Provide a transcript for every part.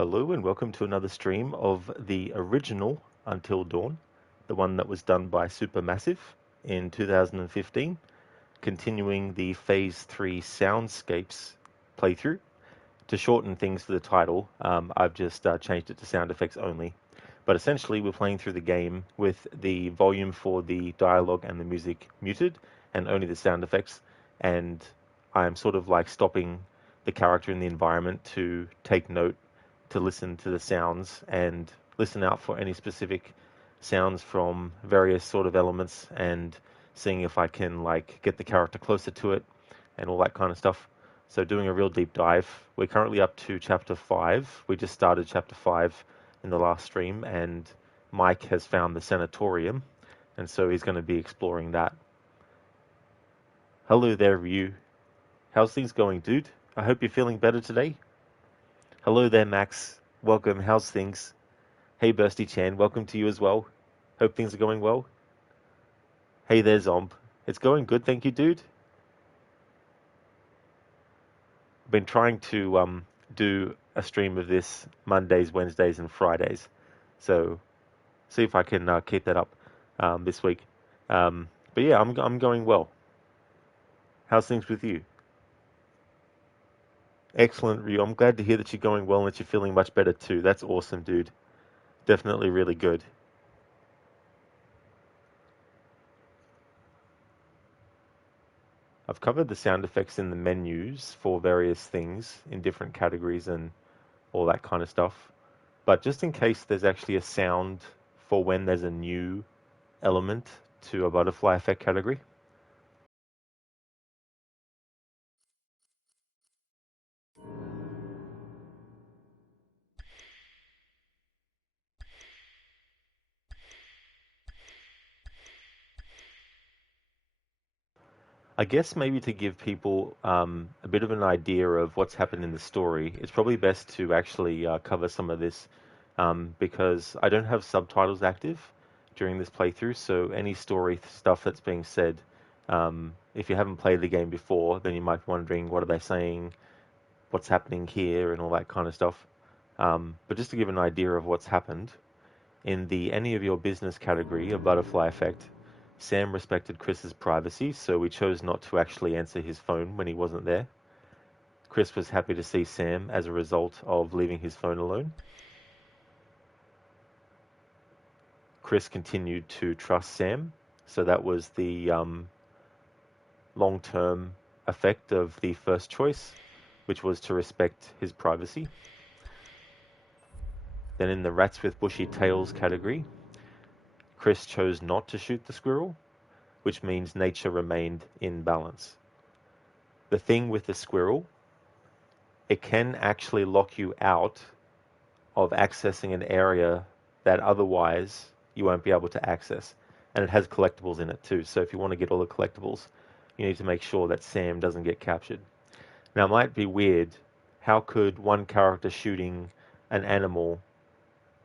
Hello and welcome to another stream of the original Until Dawn, the one that was done by Supermassive in 2015, continuing the Phase 3 Soundscapes playthrough. To shorten things for the title, I've just changed it to sound effects only. But essentially, we're playing through the game with the volume for the dialogue and the music muted, and only the sound effects. And I'm sort of like stopping the character in the environment to take note, to listen to the sounds and listen out for any specific sounds from various sort of elements, and seeing if I can like get the character closer to it and all that kind of stuff. So doing a real deep dive. We're currently up to chapter 5. We just started chapter 5 in the last stream, and Mike has found the sanatorium, and so he's going to be exploring that. Hello there, Ryu. How's things going, dude? I hope you're feeling better today. Hello there, Max. Welcome. How's things? Hey, Bursty Chan. Welcome to you as well. Hope things are going well. Hey there, Zomb. It's going good, thank you, dude. I've been trying to do a stream of this Mondays, Wednesdays, and Fridays. So see if I can keep that up this week. But yeah, I'm going well. How's things with you? Excellent, Ryu. I'm glad to hear that you're going well and that you're feeling much better too. That's awesome, dude. Definitely really good. I've covered the sound effects in the menus for various things in different categories and all that kind of stuff. But just in case there's actually a sound for when there's a new element to a butterfly effect category. I guess maybe to give people a bit of an idea of what's happened in the story, it's probably best to actually cover some of this because I don't have subtitles active during this playthrough, so any story stuff that's being said, if you haven't played the game before, then you might be wondering what are they saying, what's happening here, and all that kind of stuff. But just to give an idea of what's happened, in the any of your business category of butterfly effect, Sam respected Chris's privacy, so we chose not to actually answer his phone when he wasn't there. Chris was happy to see Sam as a result of leaving his phone alone. Chris continued to trust Sam, so that was the long-term effect of the first choice, which was to respect his privacy. Then in the rats with bushy tails category, Chris chose not to shoot the squirrel, which means nature remained in balance. The thing with the squirrel, it can actually lock you out of accessing an area that otherwise you won't be able to access. And it has collectibles in it too, so if you want to get all the collectibles, you need to make sure that Sam doesn't get captured. Now, it might be weird. How could one character shooting an animal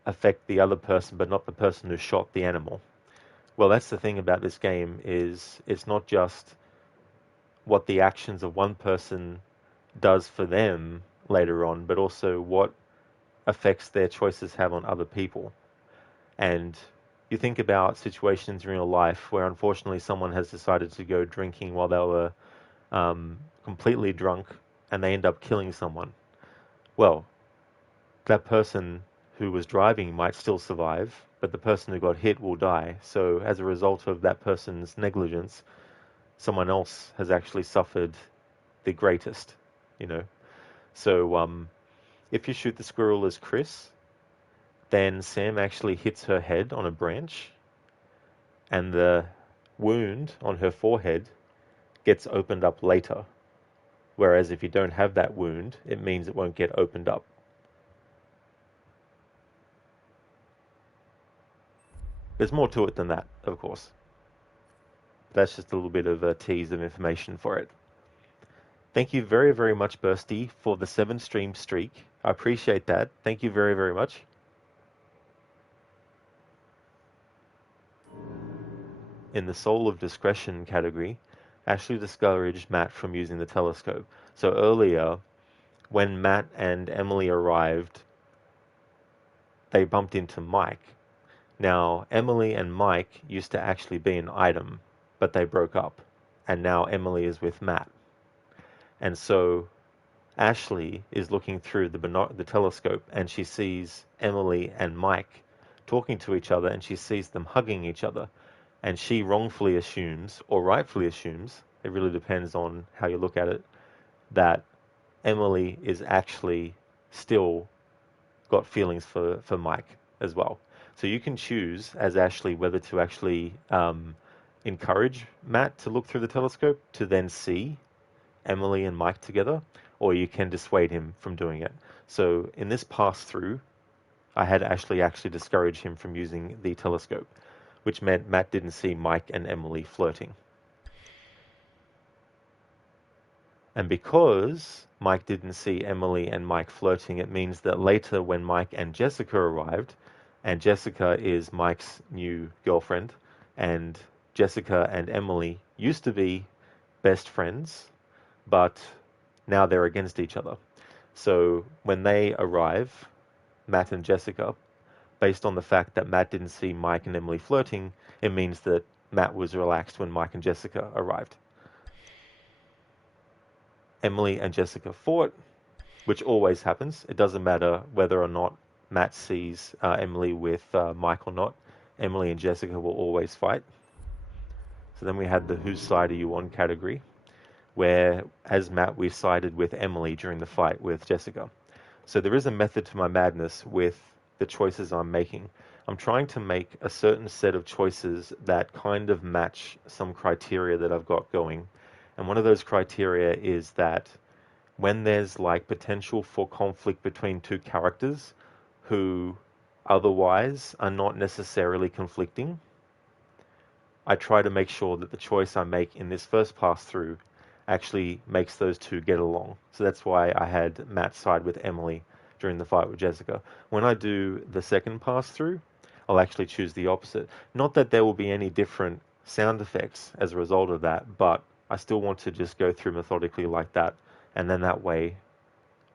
affect the other person, but not the person who shot the animal? Well, that's the thing about this game, is it's not just what the actions of one person does for them later on, but also what effects their choices have on other people. And you think about situations in real life where unfortunately someone has decided to go drinking while they were completely drunk and they end up killing someone. Well, that person who was driving might still survive, but the person who got hit will die. So as a result of that person's negligence, someone else has actually suffered the greatest, you know. So if you shoot the squirrel as Chris, then Sam actually hits her head on a branch, and the wound on her forehead gets opened up later. Whereas if you don't have that wound, it means it won't get opened up. There's more to it than that, of course. That's just a little bit of a tease of information for it. Thank you very, very much, Bursty, for the 7-stream streak. I appreciate that. Thank you very, very much. In the Soul of Discretion category, Ashley discouraged Matt from using the telescope. So earlier, when Matt and Emily arrived, they bumped into Mike. Now, Emily and Mike used to actually be an item, but they broke up. And now Emily is with Matt. And so Ashley is looking through the telescope, and she sees Emily and Mike talking to each other, and she sees them hugging each other. And she wrongfully assumes, or rightfully assumes, it really depends on how you look at it, that Emily is actually still got feelings for Mike as well. So you can choose as Ashley whether to actually encourage Matt to look through the telescope to then see Emily and Mike together, or you can dissuade him from doing it. So in this pass through, I had Ashley actually discourage him from using the telescope, which meant Matt didn't see Mike and Emily flirting. And because Mike didn't see Emily and Mike flirting, it means that later when Mike and Jessica arrived, and Jessica is Mike's new girlfriend, and Jessica and Emily used to be best friends, but now they're against each other. So when they arrive, Matt and Jessica, based on the fact that Matt didn't see Mike and Emily flirting, it means that Matt was relaxed when Mike and Jessica arrived. Emily and Jessica fought, which always happens. It doesn't matter whether or not Matt sees Emily with Mike or not. Emily and Jessica will always fight. So then we had the whose side are you on category, where as Matt we sided with Emily during the fight with Jessica. So there is a method to my madness with the choices I'm making. I'm trying to make a certain set of choices that kind of match some criteria that I've got going. And one of those criteria is that when there's like potential for conflict between two characters who otherwise are not necessarily conflicting, I try to make sure that the choice I make in this first pass through actually makes those two get along. So that's why I had Matt side with Emily during the fight with Jessica. When I do the second pass through, I'll actually choose the opposite. Not that there will be any different sound effects as a result of that, but I still want to just go through methodically like that. And then that way,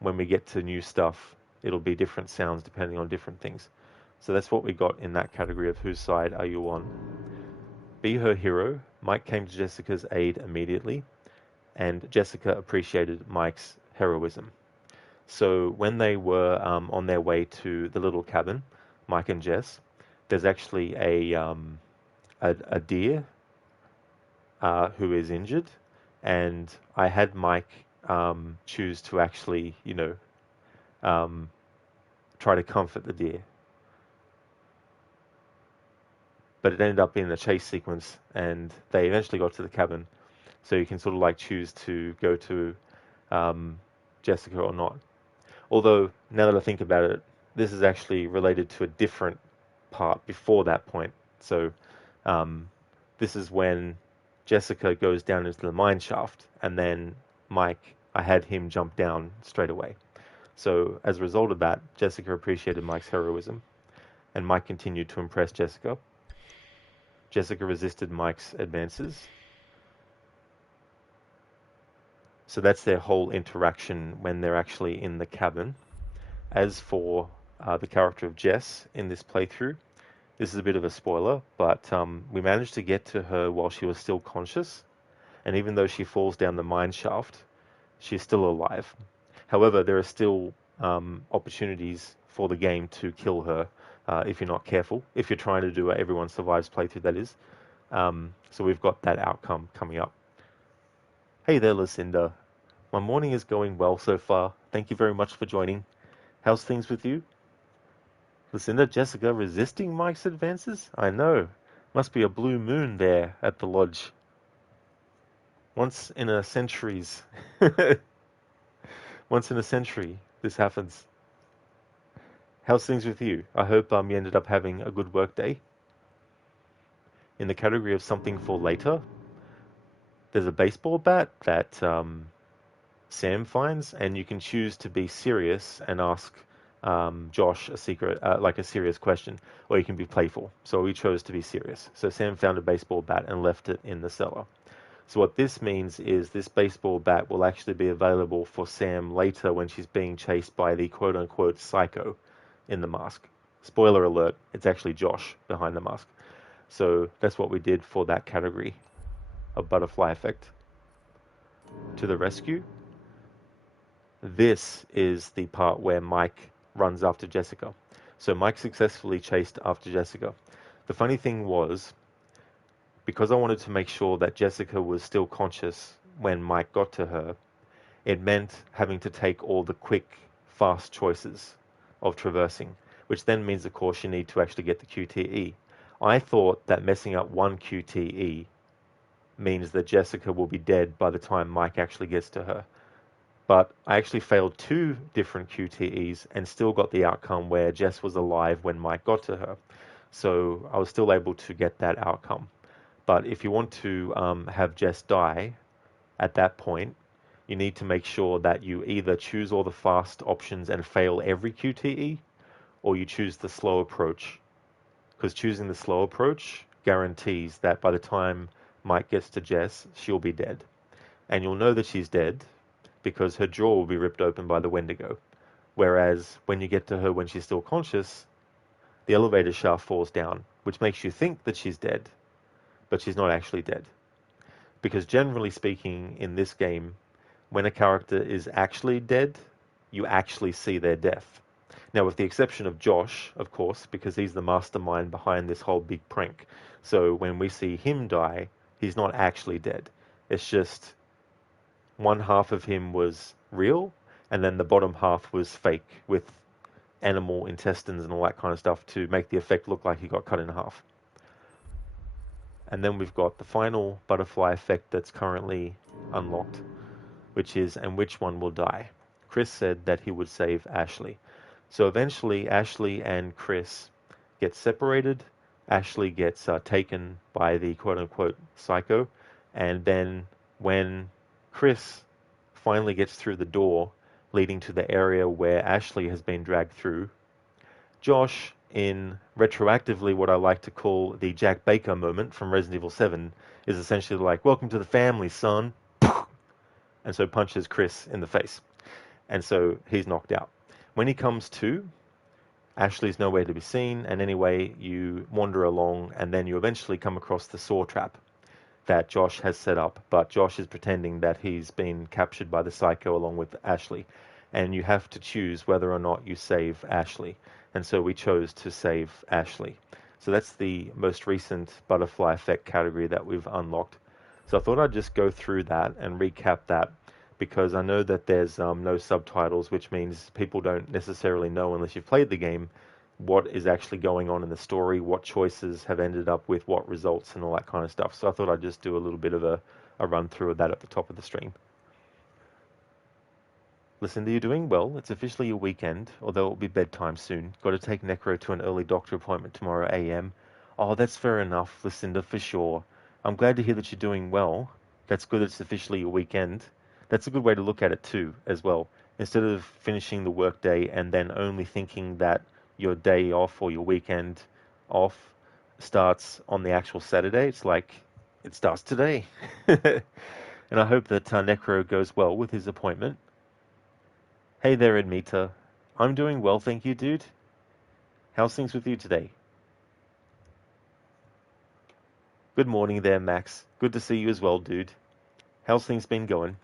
when we get to new stuff, it'll be different sounds depending on different things. So that's what we got in that category of whose side are you on. Be her hero. Mike came to Jessica's aid immediately, and Jessica appreciated Mike's heroism. So when they were on their way to the little cabin, Mike and Jess, there's actually a deer who is injured, and I had Mike choose to actually, try to comfort the deer. But it ended up being a chase sequence, and they eventually got to the cabin. So you can sort of like choose to go to Jessica or not. Although, now that I think about it, this is actually related to a different part before that point. So this is when Jessica goes down into the mine shaft, and then Mike, I had him jump down straight away. So as a result of that, Jessica appreciated Mike's heroism, and Mike continued to impress Jessica. Jessica resisted Mike's advances. So that's their whole interaction when they're actually in the cabin. As for the character of Jess in this playthrough, this is a bit of a spoiler, but we managed to get to her while she was still conscious. And even though she falls down the mine shaft, she's still alive. However, there are still opportunities for the game to kill her if you're not careful, if you're trying to do a everyone survives playthrough, that is. So we've got that outcome coming up. Hey there, Lucinda. My morning is going well so far. Thank you very much for joining. How's things with you? Lucinda, Jessica resisting Mike's advances? I know. Must be a blue moon there at the lodge. Once in a centuries. Once in a century, this happens. How's things with you? I hope you ended up having a good work day. In the category of something for later, there's a baseball bat that Sam finds, and you can choose to be serious and ask Josh a serious question, or you can be playful. So we chose to be serious. So Sam found a baseball bat and left it in the cellar. So what this means is this baseball bat will actually be available for Sam later when she's being chased by the quote-unquote psycho in the mask. Spoiler alert, it's actually Josh behind the mask. So that's what we did for that category of butterfly effect. To the rescue. This is the part where Mike runs after Jessica. So Mike successfully chased after Jessica. The funny thing was, because I wanted to make sure that Jessica was still conscious when Mike got to her, it meant having to take all the quick, fast choices of traversing, which then means, of course, you need to actually get the QTE. I thought that messing up one QTE means that Jessica will be dead by the time Mike actually gets to her. But I actually failed 2 different QTEs and still got the outcome where Jess was alive when Mike got to her. So I was still able to get that outcome. But if you want to have Jess die at that point, you need to make sure that you either choose all the fast options and fail every QTE, or you choose the slow approach. Because choosing the slow approach guarantees that by the time Mike gets to Jess, she'll be dead. And you'll know that she's dead because her jaw will be ripped open by the Wendigo. Whereas when you get to her when she's still conscious, the elevator shaft falls down, which makes you think that she's dead, but she's not actually dead. Because generally speaking, in this game, when a character is actually dead, you actually see their death. Now, with the exception of Josh, of course, because he's the mastermind behind this whole big prank. So when we see him die, he's not actually dead. It's just one half of him was real, and then the bottom half was fake with animal intestines and all that kind of stuff to make the effect look like he got cut in half. And then we've got the final butterfly effect that's currently unlocked, which is, and which one will die? Chris said that he would save Ashley. So eventually, Ashley and Chris get separated. Ashley gets taken by the quote-unquote psycho, and then when Chris finally gets through the door leading to the area where Ashley has been dragged through, Josh, in retroactively what I like to call the Jack Baker moment from Resident Evil 7, is essentially like, welcome to the family, son, and so punches Chris in the face. And so he's knocked out. When he comes to, Ashley's nowhere to be seen, and anyway, you wander along, and then you eventually come across the saw trap that Josh has set up, but Josh is pretending that he's been captured by the psycho along with Ashley, and you have to choose whether or not you save Ashley. And so we chose to save Ashley. So that's the most recent butterfly effect category that we've unlocked. So I thought I'd just go through that and recap that, because I know that there's no subtitles, which means people don't necessarily know, unless you've played the game, what is actually going on in the story, what choices have ended up with what results and all that kind of stuff. So I thought I'd just do a little bit of a run through of that at the top of the stream. Lucinda, you're doing well. It's officially your weekend, although it'll be bedtime soon. Got to take Necro to an early doctor appointment tomorrow AM. Oh, that's fair enough, Lucinda, for sure. I'm glad to hear that you're doing well. That's good it's officially your weekend. That's a good way to look at it too, as well. Instead of finishing the workday and then only thinking that your day off or your weekend off starts on the actual Saturday, it's like, it starts today. And I hope that Necro goes well with his appointment. Hey there, Admita. I'm doing well, thank you, dude. How's things with you today? Good morning there, Max. Good to see you as well, dude. How's things been going?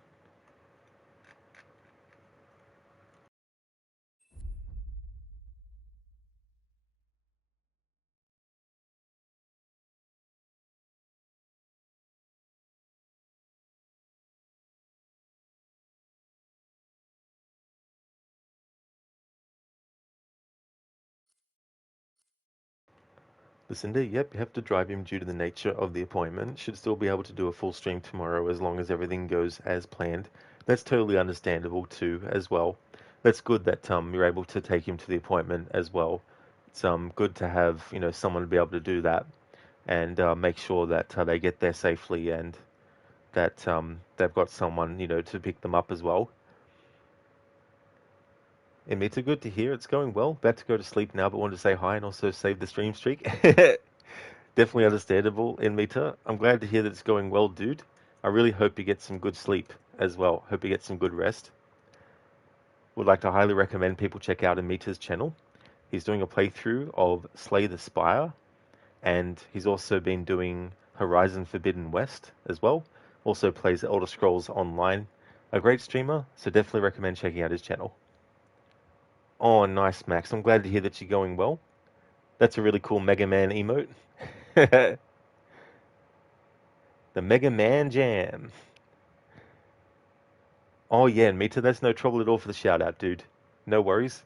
Lucinda, yep, you have to drive him due to the nature of the appointment. Should still be able to do a full stream tomorrow as long as everything goes as planned. That's totally understandable too, as well. That's good that you're able to take him to the appointment as well. It's good to have someone to be able to do that and make sure that they get there safely and that they've got someone to pick them up as well. It's good to hear. It's going well. About to go to sleep now, but wanted to say hi and also save the stream streak. Definitely understandable, Enmita. I'm glad to hear that it's going well, dude. I really hope you get some good sleep as well. Hope you get some good rest. Would like to highly recommend people check out Enmita's channel. He's doing a playthrough of Slay the Spire, and he's also been doing Horizon Forbidden West as well. Also plays Elder Scrolls Online. A great streamer, so definitely recommend checking out his channel. Oh, nice, Max. I'm glad to hear that you're going well. That's a really cool Mega Man emote. The Mega Man Jam. Oh yeah, Mita, that's no trouble at all for the shout out, dude. No worries.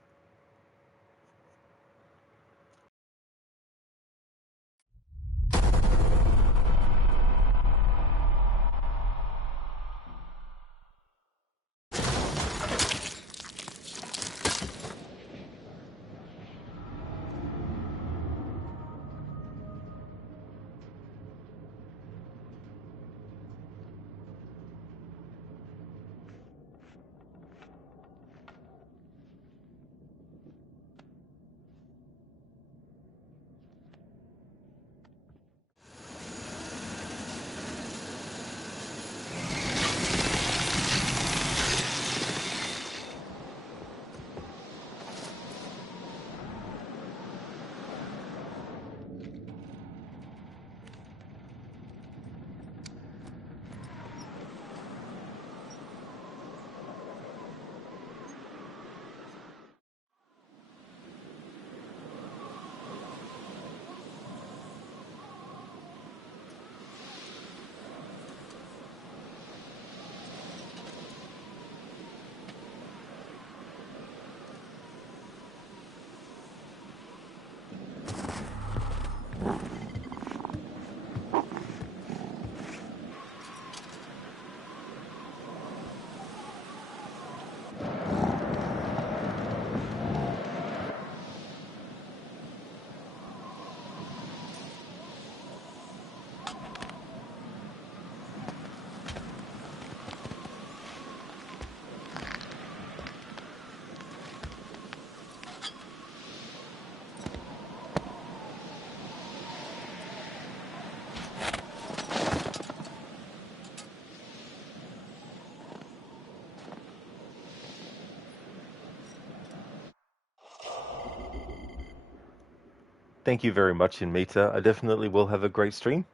Thank you very much, Inmita. I definitely will have a great stream.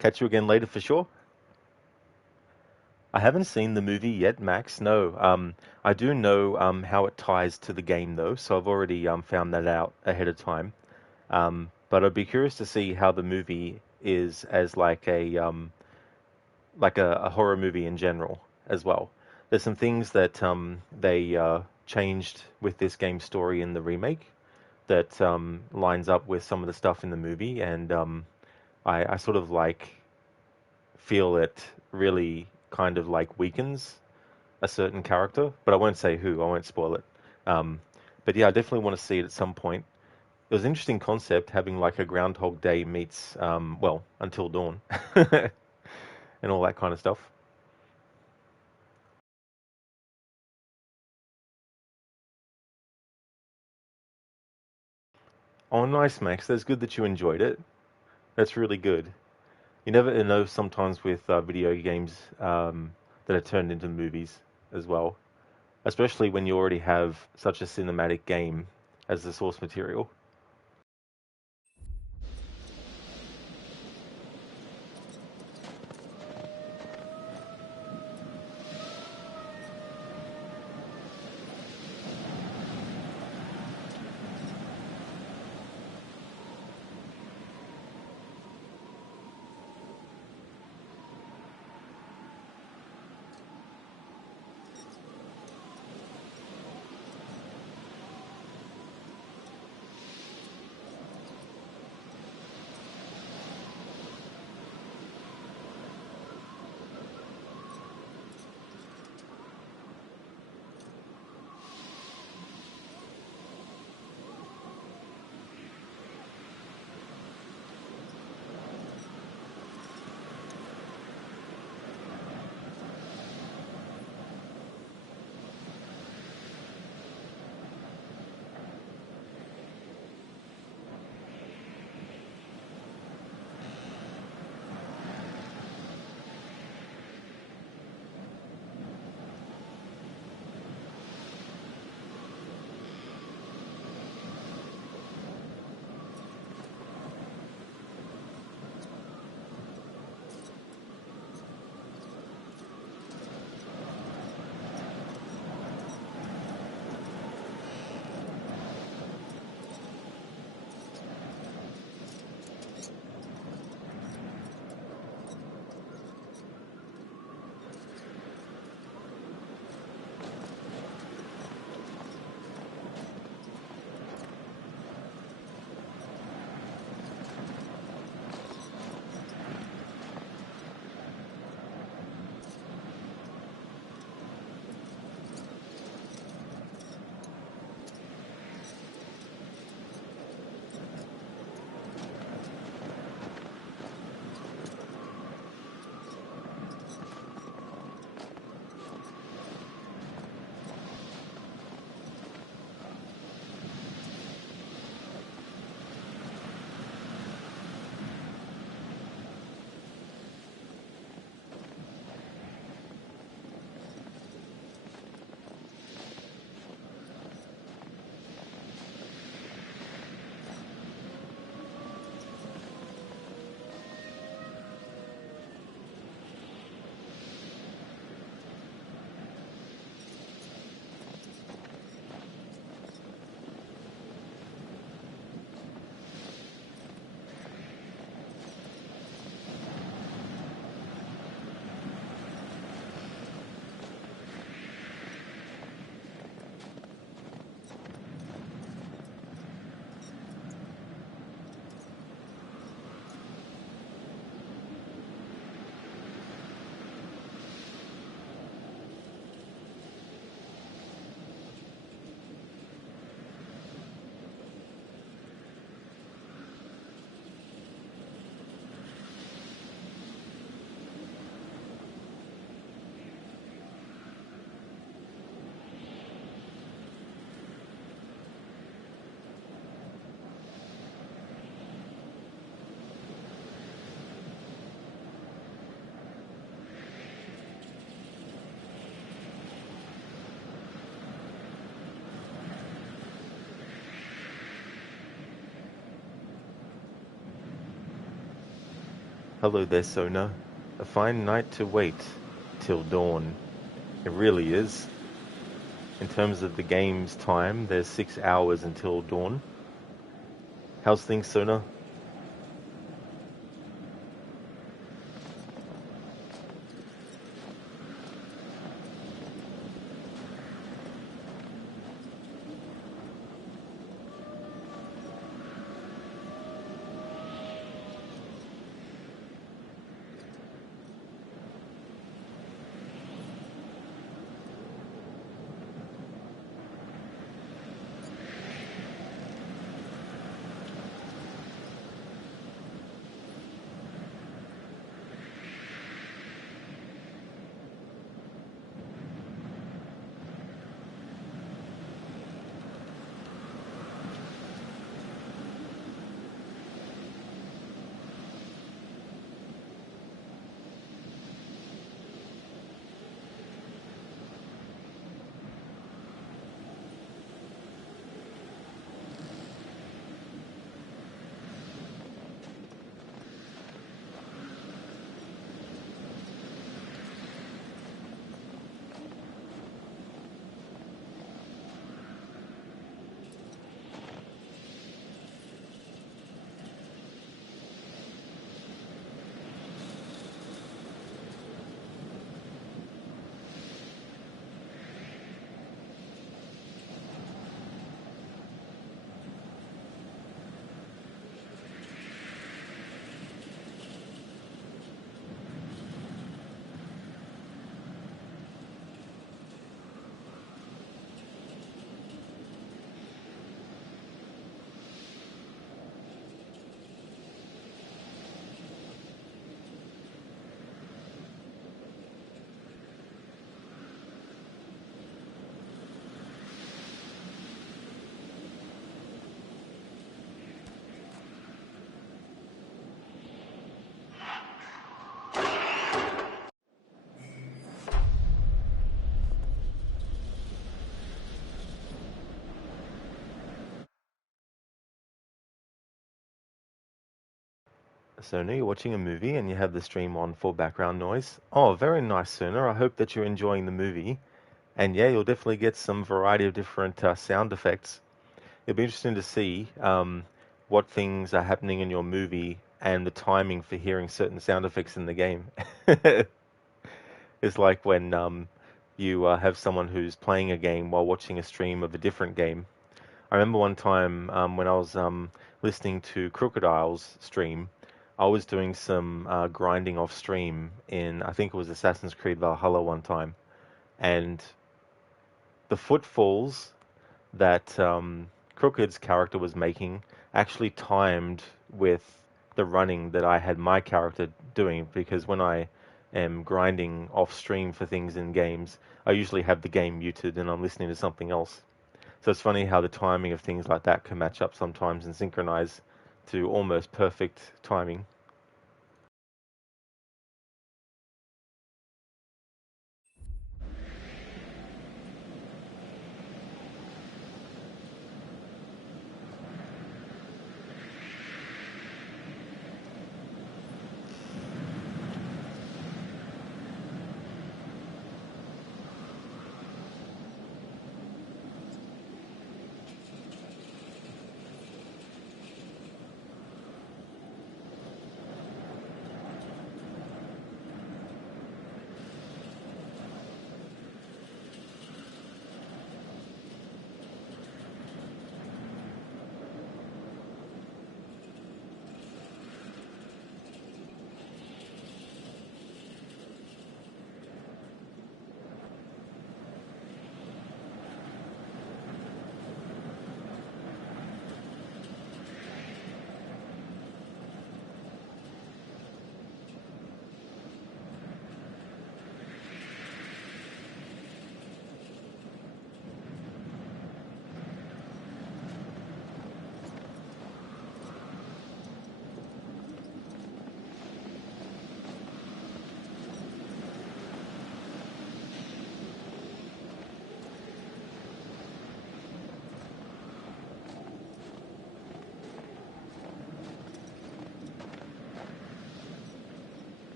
Catch you again later for sure. I haven't seen the movie yet, Max. No. I do know how it ties to the game though, so I've already found that out ahead of time. But I'd be curious to see how the movie is as like a horror movie in general as well. There's some things that they changed with this game story in the remake that lines up with some of the stuff in the movie, and I sort of like feel it really kind of like weakens a certain character, but I won't say who. I won't spoil it. Um, but yeah, I definitely want to see it at some point. It was an interesting concept having like a Groundhog Day meets well, Until Dawn and all that kind of stuff. Oh, nice, Max. That's good that you enjoyed it. That's really good. You never know sometimes with video games that are turned into movies as well, especially when you already have such a cinematic game as the source material. Hello there, Sona. A fine night to wait till dawn. It really is. In terms of the game's time, there's 6 hours until dawn. How's things, Sona? Sona, you're watching a movie and you have the stream on for background noise. Oh, very nice, Sona. I hope that you're enjoying the movie. And yeah, you'll definitely get some variety of different sound effects. It'll be interesting to see what things are happening in your movie and the timing for hearing certain sound effects in the game. It's like when you have someone who's playing a game while watching a stream of a different game. I remember one time when I was listening to Crocodile's stream, I was doing some grinding off stream in, I think it was Assassin's Creed Valhalla one time, and the footfalls that Crooked's character was making actually timed with the running that I had my character doing, because when I am grinding off stream for things in games, I usually have the game muted and I'm listening to something else. So it's funny how the timing of things like that can match up sometimes and synchronize to almost perfect timing.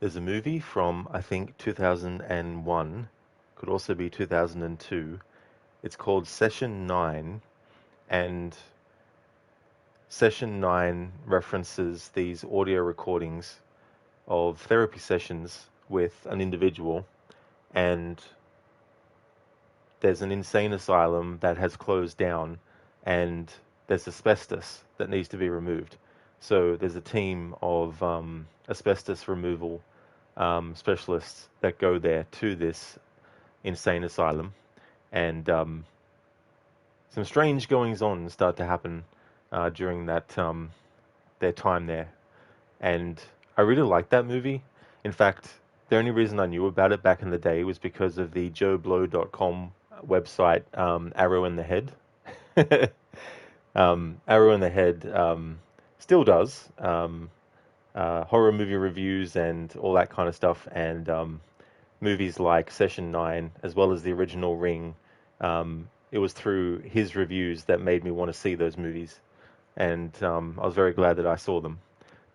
There's a movie from, I think, 2001, could also be 2002. It's called Session 9, and Session 9 references these audio recordings of therapy sessions with an individual, and there's an insane asylum that has closed down, and there's asbestos that needs to be removed. So there's a team of asbestos removal specialists that go there to this insane asylum, and some strange goings on start to happen during that their time there. And I really liked that movie. In fact, the only reason I knew about it back in the day was because of the JoeBlow.com website, Arrow in the Head. Arrow in the Head still does horror movie reviews and all that kind of stuff, and movies like Session 9, as well as the original Ring. It was through his reviews that made me want to see those movies, and I was very glad that I saw them.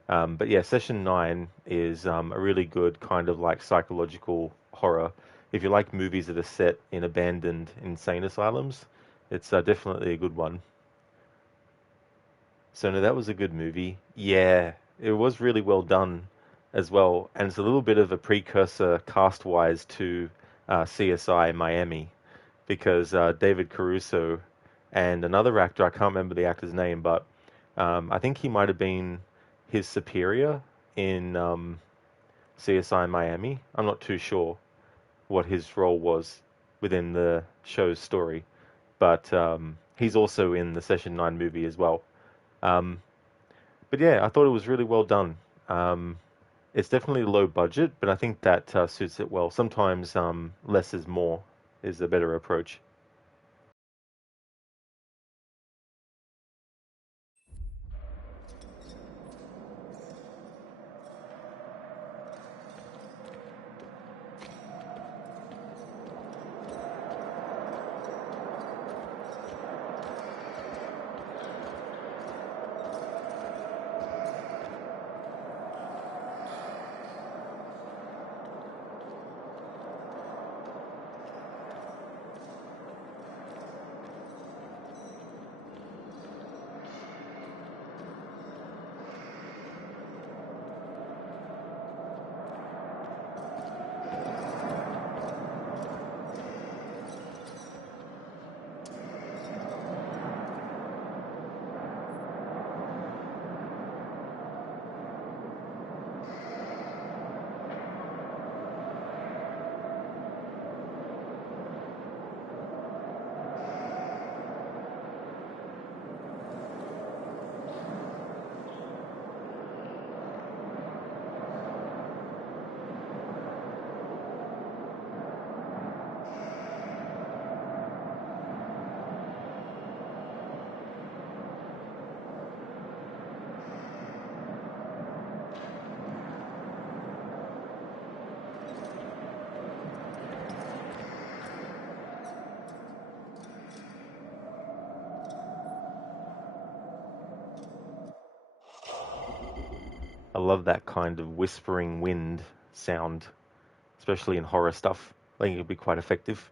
But yeah, Session 9 is a really good kind of like psychological horror. If you like movies that are set in abandoned insane asylums, it's definitely a good one. So no, that was a good movie. Yeah, it was really well done as well, and it's a little bit of a precursor cast-wise to CSI Miami, because David Caruso and another actor, I can't remember the actor's name, but I think he might have been his superior in CSI Miami. I'm not too sure what his role was within the show's story, but he's also in the Session 9 movie as well. But yeah, I thought it was really well done. It's definitely low budget, but I think that suits it well. Sometimes less is more is a better approach. love that kind of whispering wind sound, especially in horror stuff. I think it'd be quite effective.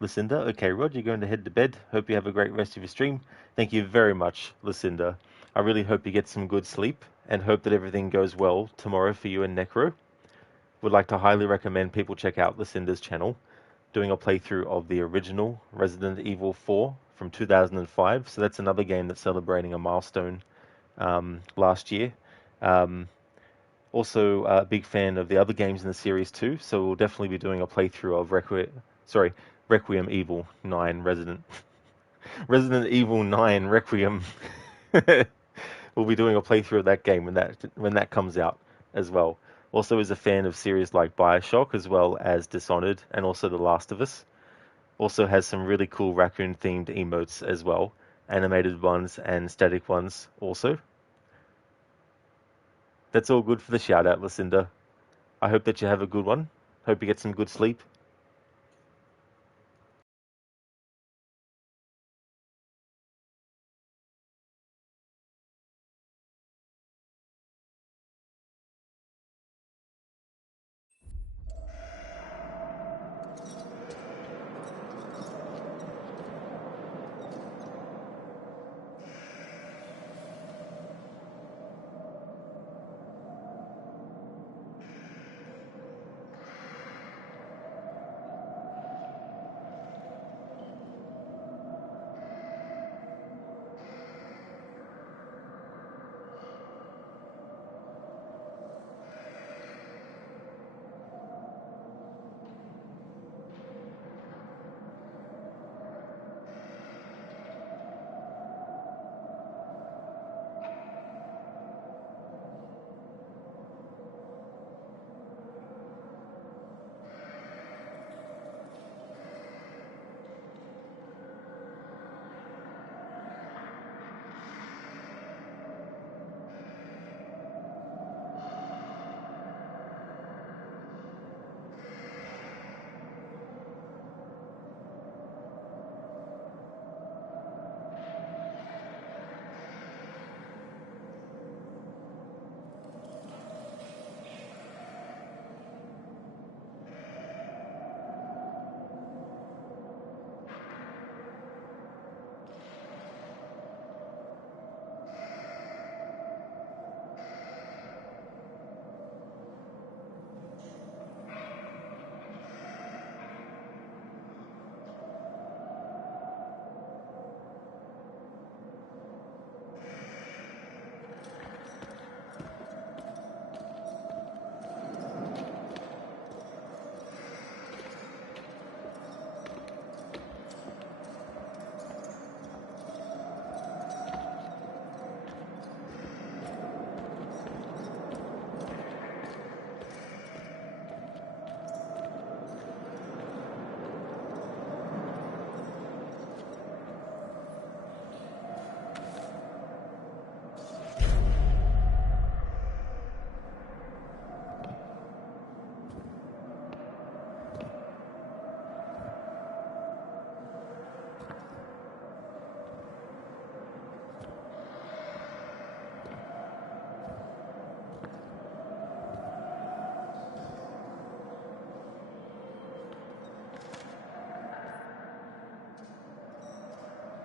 Lucinda, okay, Rod, you're going to head to bed. Hope you have a great rest of your stream. Thank you very much, Lucinda. I really hope you get some good sleep and hope that everything goes well tomorrow for you and Necro. Would like to highly recommend people check out Lucinda's channel, doing a playthrough of the original Resident Evil 4 from 2005. So that's another game that's celebrating a milestone last year. Also a big fan of the other games in the series too, so we'll definitely be doing a playthrough of Requiem Evil 9 Resident Evil 9 Requiem. We'll be doing a playthrough of that game when that comes out as well. Also is a fan of series like BioShock as well as Dishonored and also The Last of Us. Also has some really cool raccoon themed emotes as well, animated ones and static ones also. That's all good for the shout out, Lucinda. I hope that you have a good one. Hope you get some good sleep.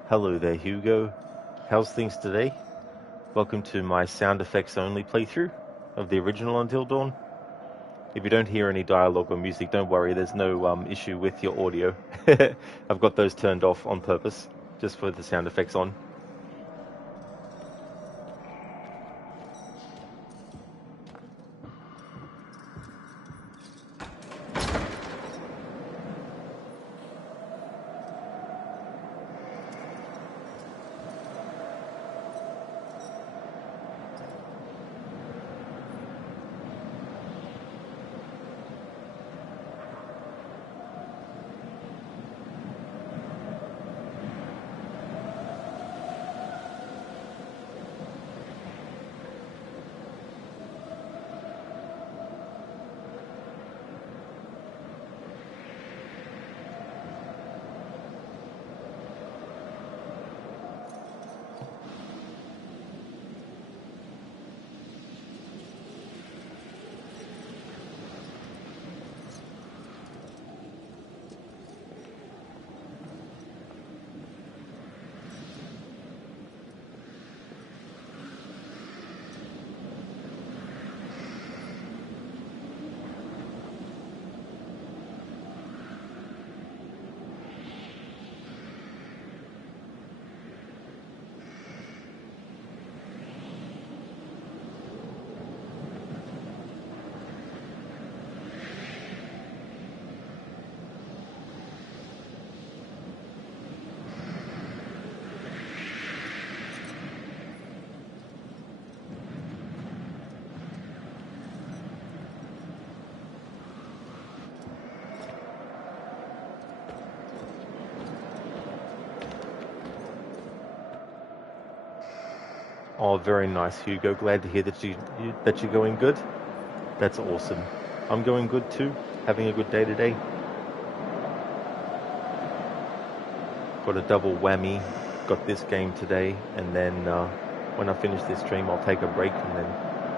Hello there, Hugo. How's things today? Welcome to my sound effects only playthrough of the original Until Dawn. If you don't hear any dialogue or music, don't worry, there's no issue with your audio. I've got those turned off on purpose, just for the sound effects on. Oh, very nice, Hugo. Glad to hear that that you're going good. That's awesome. I'm going good too. Having a good day today. Got a double whammy. Got this game today, and then when I finish this stream, I'll take a break and then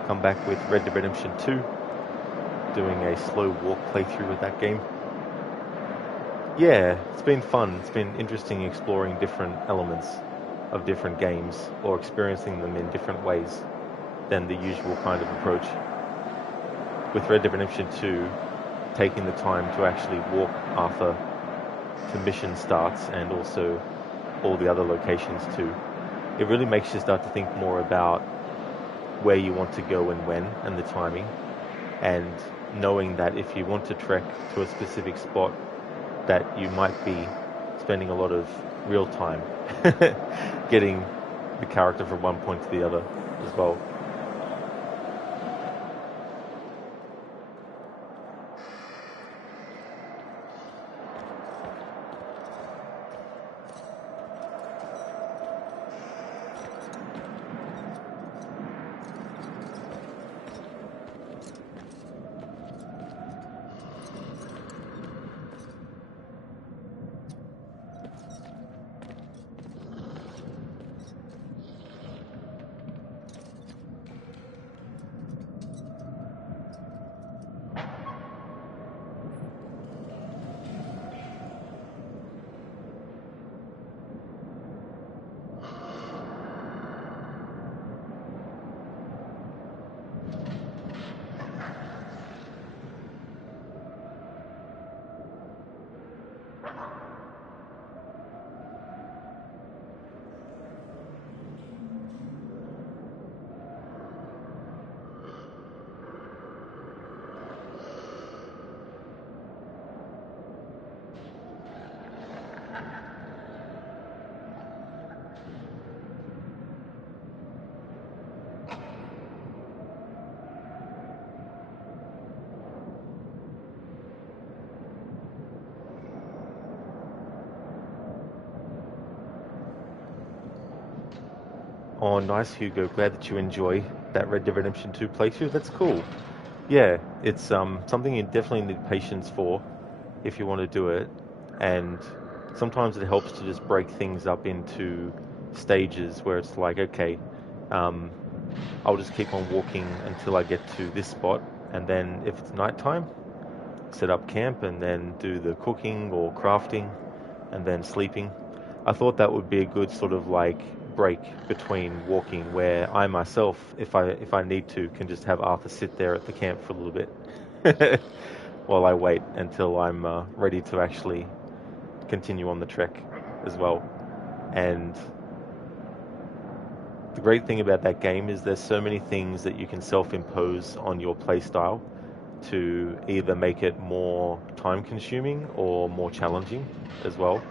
come back with Red Dead Redemption 2, doing a slow walk playthrough with that game. Yeah, it's been fun. It's been interesting exploring different elements of different games, or experiencing them in different ways than the usual kind of approach. With Red Dead Redemption 2, taking the time to actually walk after the mission starts, and also all the other locations too, it really makes you start to think more about where you want to go and when, and the timing, and knowing that if you want to trek to a specific spot, that you might be spending a lot of real time getting the character from one point to the other as well. Oh, nice, Hugo. Glad that you enjoy that Red Dead Redemption 2 playthrough. That's cool. Yeah, it's something you definitely need patience for if you want to do it. And sometimes it helps to just break things up into stages where it's like, okay, I'll just keep on walking until I get to this spot. And then if it's nighttime, set up camp and then do the cooking or crafting and then sleeping. I thought that would be a good sort of like break between walking, where I myself, if I need to, can just have Arthur sit there at the camp for a little bit while I wait until I'm ready to actually continue on the trek as well. And the great thing about that game is there's so many things that you can self-impose on your playstyle to either make it more time-consuming or more challenging as well.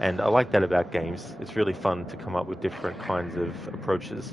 And I like that about games. It's really fun to come up with different kinds of approaches.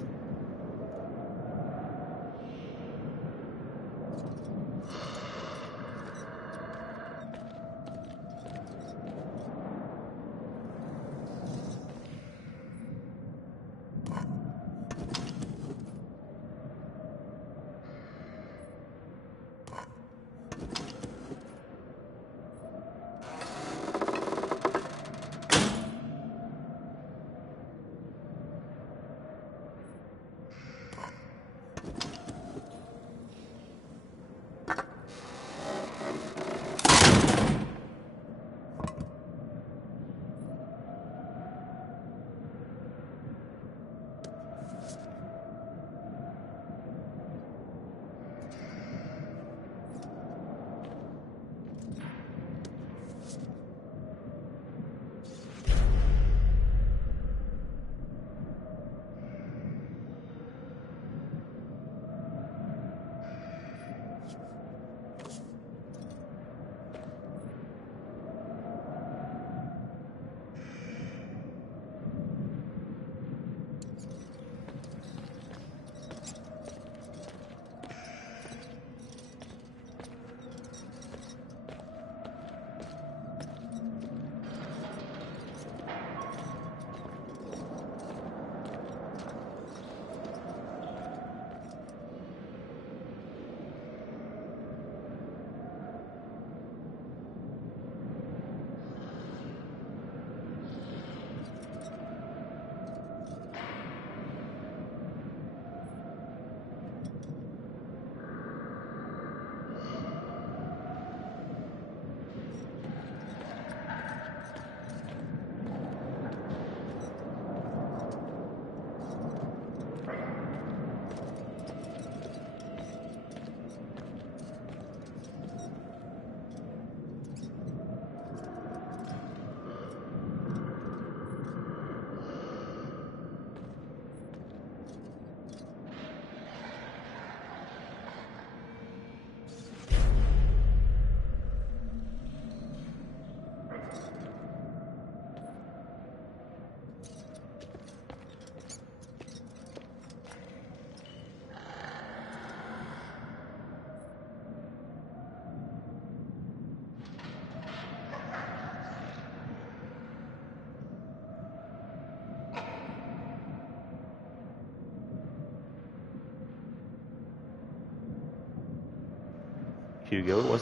Hugo.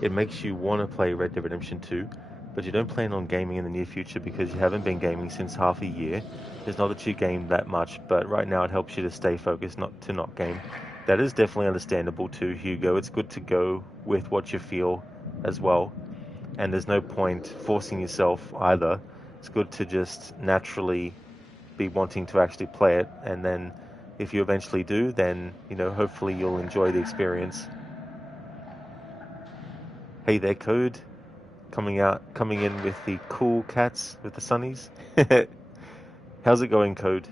It makes you want to play Red Dead Redemption 2, but you don't plan on gaming in the near future because you haven't been gaming since half a year. It's not that you game that much, but right now it helps you to stay focused, not game. That is definitely understandable too, Hugo. It's good to go with what you feel as well, and there's no point forcing yourself either. It's good to just naturally be wanting to actually play it, and then if you eventually do, then hopefully you'll enjoy the experience. Hey there, Code, coming in with the cool cats with the sunnies. How's it going, Code?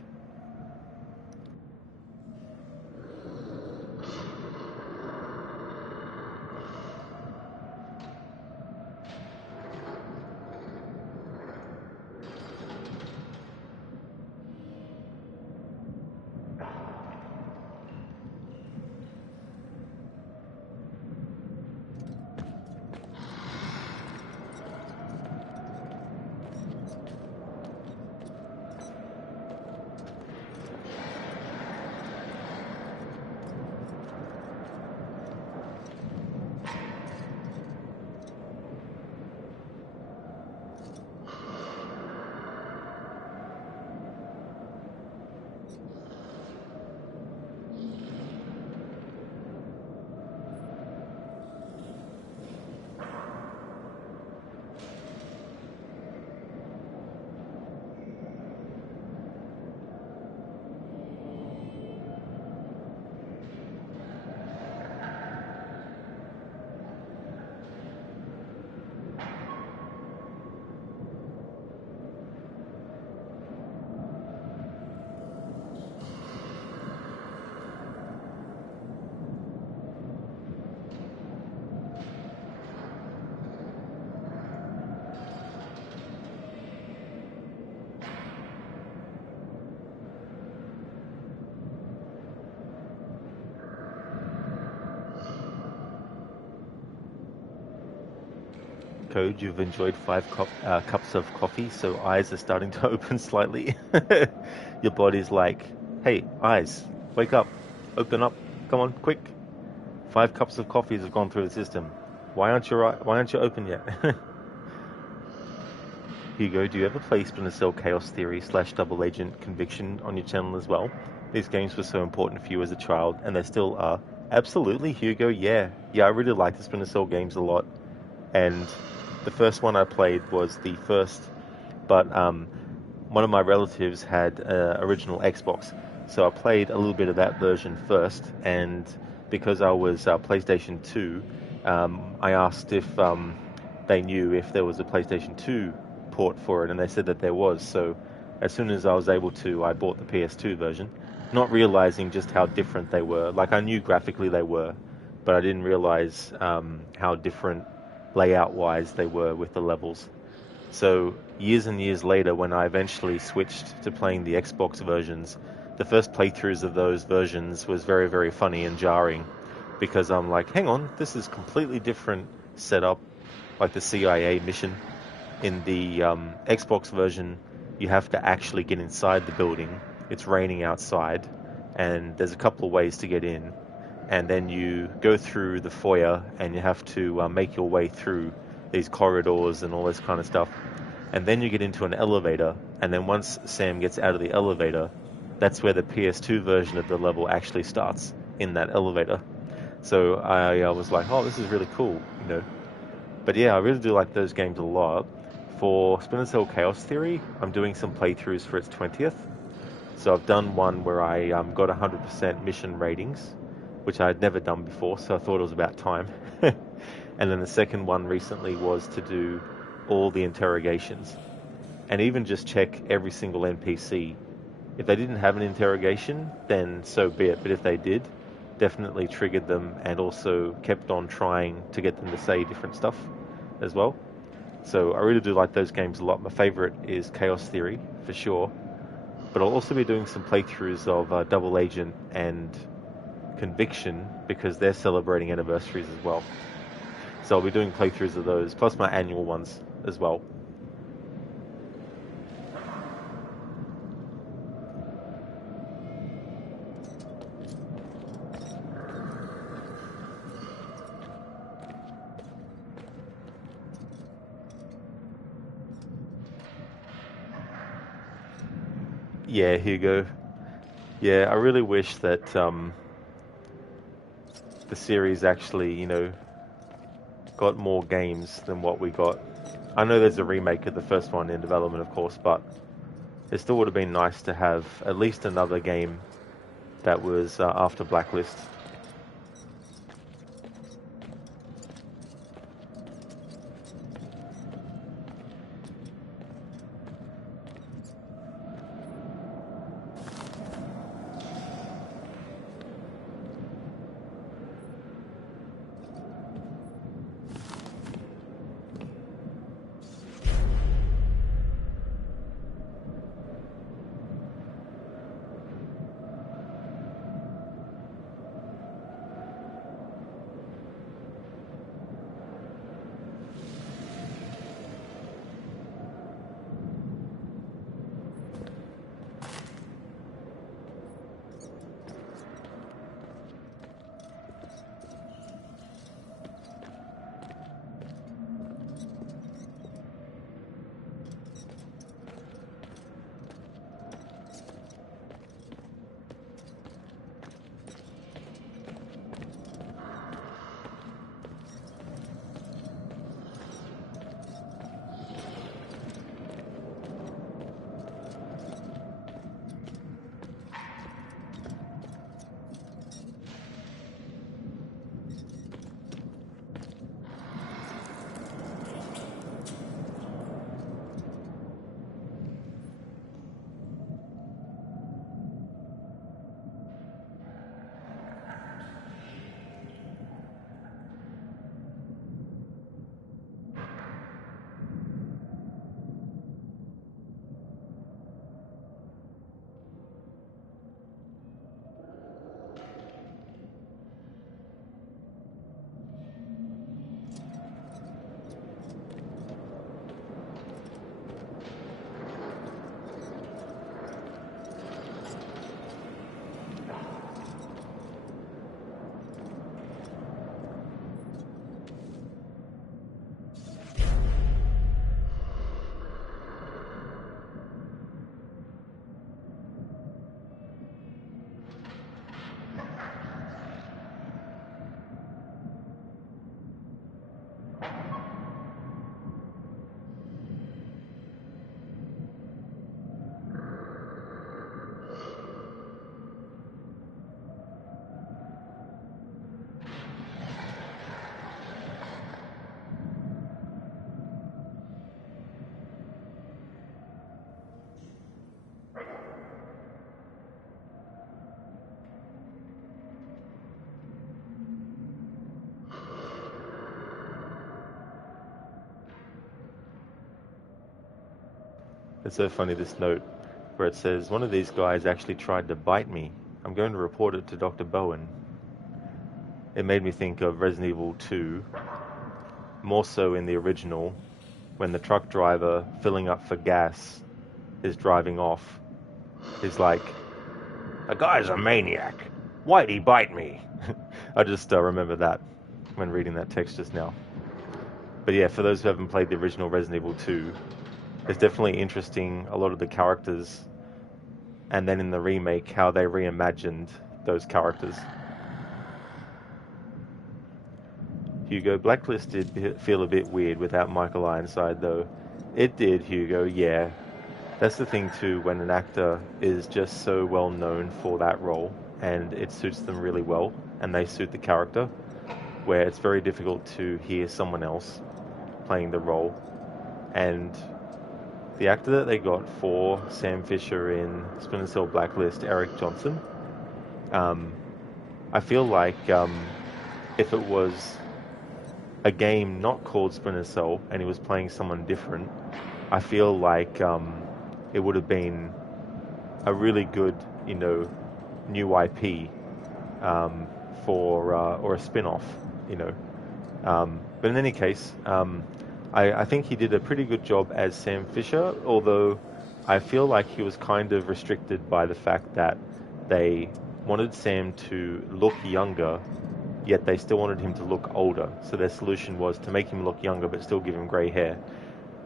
Code, you've enjoyed 5 cups of coffee, so eyes are starting to open slightly. Your body's like, hey, eyes, wake up, open up, come on, quick. 5 cups of coffee have gone through the system. Why aren't you open yet? Hugo, do you ever play Splinter Cell Chaos Theory / Double Agent Conviction on your channel as well? These games were so important for you as a child, and they still are. Absolutely, Hugo, yeah. Yeah, I really like the Splinter Cell games a lot. And the first one I played was the first, but one of my relatives had original Xbox, so I played a little bit of that version first, and because I was PlayStation 2, I asked if they knew if there was a PlayStation 2 port for it, and they said that there was, so as soon as I was able to, I bought the PS2 version, not realizing just how different they were. Like, I knew graphically they were, but I didn't realize how different layout-wise they were with the levels. So years and years later, when I eventually switched to playing the Xbox versions, the first playthroughs of those versions was very, very funny and jarring, because I'm like, hang on, this is completely different setup, like the CIA mission. In the Xbox version, you have to actually get inside the building. It's raining outside, and there's a couple of ways to get in. And then you go through the foyer, and you have to make your way through these corridors and all this kind of stuff. And then you get into an elevator, and then once Sam gets out of the elevator, that's where the PS2 version of the level actually starts, in that elevator. So I was like, oh, this is really cool, But yeah, I really do like those games a lot. For Splinter Cell Chaos Theory, I'm doing some playthroughs for its 20th. So I've done one where I got 100% mission ratings, which I had never done before, so I thought it was about time. And then the second one recently was to do all the interrogations, and even just check every single NPC. If they didn't have an interrogation, then so be it, but if they did, definitely triggered them and also kept on trying to get them to say different stuff as well. So I really do like those games a lot. My favorite is Chaos Theory, for sure. But I'll also be doing some playthroughs of Double Agent and Conviction, because they're celebrating anniversaries as well. So I'll be doing playthroughs of those, plus my annual ones as well. Yeah, Hugo. Yeah, I really wish that the series actually, got more games than what we got. I know there's a remake of the first one in development, of course, but it still would have been nice to have at least another game that was after Blacklist. It's so funny, this note where it says, one of these guys actually tried to bite me. I'm going to report it to Dr. Bowen. It made me think of Resident Evil 2, more so in the original, when the truck driver filling up for gas is driving off. He's like, "The guy's a maniac. Why'd he bite me?" I just remember that when reading that text just now. But yeah, for those who haven't played the original Resident Evil 2, it's definitely interesting, a lot of the characters, and then in the remake, how they reimagined those characters. Hugo, Blacklist did feel a bit weird without Michael Ironside, though. It did, Hugo, yeah. That's the thing, too, when an actor is just so well known for that role, and it suits them really well, and they suit the character, where it's very difficult to hear someone else playing the role. And the actor that they got for Sam Fisher in Splinter Cell Blacklist, Eric Johnson, I feel like if it was a game not called Splinter Cell and he was playing someone different, I feel like it would have been a really good, new IP for or a spin-off, But in any case, I think he did a pretty good job as Sam Fisher, although I feel like he was kind of restricted by the fact that they wanted Sam to look younger, yet they still wanted him to look older. So their solution was to make him look younger but still give him grey hair.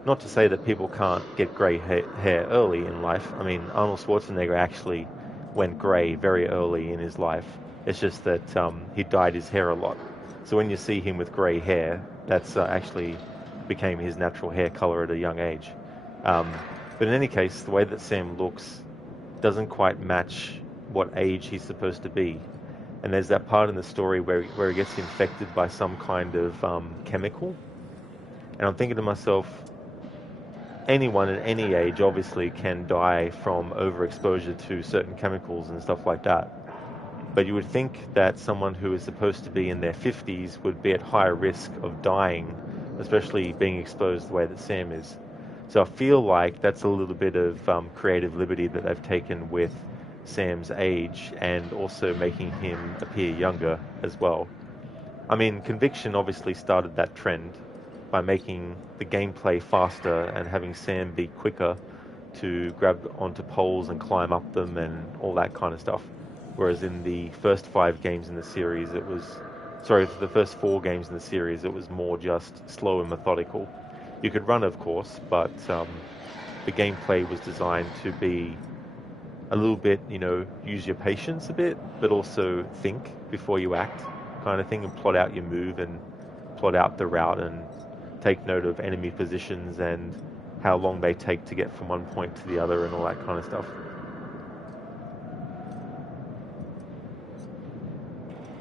not to say that people can't get grey hair early in life. I mean, Arnold Schwarzenegger actually went grey very early in his life. It's just that he dyed his hair a lot. So when you see him with grey hair, that's actually became his natural hair color at a young age. Um, but in any case, the way that Sam looks doesn't quite match what age he's supposed to be. And there's that part in the story where he gets infected by some kind of chemical. And I'm thinking to myself, anyone at any age obviously can die from overexposure to certain chemicals and stuff like that. But you would think that someone who is supposed to be in their 50s would be at higher risk of dying, especially being exposed the way that Sam is. So I feel like that's a little bit of creative liberty that they've taken with Sam's age and also making him appear younger as well. I mean, Conviction obviously started that trend by making the gameplay faster and having Sam be quicker to grab onto poles and climb up them and all that kind of stuff. Whereas in the first 5 games in the series, it was... Sorry, for the first 4 games in the series, it was more just slow and methodical. You could run, of course, but the gameplay was designed to be a little bit, use your patience a bit, but also think before you act kind of thing, and plot out your move and plot out the route and take note of enemy positions and how long they take to get from one point to the other and all that kind of stuff.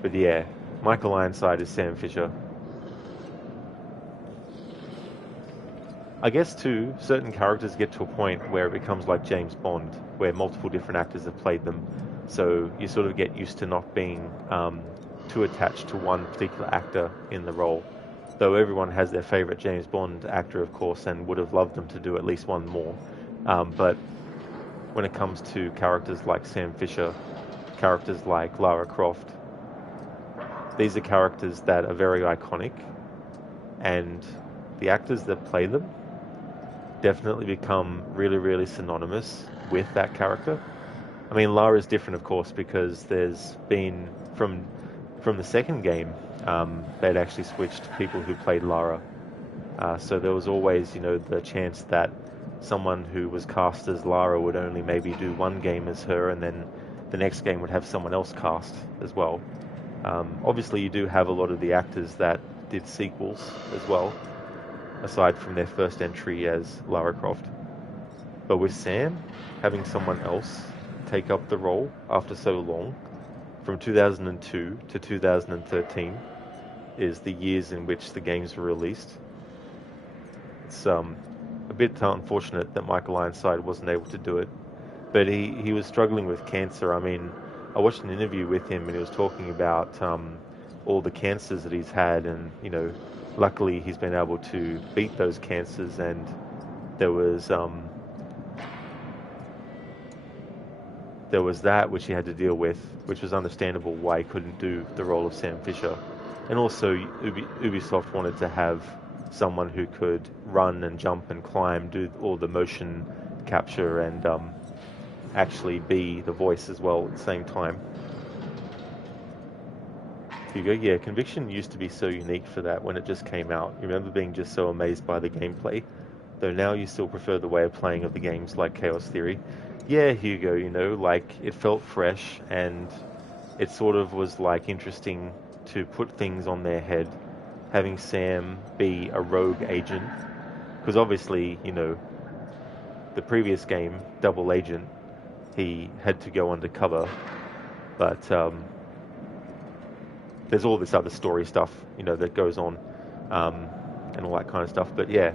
But yeah, Michael Ironside is Sam Fisher. I guess too, certain characters get to a point where it becomes like James Bond, where multiple different actors have played them. So you sort of get used to not being too attached to one particular actor in the role. Though everyone has their favorite James Bond actor, of course, and would have loved them to do at least one more. But when it comes to characters like Sam Fisher, characters like Lara Croft, these are characters that are very iconic, and the actors that play them definitely become really, really synonymous with that character. I mean, Lara's different, of course, because there's been, from the second game, they'd actually switched people who played Lara. So there was always, the chance that someone who was cast as Lara would only maybe do one game as her, and then the next game would have someone else cast as well. Obviously, you do have a lot of the actors that did sequels as well, aside from their first entry as Lara Croft. But with Sam, having someone else take up the role after so long, from 2002 to 2013, is the years in which the games were released. It's a bit unfortunate that Michael Ironside wasn't able to do it, but he was struggling with cancer. I mean, I watched an interview with him and he was talking about all the cancers that he's had, and luckily he's been able to beat those cancers, and there was that which he had to deal with, which was understandable why he couldn't do the role of Sam Fisher. And also Ubisoft wanted to have someone who could run and jump and climb, do all the motion capture, and actually be the voice as well at the same time. Hugo, yeah, Conviction used to be so unique for that when it just came out. You remember being just so amazed by the gameplay, though now you still prefer the way of playing of the games like Chaos Theory. Yeah, Hugo, like it felt fresh, and it sort of was like interesting to put things on their head, having Sam be a rogue agent, because obviously, the previous game, Double Agent, he had to go undercover, but there's all this other story stuff, that goes on, and all that kind of stuff. But yeah.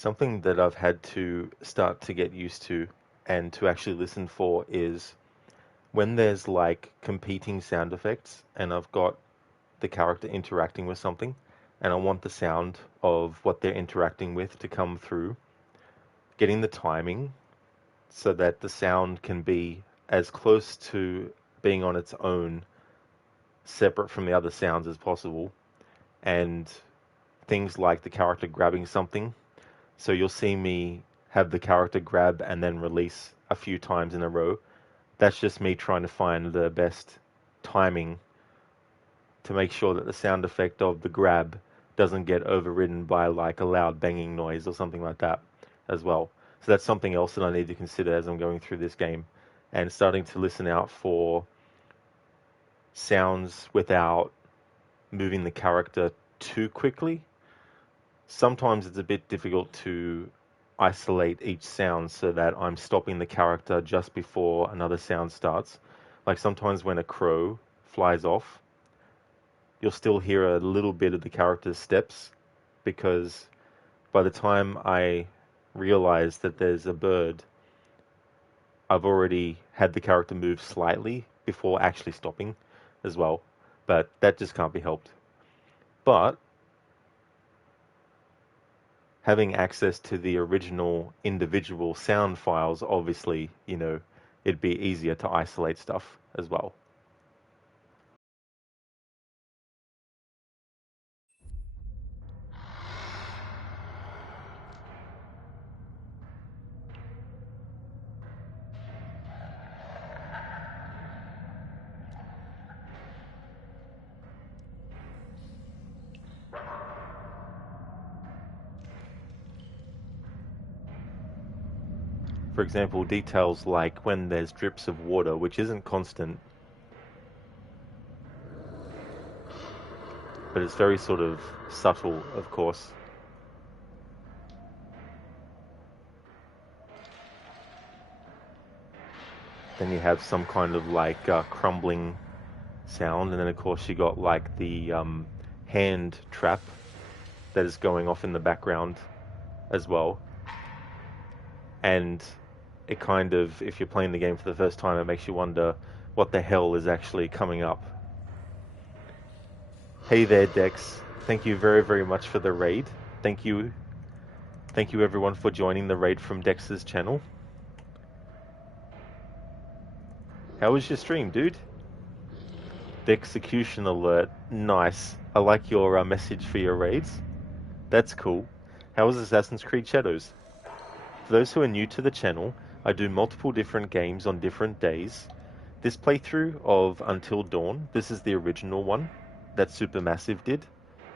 Something that I've had to start to get used to and to actually listen for is when there's like competing sound effects and I've got the character interacting with something and I want the sound of what they're interacting with to come through, getting the timing so that the sound can be as close to being on its own, separate from the other sounds as possible, and things like the character grabbing something. So you'll see me have the character grab and then release a few times in a row. That's just me trying to find the best timing to make sure that the sound effect of the grab doesn't get overridden by like a loud banging noise or something like that as well. So that's something else that I need to consider as I'm going through this game and starting to listen out for sounds without moving the character too quickly. Sometimes it's a bit difficult to isolate each sound so that I'm stopping the character just before another sound starts. Like sometimes when a crow flies off, you'll still hear a little bit of the character's steps because by the time I realize that there's a bird, I've already had the character move slightly before actually stopping as well. But that just can't be helped. But having access to the original individual sound files, obviously, it'd be easier to isolate stuff as well. For example, details like when there's drips of water, which isn't constant, but it's very sort of subtle, of course. Then you have some kind of like crumbling sound, and then of course you got like the hand trap that is going off in the background as well. And it kind of, if you're playing the game for the first time, it makes you wonder what the hell is actually coming up. Hey there, Dex. Thank you very, very much for the raid. Thank you. Thank you everyone for joining the raid from Dex's channel. How was your stream, dude? The execution alert. Nice. I like your message for your raids. That's cool. How was Assassin's Creed Shadows? For those who are new to the channel, I do multiple different games on different days. This playthrough of Until Dawn, this is the original one that Supermassive did.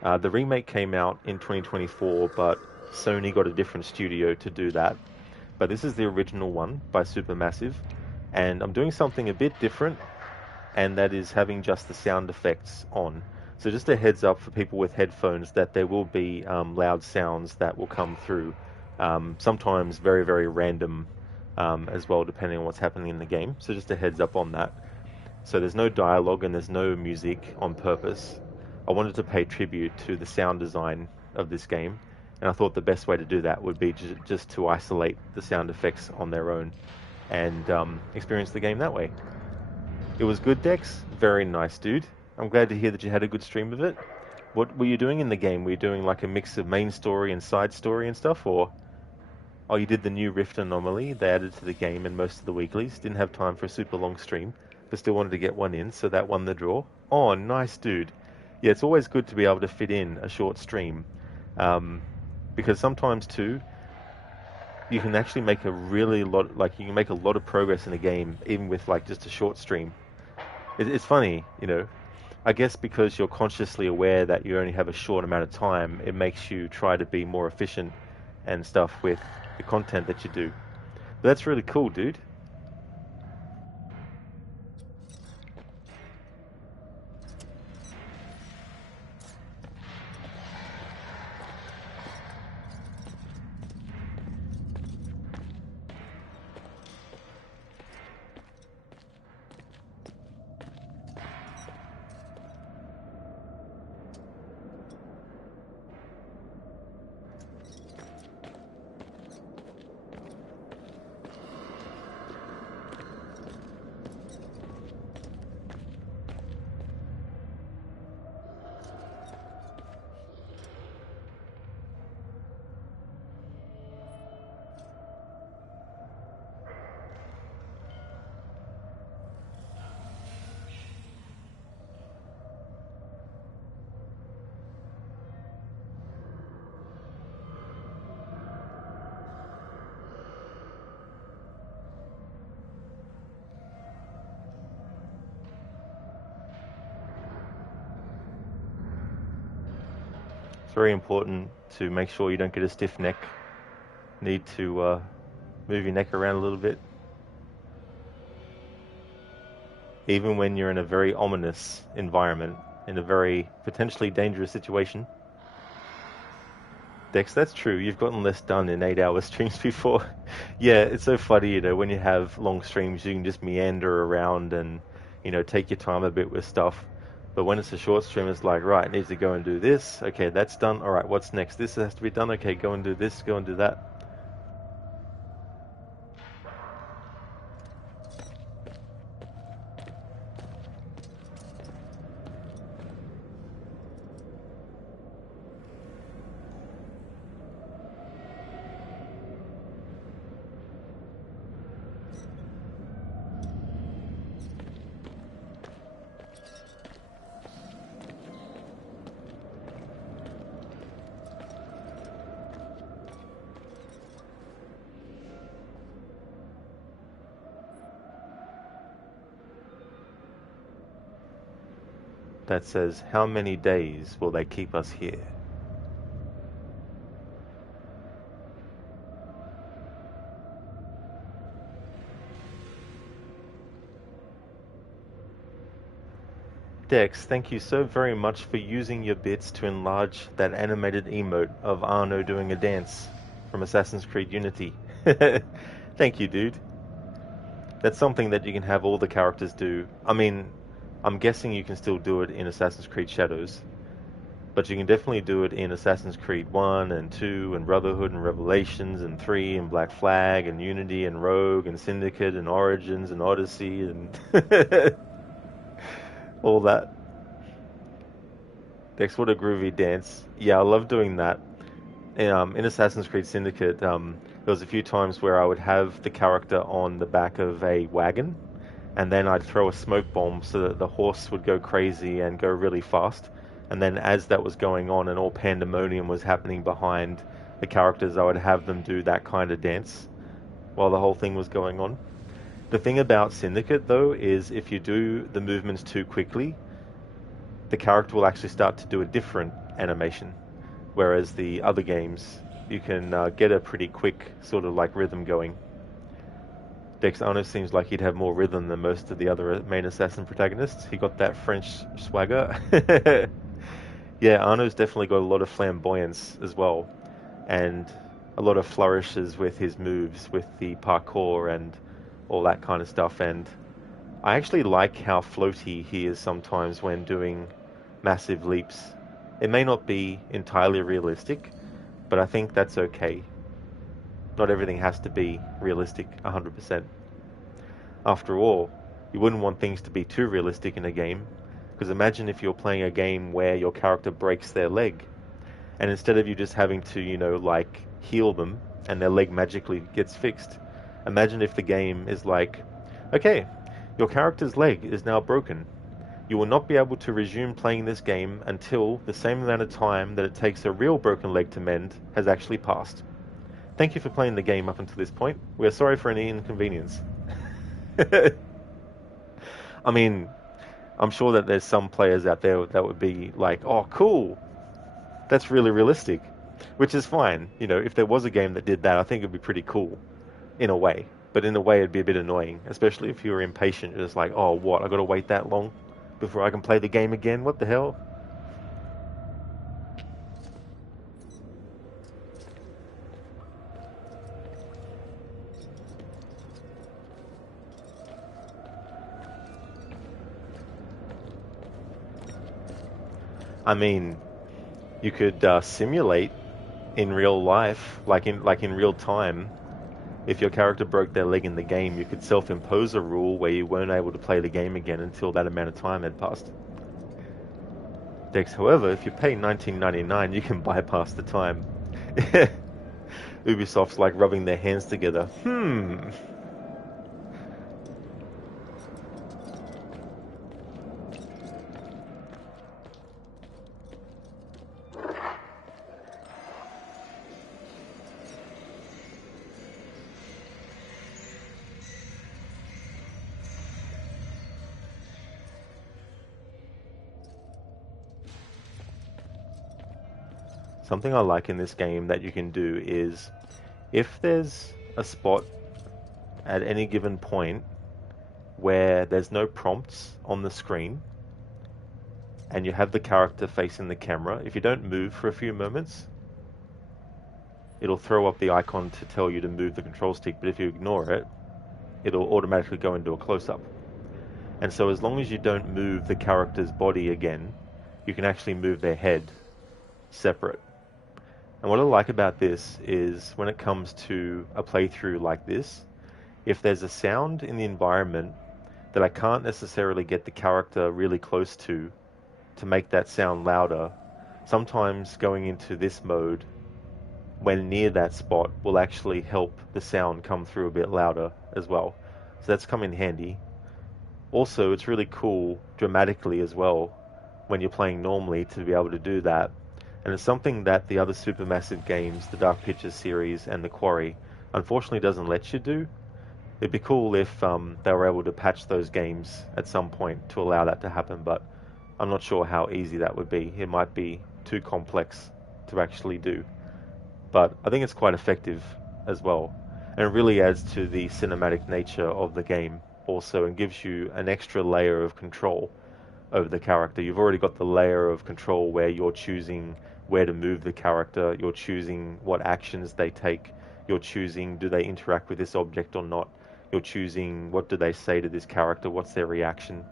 The remake came out in 2024, but Sony got a different studio to do that. But this is the original one by Supermassive, and I'm doing something a bit different, and that is having just the sound effects on. So just a heads up for people with headphones that there will be loud sounds that will come through. Sometimes very, very random as well, depending on what's happening in the game. So just a heads up on that. So there's no dialogue and there's no music on purpose. I wanted to pay tribute to the sound design of this game, and I thought the best way to do that would be just to isolate the sound effects on their own and experience the game that way. It was good, Dex. Very nice, dude. I'm glad to hear that you had a good stream of it. What were you doing in the game? Were you doing like a mix of main story and side story and stuff, or... Oh, you did the new Rift Anomaly they added to the game and most of the weeklies. Didn't have time for a super long stream, but still wanted to get one in, so that won the draw. Oh, nice, dude. Yeah, it's always good to be able to fit in a short stream. Because sometimes, too, you can actually make a really lot... Like, you can make a lot of progress in a game, even with, like, just a short stream. It's funny, I guess because you're consciously aware that you only have a short amount of time, it makes you try to be more efficient and stuff with the content that you do. But that's really cool, dude. very important to make sure you don't get a stiff neck. Need to move your neck around a little bit. Even when you're in a very ominous environment, in a very potentially dangerous situation. Dex, that's true. You've gotten less done in 8-hour streams before. Yeah, it's so funny, you know, when you have long streams, you can just meander around and, you know, take your time a bit with stuff. But when it's a short stream, it's like, right, needs to go and do this. Okay, that's done. All right, what's next? This has to be done. Okay, go and do this, go and do that. That says, how many days will they keep us here? Dex, thank you so very much for using your bits to enlarge that animated emote of Arno doing a dance from Assassin's Creed Unity. Thank you, dude. That's something that you can have all the characters do. I mean, I'm guessing you can still do it in Assassin's Creed Shadows, but you can definitely do it in Assassin's Creed 1 and 2 and Brotherhood and Revelations and 3 and Black Flag and Unity and Rogue and Syndicate and Origins and Odyssey and all that. Dex, what a groovy dance. Yeah, I love doing that. In Assassin's Creed Syndicate, there was a few times where I would have the character on the back of a wagon, and then I'd throw a smoke bomb so that the horse would go crazy and go really fast. And then as that was going on and all pandemonium was happening behind the characters, I would have them do that kind of dance while the whole thing was going on. The thing about Syndicate, though, is if you do the movements too quickly, the character will actually start to do a different animation. Whereas the other games, you can get a pretty quick sort of like rhythm going. Dex Arno seems like he'd have more rhythm than most of the other main assassin protagonists. He got that French swagger. Yeah, Arno's definitely got a lot of flamboyance as well, and a lot of flourishes with his moves, with the parkour and all that kind of stuff. And I actually like how floaty he is sometimes when doing massive leaps. It may not be entirely realistic, but I think that's okay. Not everything has to be realistic 100%. After all, you wouldn't want things to be too realistic in a game, because imagine if you're playing a game where your character breaks their leg, and instead of you just having to, you know, like heal them and their leg magically gets fixed, imagine if the game is like, okay, your character's leg is now broken. You will not be able to resume playing this game until the same amount of time that it takes a real broken leg to mend has actually passed. Thank you for playing the game up until this point. We are sorry for any inconvenience. I mean, I'm sure that there's some players out there that would be like, oh, cool. That's really realistic. Which is fine. You know, if there was a game that did that, I think it'd be pretty cool. In a way. But in a way, it'd be a bit annoying. Especially if you were impatient. It's like, oh, what? I gotta wait that long before I can play the game again? What the hell? I mean, you could simulate in real life, like in real time. If your character broke their leg in the game, you could self-impose a rule where you weren't able to play the game again until that amount of time had passed. Dex, however, if you pay $19.99, you can bypass the time. Ubisoft's like rubbing their hands together. Something I like in this game that you can do is, if there's a spot at any given point where there's no prompts on the screen and you have the character facing the camera, if you don't move for a few moments, it'll throw up the icon to tell you to move the control stick, but if you ignore it, it'll automatically go into a close-up. And so as long as you don't move the character's body again, you can actually move their head separate. And what I like about this is when it comes to a playthrough like this, if there's a sound in the environment that I can't necessarily get the character really close to make that sound louder, sometimes going into this mode when near that spot will actually help the sound come through a bit louder as well. So that's come in handy. Also, it's really cool dramatically as well when you're playing normally to be able to do that. And it's something that the other Supermassive games, the Dark Pictures series and the Quarry, unfortunately doesn't let you do. It'd be cool if they were able to patch those games at some point to allow that to happen, but I'm not sure how easy that would be. It might be too complex to actually do. But I think it's quite effective as well. And it really adds to the cinematic nature of the game also and gives you an extra layer of control over the character. You've already got the layer of control where you're choosing where to move the character, you're choosing what actions they take, you're choosing do they interact with this object or not, you're choosing what do they say to this character, what's their reaction.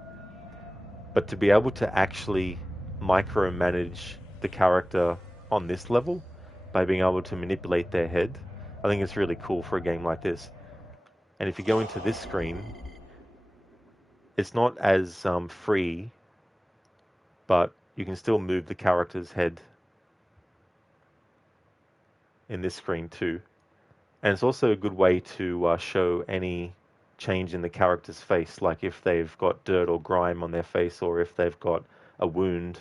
But to be able to actually micromanage the character on this level by being able to manipulate their head, I think it's really cool for a game like this. And if you go into this screen, it's not as free, but you can still move the character's head in this screen too. And it's also a good way to show any change in the character's face, like if they've got dirt or grime on their face or if they've got a wound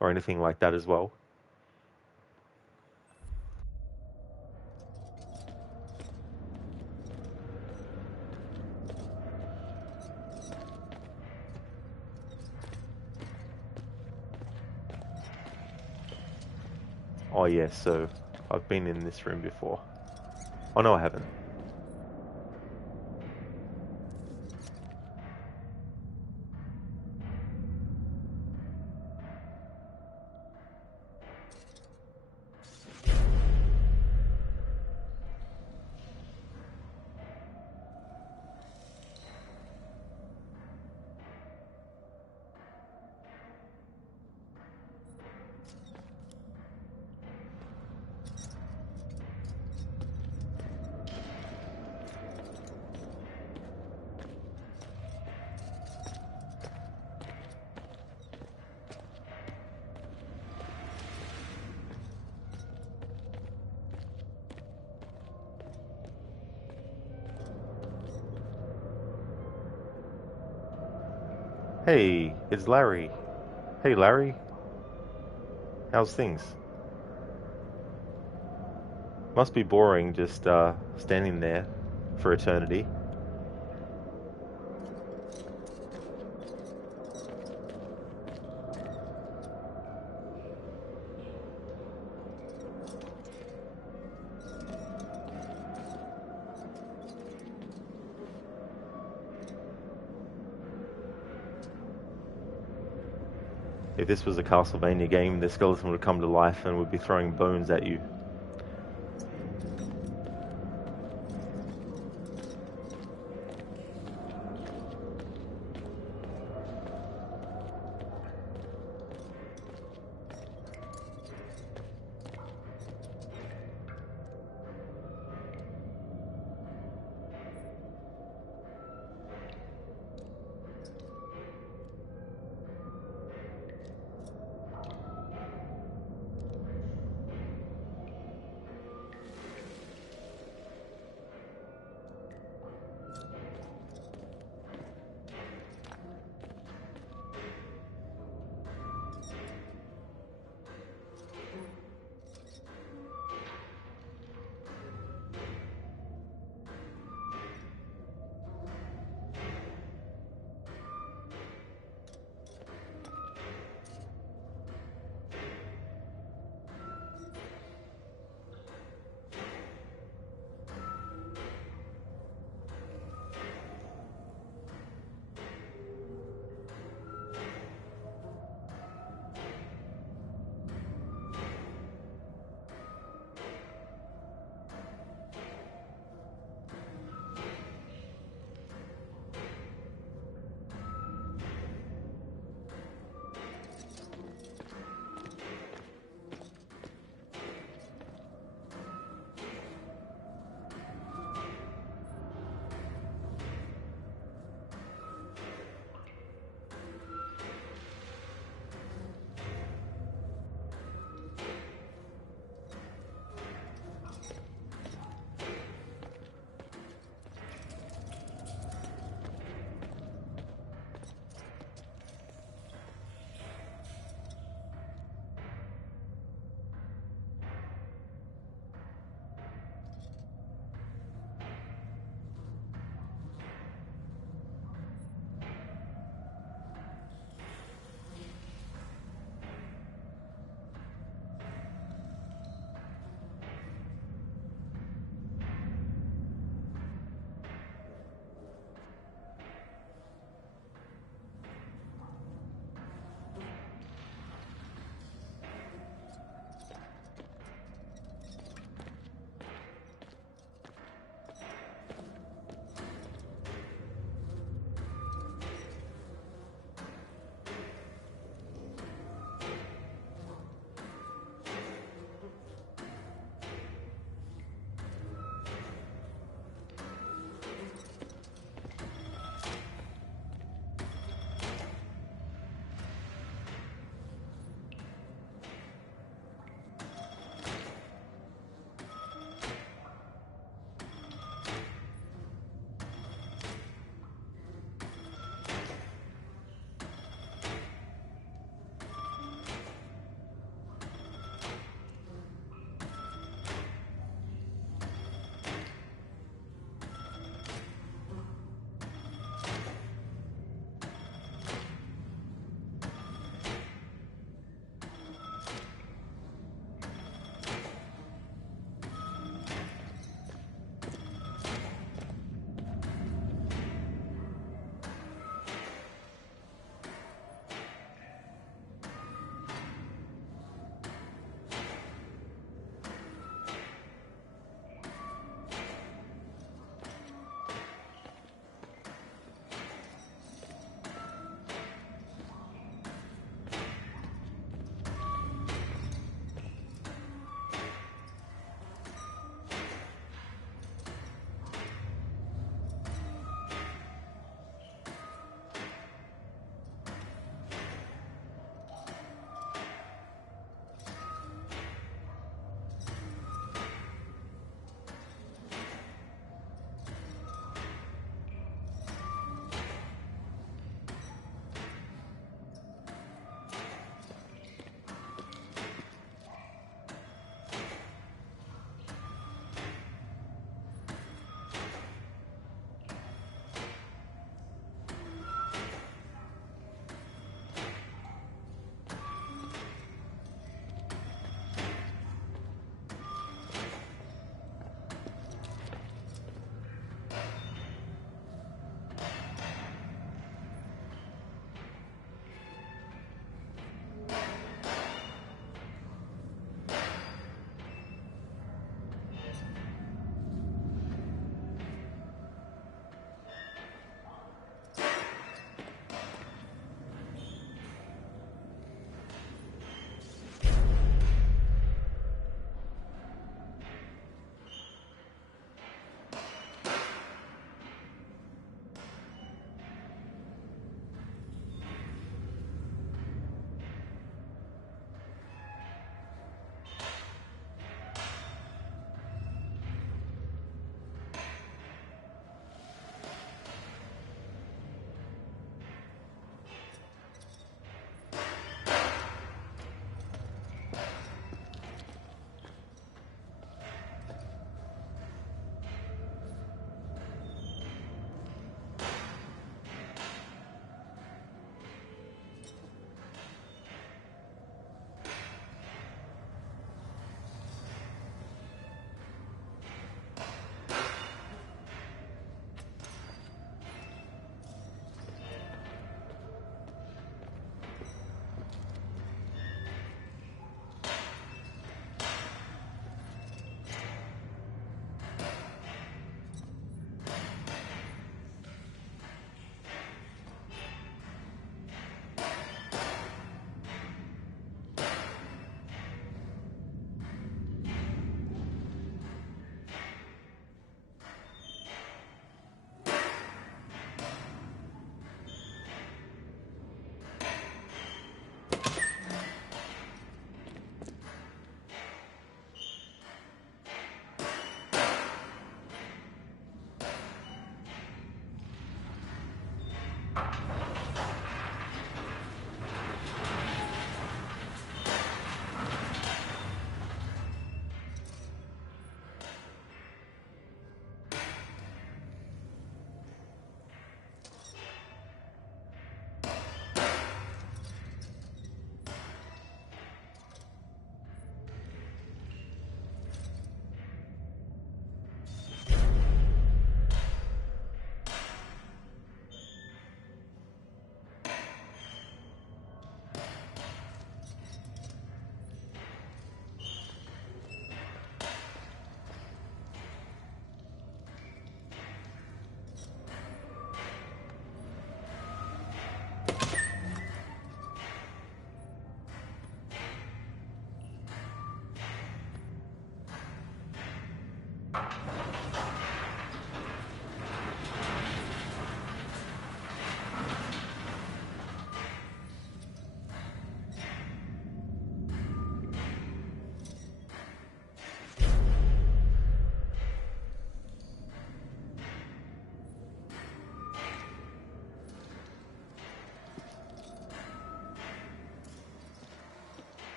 or anything like that as well. Oh yes, so I've been in this room before. Oh no, I haven't. Hey, it's Larry. Hey Larry, how's things? Must be boring just standing there for eternity. If this was a Castlevania game, the skeleton would come to life and would be throwing bones at you.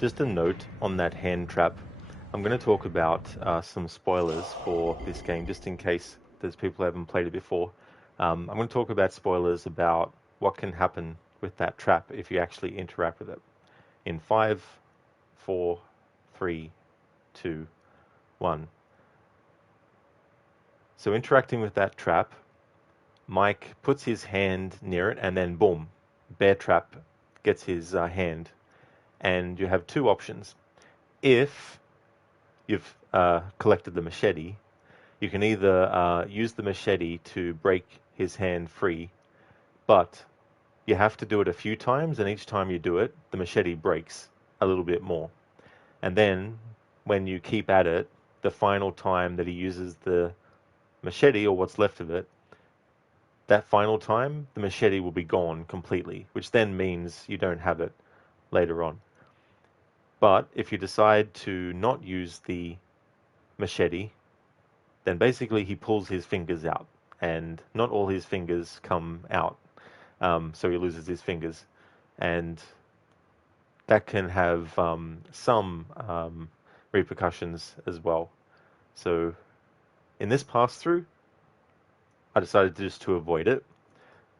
Just a note on that hand trap. I'm going to talk about some spoilers for this game, just in case there's people who haven't played it before. I'm going to talk about spoilers about what can happen with that trap if you actually interact with it. In 5, 4, 3, 2, 1. So interacting with that trap, Mike puts his hand near it, and then boom, Bear Trap gets his hand. And you have two options. If you've collected the machete, you can either use the machete to break his hand free, but you have to do it a few times, and each time you do it, the machete breaks a little bit more. And then, when you keep at it, the final time that he uses the machete, or what's left of it, that final time, the machete will be gone completely, which then means you don't have it later on. But if you decide to not use the machete, then basically he pulls his fingers out, and not all his fingers come out, so he loses his fingers, and that can have some repercussions as well. So in this pass-through, I decided just to avoid it,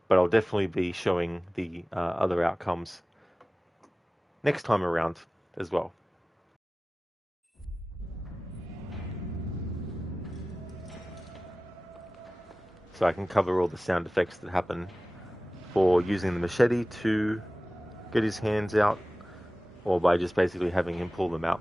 but I'll definitely be showing the other outcomes next time around as well. So I can cover all the sound effects that happen for using the machete to get his hands out, or by just basically having him pull them out.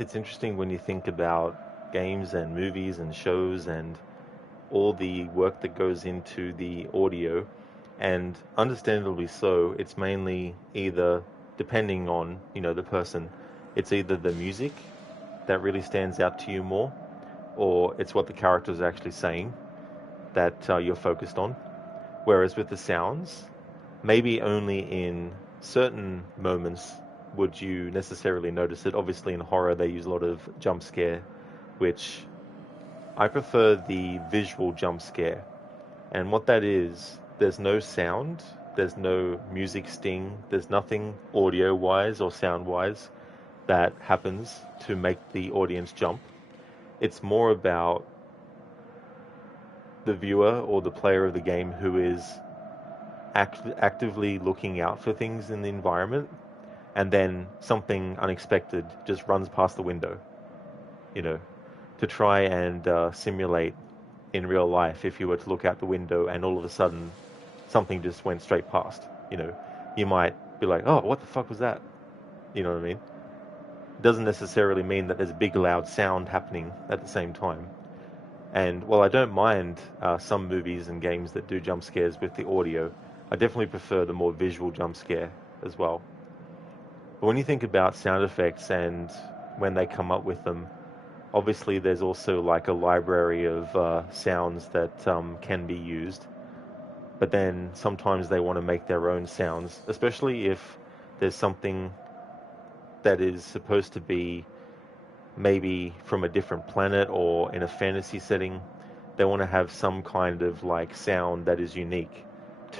It's interesting when you think about games and movies and shows and all the work that goes into the audio, and understandably so. It's mainly either, depending on, the person, it's either the music that really stands out to you more, or it's what the character is actually saying that you're focused on. Whereas with the sounds, maybe only in certain moments would you necessarily notice it. Obviously, in horror, they use a lot of jump scare, which I prefer the visual jump scare. And what that is, there's no sound, there's no music sting, there's nothing audio wise or sound wise that happens to make the audience jump. It's more about the viewer or the player of the game who is actively looking out for things in the environment, and then something unexpected just runs past the window, you know, to try and simulate in real life if you were to look out the window and all of a sudden something just went straight past, you might be like, oh, what the fuck was that? You know what I mean? It doesn't necessarily mean that there's a big loud sound happening at the same time. And while I don't mind some movies and games that do jump scares with the audio, I definitely prefer the more visual jump scare as well. But when you think about sound effects and when they come up with them, obviously there's also like a library of sounds that can be used. But then sometimes they want to make their own sounds, especially if there's something that is supposed to be maybe from a different planet or in a fantasy setting. They want to have some kind of like sound that is unique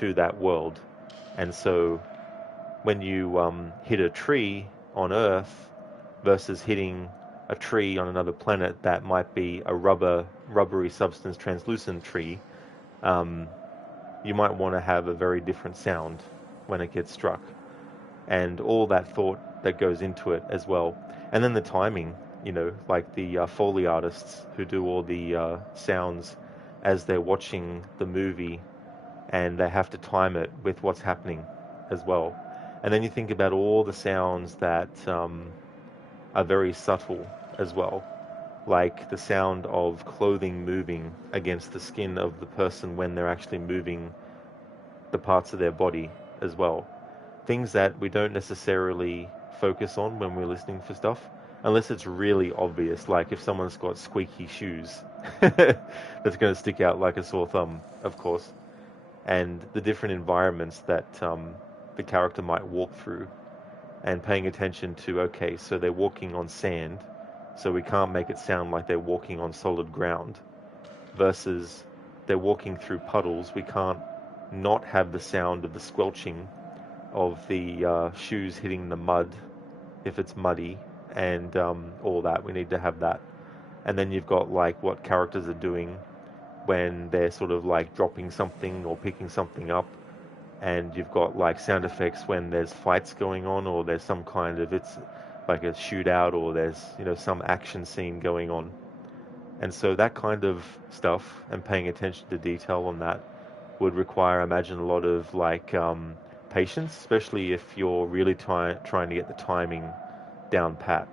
to that world. And so when you hit a tree on Earth versus hitting a tree on another planet that might be a rubbery substance, translucent tree, you might want to have a very different sound when it gets struck. And all that thought that goes into it as well. And then the timing, like the Foley artists who do all the sounds as they're watching the movie, and they have to time it with what's happening as well. And then you think about all the sounds that are very subtle as well, like the sound of clothing moving against the skin of the person when they're actually moving the parts of their body as well. Things that we don't necessarily focus on when we're listening for stuff, unless it's really obvious, like if someone's got squeaky shoes, that's going to stick out like a sore thumb, of course. And the different environments that the character might walk through, and paying attention to, okay, so they're walking on sand, so we can't make it sound like they're walking on solid ground, versus they're walking through puddles. We can't not have the sound of the squelching of the shoes hitting the mud if it's muddy, and all that. We need to have that. And then you've got like what characters are doing when they're sort of like dropping something or picking something up, and you've got like sound effects when there's fights going on, or there's some kind of, it's like a shootout, or there's some action scene going on. And so that kind of stuff and paying attention to detail on that would require, I imagine, a lot of like patience, especially if you're really trying to get the timing down pat,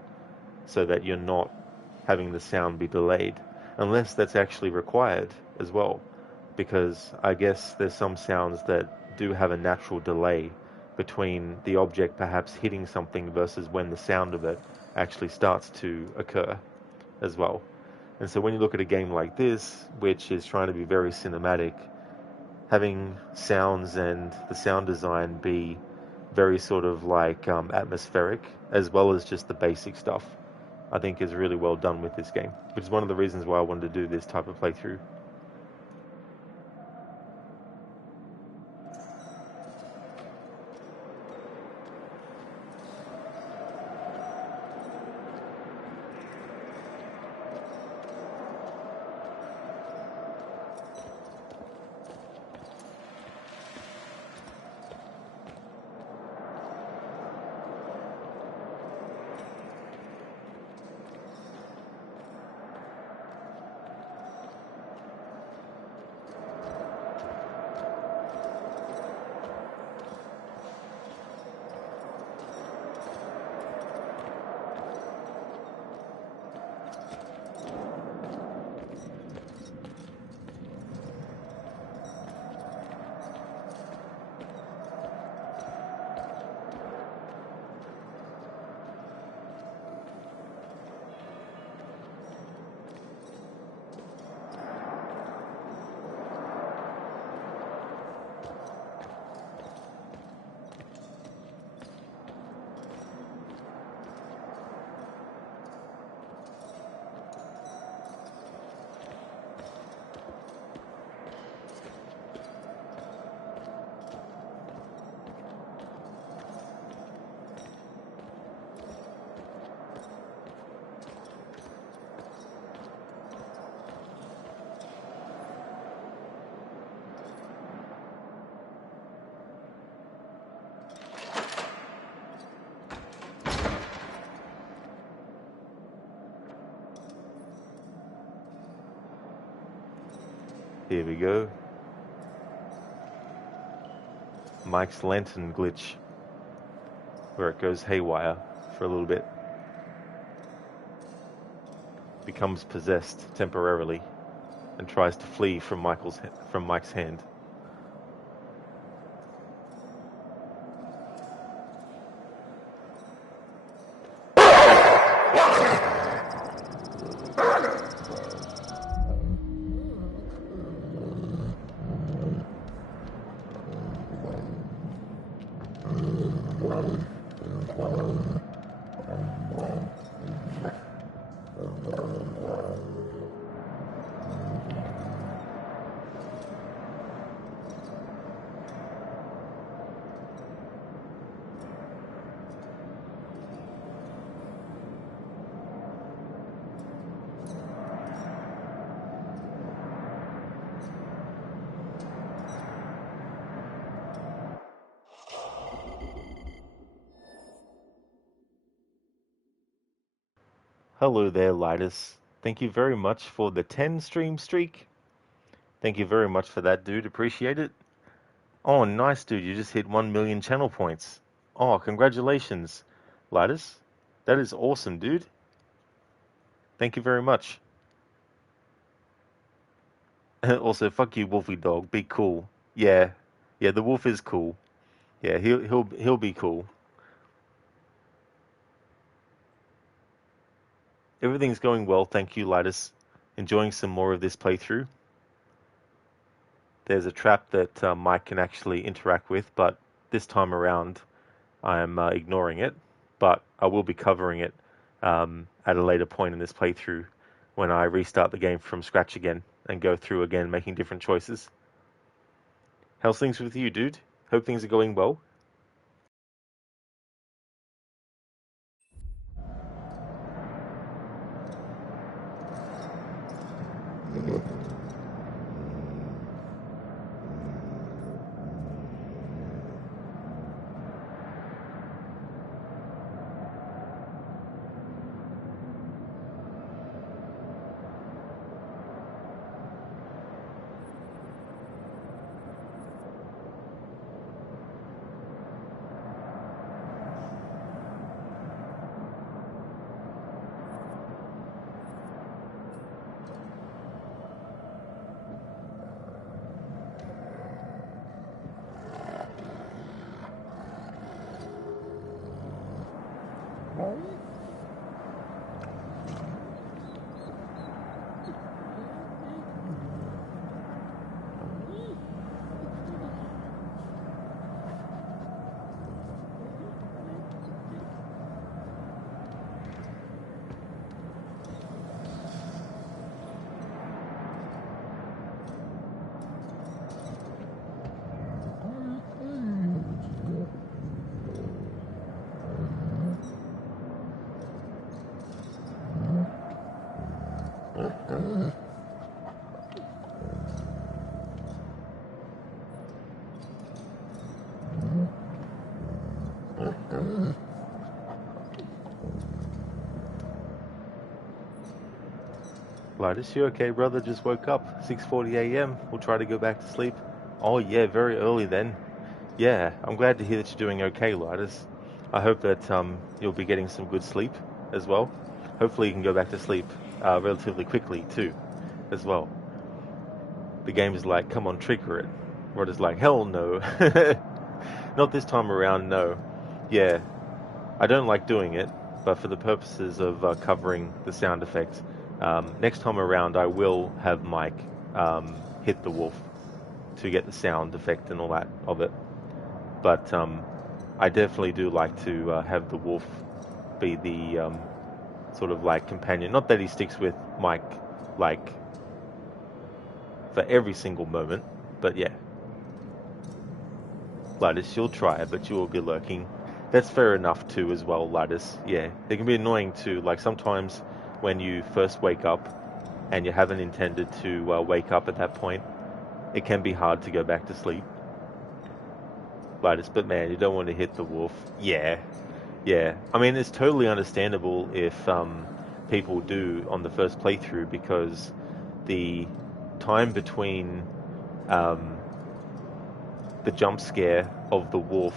so that you're not having the sound be delayed, unless that's actually required as well, because I guess there's some sounds that do have a natural delay between the object perhaps hitting something versus when the sound of it actually starts to occur as well. And so when you look at a game like this, which is trying to be very cinematic, having sounds and the sound design be very sort of like atmospheric, as well as just the basic stuff, I think is really well done with this game, which is one of the reasons why I wanted to do this type of playthrough. Here we go. Mike's lantern glitch, where it goes haywire for a little bit. Becomes possessed temporarily and tries to flee from Mike's hand. Hello there, Lidus. Thank you very much for the 10 stream streak. Thank you very much for that, dude. Appreciate it. Oh, nice, dude. You just hit 1 million channel points. Oh, congratulations, Lidus. That is awesome, dude. Thank you very much. Also, fuck you, Wolfie Dog. Be cool. Yeah, the wolf is cool. Yeah, he'll be cool. Everything's going well, thank you, Lidus. Enjoying some more of this playthrough. There's a trap that Mike can actually interact with, but this time around I'm ignoring it. But I will be covering it at a later point in this playthrough when I restart the game from scratch again and go through again making different choices. How's things with you, dude? Hope things are going well. Lidus, you okay, brother? Just woke up. 6:40 a.m. We'll try to go back to sleep. Oh yeah, very early then. Yeah, I'm glad to hear that you're doing okay, Lidus. I hope that you'll be getting some good sleep as well. Hopefully you can go back to sleep relatively quickly too, as well. The game is like, come on, trigger it. Rod is like, hell no. Not this time around, no. Yeah, I don't like doing it, but for the purposes of covering the sound effects, next time around I will have Mike hit the wolf to get the sound effect and all that of it. But I definitely do like to have the wolf be the sort of like companion. Not that he sticks with Mike like for every single moment, but yeah. Lidus, you'll try it, but you will be lurking. That's fair enough too as well, Lidus. Yeah, it can be annoying too. Like sometimes when you first wake up and you haven't intended to wake up at that point, it can be hard to go back to sleep. Lidus, but man, you don't want to hit the wolf. Yeah. I mean, it's totally understandable if people do on the first playthrough, because the time between the jump scare of the wolf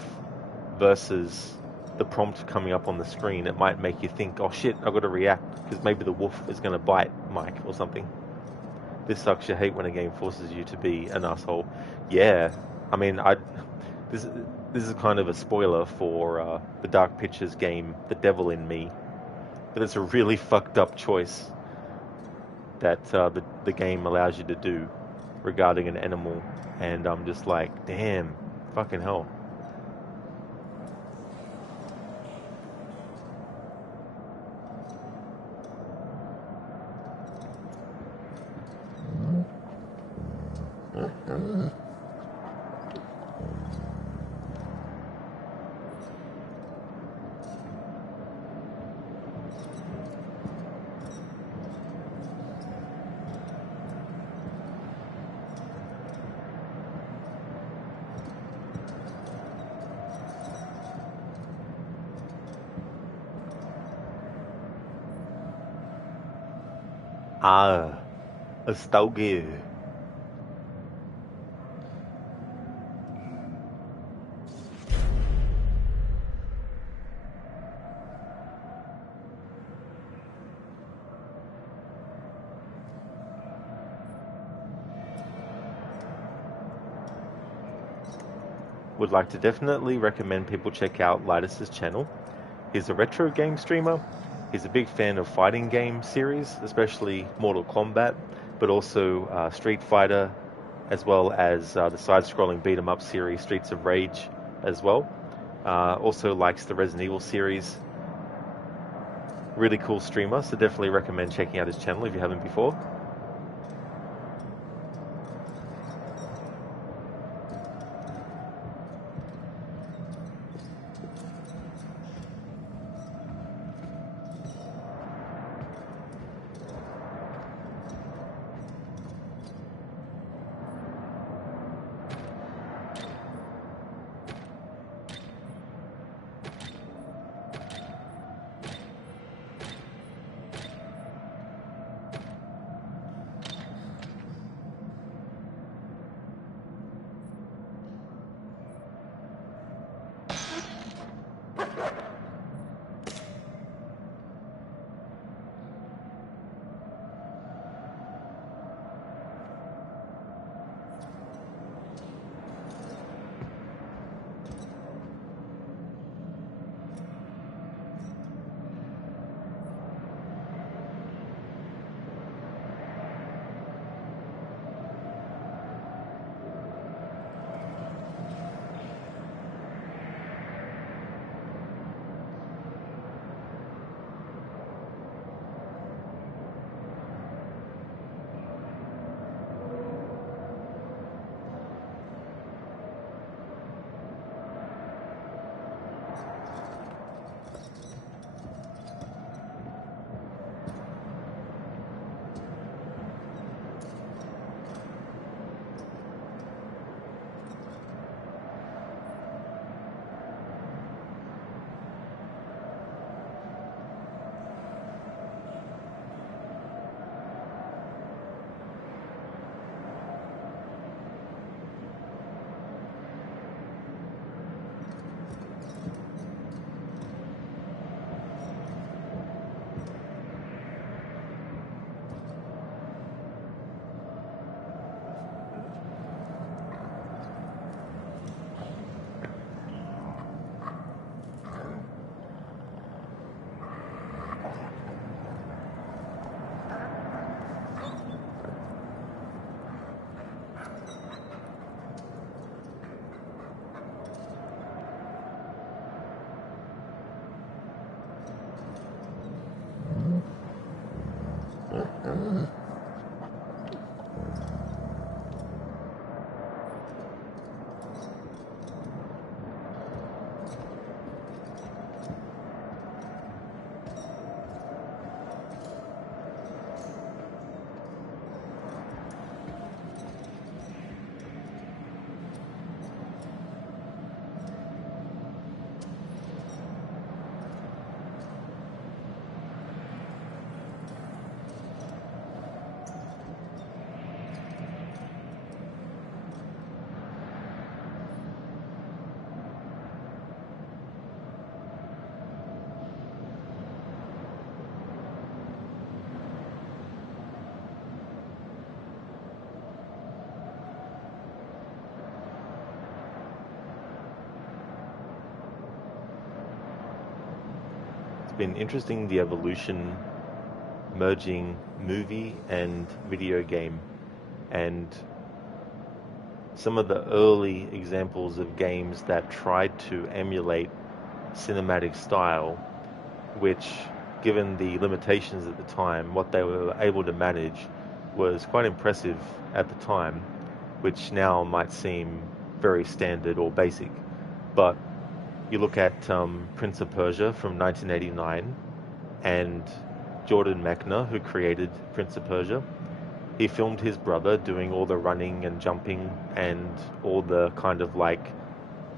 versus the prompt coming up on the screen, it might make you think, oh shit, I've got to react because maybe the wolf is going to bite Mike or something. This sucks. You hate when a game forces you to be an asshole. Yeah, I mean, this is kind of a spoiler for the Dark Pictures game, The Devil in Me, but it's a really fucked up choice that the game allows you to do regarding an animal, and I'm just like, damn, fucking hell. Ah, a stogie. Would like to definitely recommend people check out Lightus's channel. He's a retro game streamer. He's a big fan of fighting game series, especially Mortal Kombat, but also Street Fighter, as well as the side-scrolling beat-em-up series Streets of Rage as well. Also likes the Resident Evil series. Really cool streamer, so definitely recommend checking out his channel if you haven't before. been interesting, the evolution merging movie and video game, and some of the early examples of games that tried to emulate cinematic style, which, given the limitations at the time, what they were able to manage was quite impressive at the time, which now might seem very standard or basic. But you look at Prince of Persia from 1989 and Jordan Mechner, who created Prince of Persia. He filmed his brother doing all the running and jumping and all the kind of like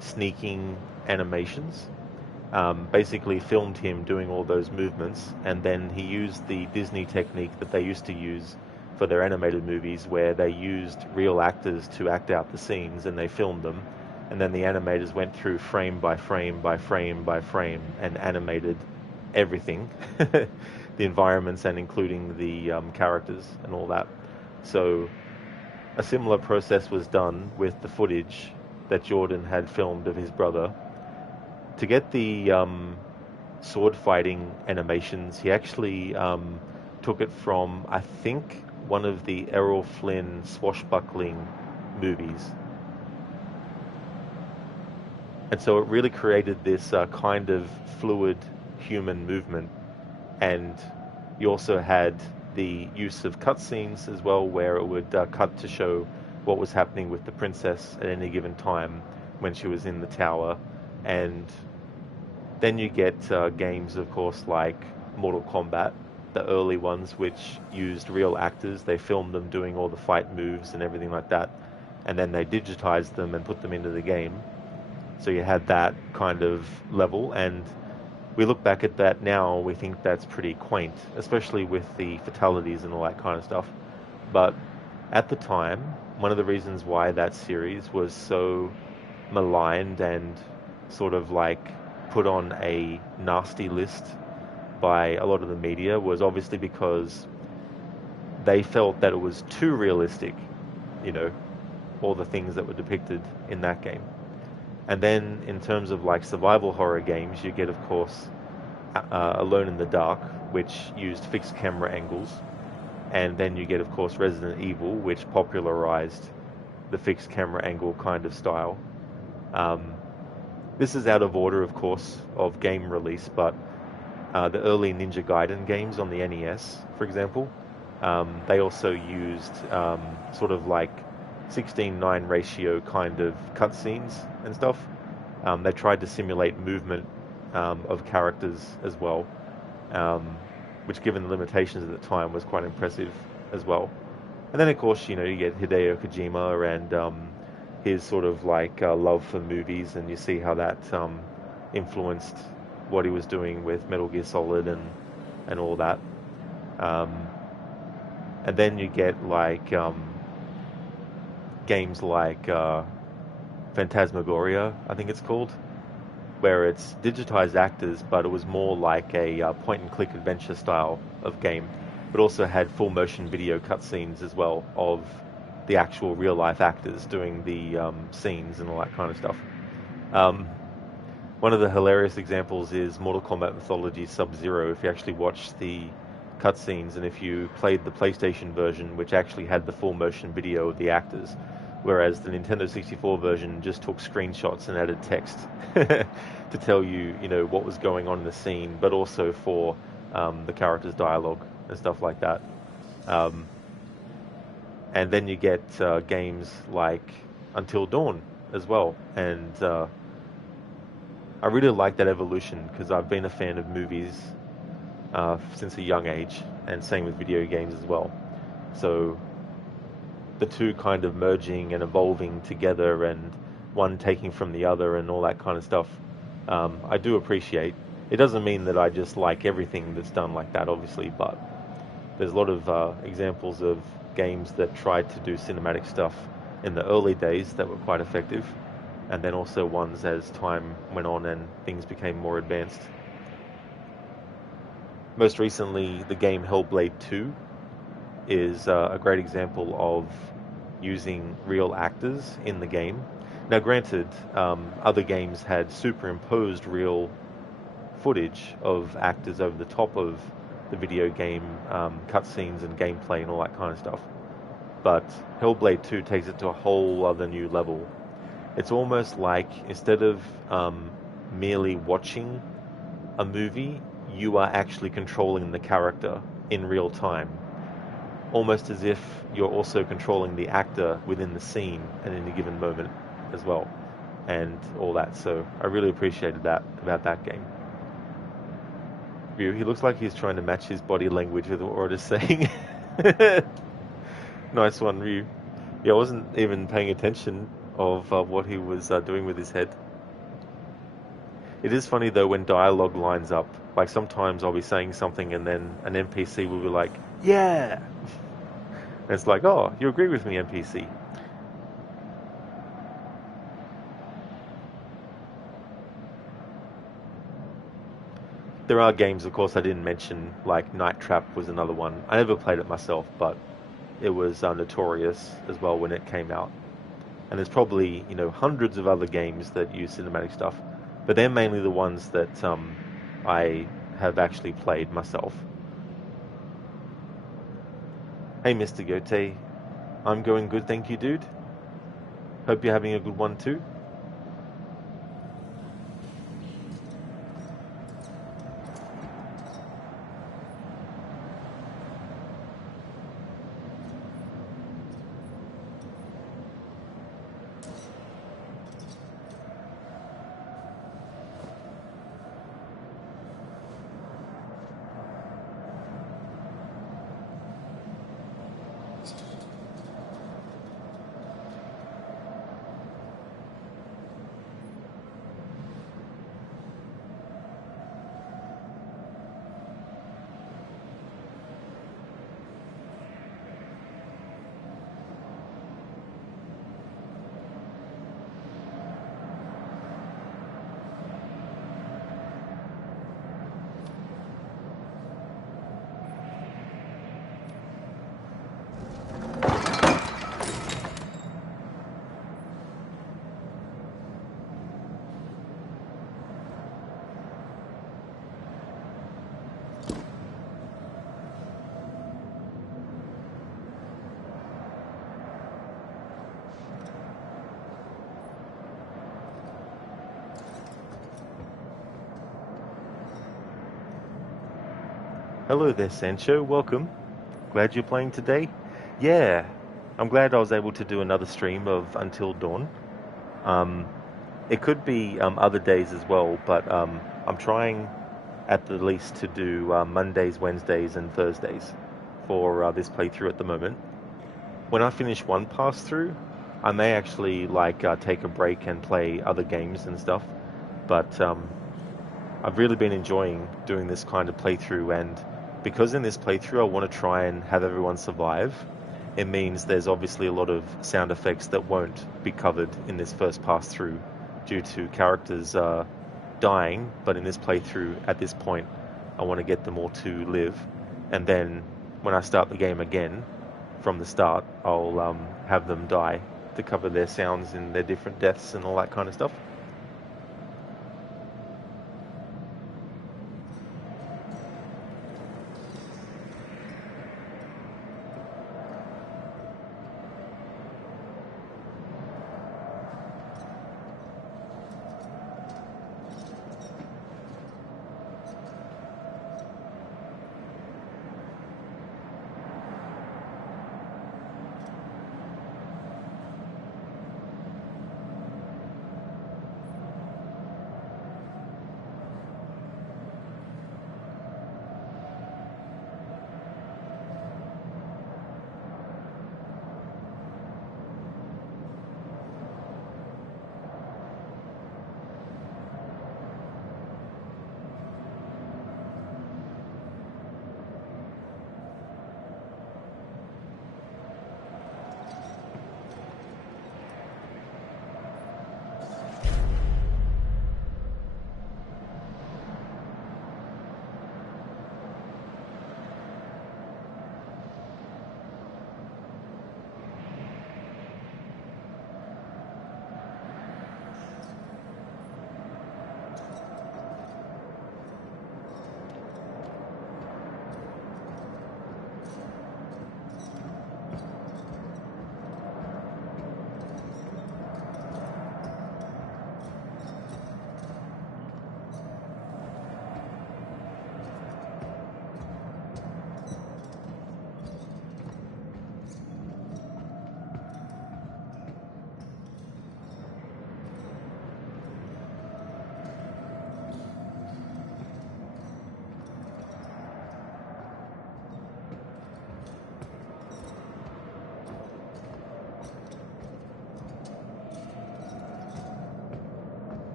sneaking animations. Basically filmed him doing all those movements, and then he used the Disney technique that they used to use for their animated movies, where they used real actors to act out the scenes, and they filmed them, and then the animators went through frame by frame by frame by frame and animated everything, the environments and including the characters and all that. So a similar process was done with the footage that Jordan had filmed of his brother. To get the sword fighting animations, he actually took it from, I think, one of the Errol Flynn swashbuckling movies. And so it really created this kind of fluid human movement. And you also had the use of cutscenes as well, where it would cut to show what was happening with the princess at any given time when she was in the tower. And then you get games, of course, like Mortal Kombat, the early ones, which used real actors. They filmed them doing all the fight moves and everything like that, and then they digitized them and put them into the game. So you had that kind of level, and we look back at that now, we think that's pretty quaint, especially with the fatalities and all that kind of stuff. But at the time, one of the reasons why that series was so maligned and sort of like put on a nasty list by a lot of the media was obviously because they felt that it was too realistic, all the things that were depicted in that game. And then in terms of like survival horror games, you get, of course, Alone in the Dark, which used fixed camera angles. And then you get, of course, Resident Evil, which popularized the fixed camera angle kind of style. This is out of order, of course, of game release, but the early Ninja Gaiden games on the NES, for example, they also used sort of like 16:9 ratio kind of cutscenes and stuff. They tried to simulate movement of characters as well, which, given the limitations at the time, was quite impressive as well. And then, of course, you get Hideo Kojima and his sort of like love for movies, and you see how that influenced what he was doing with Metal Gear Solid and all that. And then you get like games like Phantasmagoria, I think it's called, where it's digitized actors, but it was more like a point-and-click adventure style of game, but also had full motion video cutscenes as well of the actual real-life actors doing the scenes and all that kind of stuff. One of the hilarious examples is Mortal Kombat Mythology Sub-Zero. If you actually watch the cutscenes, and if you played the PlayStation version, which actually had the full motion video of the actors, whereas the Nintendo 64 version just took screenshots and added text to tell you, what was going on in the scene, but also for the characters' dialogue and stuff like that. And then you get games like Until Dawn as well, and I really like that evolution because I've been a fan of movies since a young age, and same with video games as well. So the two kind of merging and evolving together, and one taking from the other and all that kind of stuff, I do appreciate. It doesn't mean that I just like everything that's done like that, obviously, but there's a lot of examples of games that tried to do cinematic stuff in the early days that were quite effective, and then also ones as time went on and things became more advanced. Most recently, the game Hellblade 2 is a great example of using real actors in the game. Now, granted, other games had superimposed real footage of actors over the top of the video game cutscenes and gameplay and all that kind of stuff. But Hellblade 2 takes it to a whole other new level. It's almost like instead of merely watching a movie, you are actually controlling the character in real time. Almost as if you're also controlling the actor within the scene and in a given moment as well. And all that. So I really appreciated that about that game. He looks like he's trying to match his body language with what we're just saying. Nice one, Ryu. Yeah, I wasn't even paying attention of what he was doing with his head. It is funny though when dialogue lines up. Like sometimes I'll be saying something and then an NPC will be like, "Yeah." And it's like, "Oh, you agree with me, NPC." There are games, of course, I didn't mention, like Night Trap was another one. I never played it myself, but it was notorious as well when it came out. And there's probably, hundreds of other games that use cinematic stuff, but they're mainly the ones that I have actually played myself. Hey, Mr. Gote. I'm going good, thank you, dude. Hope you're having a good one too. Hello there, Sancho. Welcome. Glad you're playing today. Yeah, I'm glad I was able to do another stream of Until Dawn. It could be other days as well, but I'm trying at the least to do Mondays, Wednesdays, and Thursdays for this playthrough at the moment. When I finish one pass through, I may actually take a break and play other games and stuff. But I've really been enjoying doing this kind of playthrough, and because in this playthrough I want to try and have everyone survive, it means there's obviously a lot of sound effects that won't be covered in this first pass through due to characters dying. But in this playthrough, at this point, I want to get them all to live, and then when I start the game again from the start, I'll have them die to cover their sounds and their different deaths and all that kind of stuff.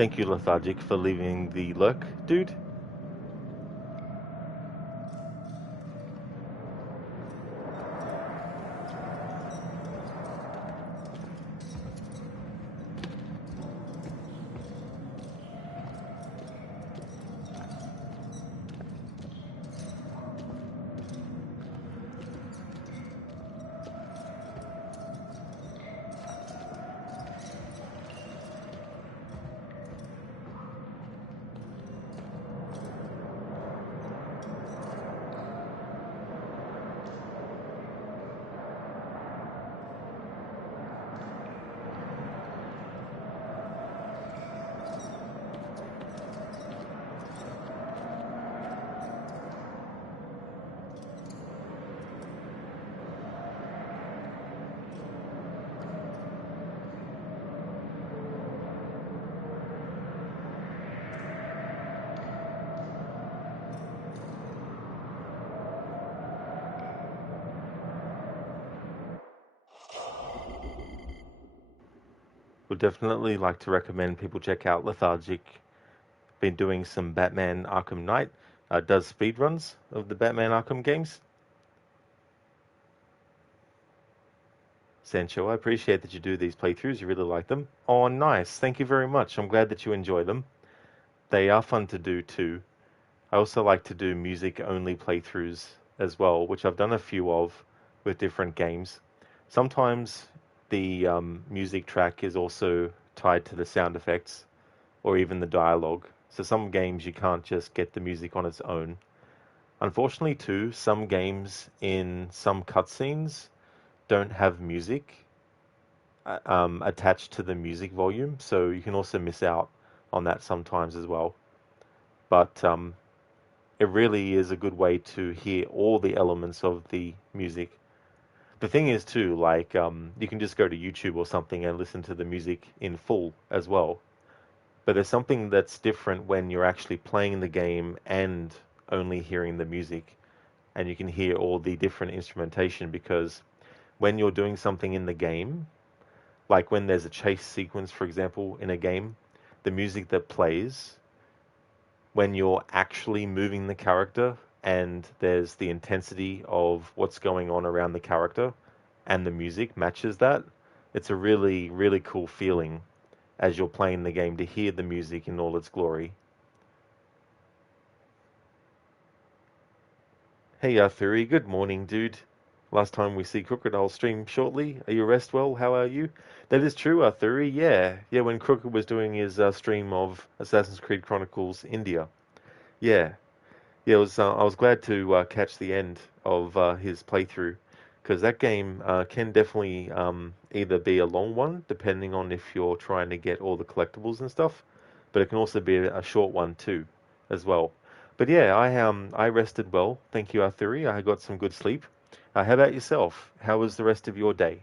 Thank you, Lethargic, for leaving the lurk, dude. Would definitely like to recommend people check out Lethargic. Been doing some Batman Arkham Knight. Does speedruns of the Batman Arkham games. Sancho, I appreciate that you do these playthroughs. You really like them. Oh, nice. Thank you very much. I'm glad that you enjoy them. They are fun to do too. I also like to do music-only playthroughs as well, which I've done a few of with different games. Sometimes the music track is also tied to the sound effects or even the dialogue. So some games you can't just get the music on its own. Unfortunately, too, some games in some cutscenes don't have music attached to the music volume, so you can also miss out on that sometimes as well. But it really is a good way to hear all the elements of the music. The thing is too, like you can just go to YouTube or something and listen to the music in full as well. But there's something that's different when you're actually playing the game and only hearing the music, and you can hear all the different instrumentation because when you're doing something in the game, like when there's a chase sequence, for example, in a game, the music that plays when you're actually moving the character and there's the intensity of what's going on around the character and the music matches that, it's a really, really cool feeling as you're playing the game to hear the music in all its glory. Hey Arthuri, good morning, dude. Last time we see Crooked, I'll stream shortly. Are you rest well? How are you? That is true, Arthuri. Yeah, yeah. When Crooked was doing his stream of Assassin's Creed Chronicles India, yeah, yeah. It was. I was glad to catch the end of his playthrough because that game can definitely either be a long one, depending on if you're trying to get all the collectibles and stuff, but it can also be a short one too, as well. But yeah, I rested well. Thank you, Arthuri. I got some good sleep. How about yourself? How was the rest of your day?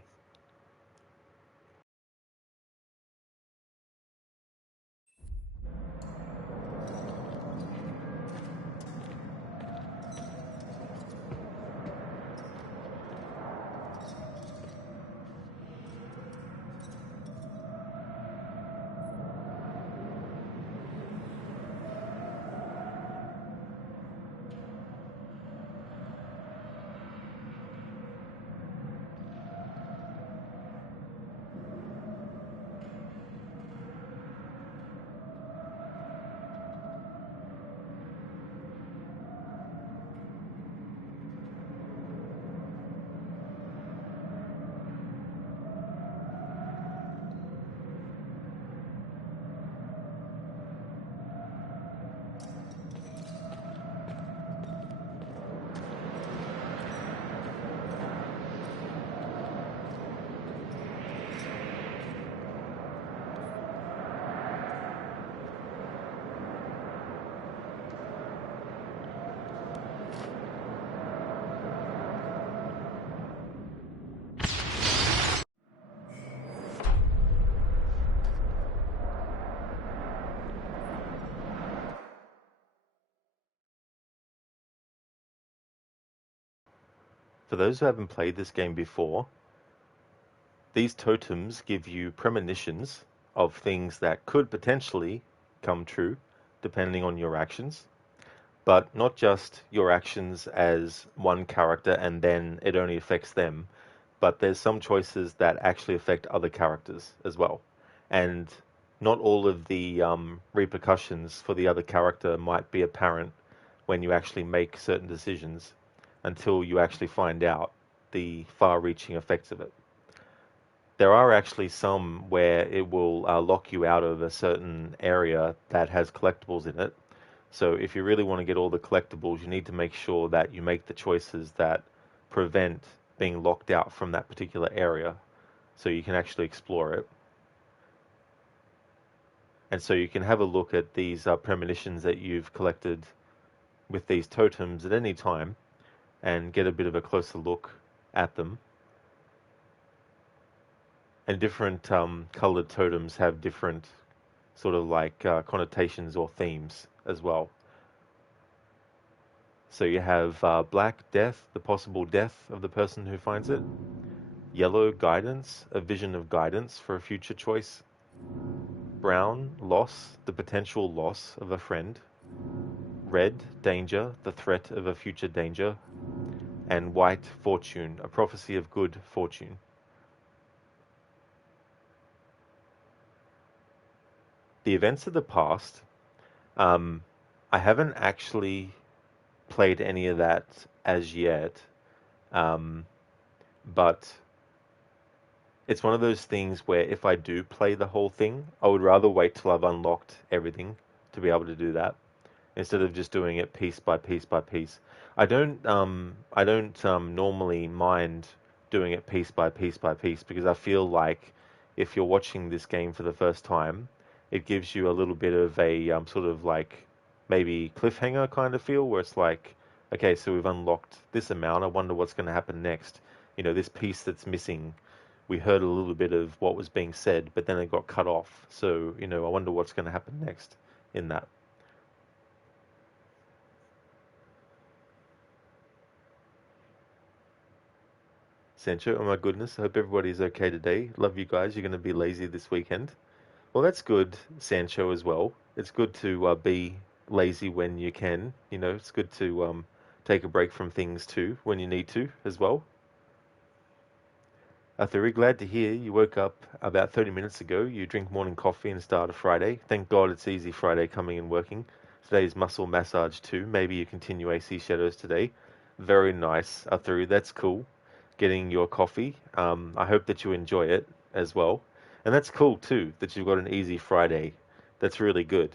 For those who haven't played this game before, these totems give you premonitions of things that could potentially come true depending on your actions, but not just your actions as one character and then it only affects them, but there's some choices that actually affect other characters as well. And not all of the repercussions for the other character might be apparent when you actually make certain decisions until you actually find out the far-reaching effects of it. There are actually some where it will lock you out of a certain area that has collectibles in it. So if you really want to get all the collectibles, you need to make sure that you make the choices that prevent being locked out from that particular area so you can actually explore it. And so you can have a look at these premonitions that you've collected with these totems at any time and get a bit of a closer look at them. And different colored totems have different sort of like connotations or themes as well. So you have black, death, the possible death of the person who finds it. Yellow, guidance, a vision of guidance for a future choice. Brown, loss, the potential loss of a friend. Red, danger, the threat of a future danger. And white, fortune, a prophecy of good fortune. The events of the past, I haven't actually played any of that as yet, but it's one of those things where if I do play the whole thing, I would rather wait till I've unlocked everything to be able to do that instead of just doing it piece by piece by piece. I don't normally mind doing it piece by piece by piece because I feel like if you're watching this game for the first time, it gives you a little bit of a sort of like maybe cliffhanger kind of feel where it's like, okay, so we've unlocked this amount. I wonder what's going to happen next. You know, this piece that's missing. We heard a little bit of what was being said, but then it got cut off. So, you know, I wonder what's going to happen next in that. Sancho, oh my goodness, I hope everybody's okay today. Love you guys. You're going to be lazy this weekend. Well, that's good, Sancho, as well. It's good to be lazy when you can. You know, it's good to take a break from things too when you need to as well. Very glad to hear you woke up about 30 minutes ago. You drink morning coffee and start a Friday. Thank God it's easy Friday coming and working. Today's muscle massage too. Maybe you continue AC Shadows today. Very nice, Atharu. That's cool. Getting your coffee. I hope that you enjoy it as well. And that's cool too, that you've got an easy Friday. That's really good.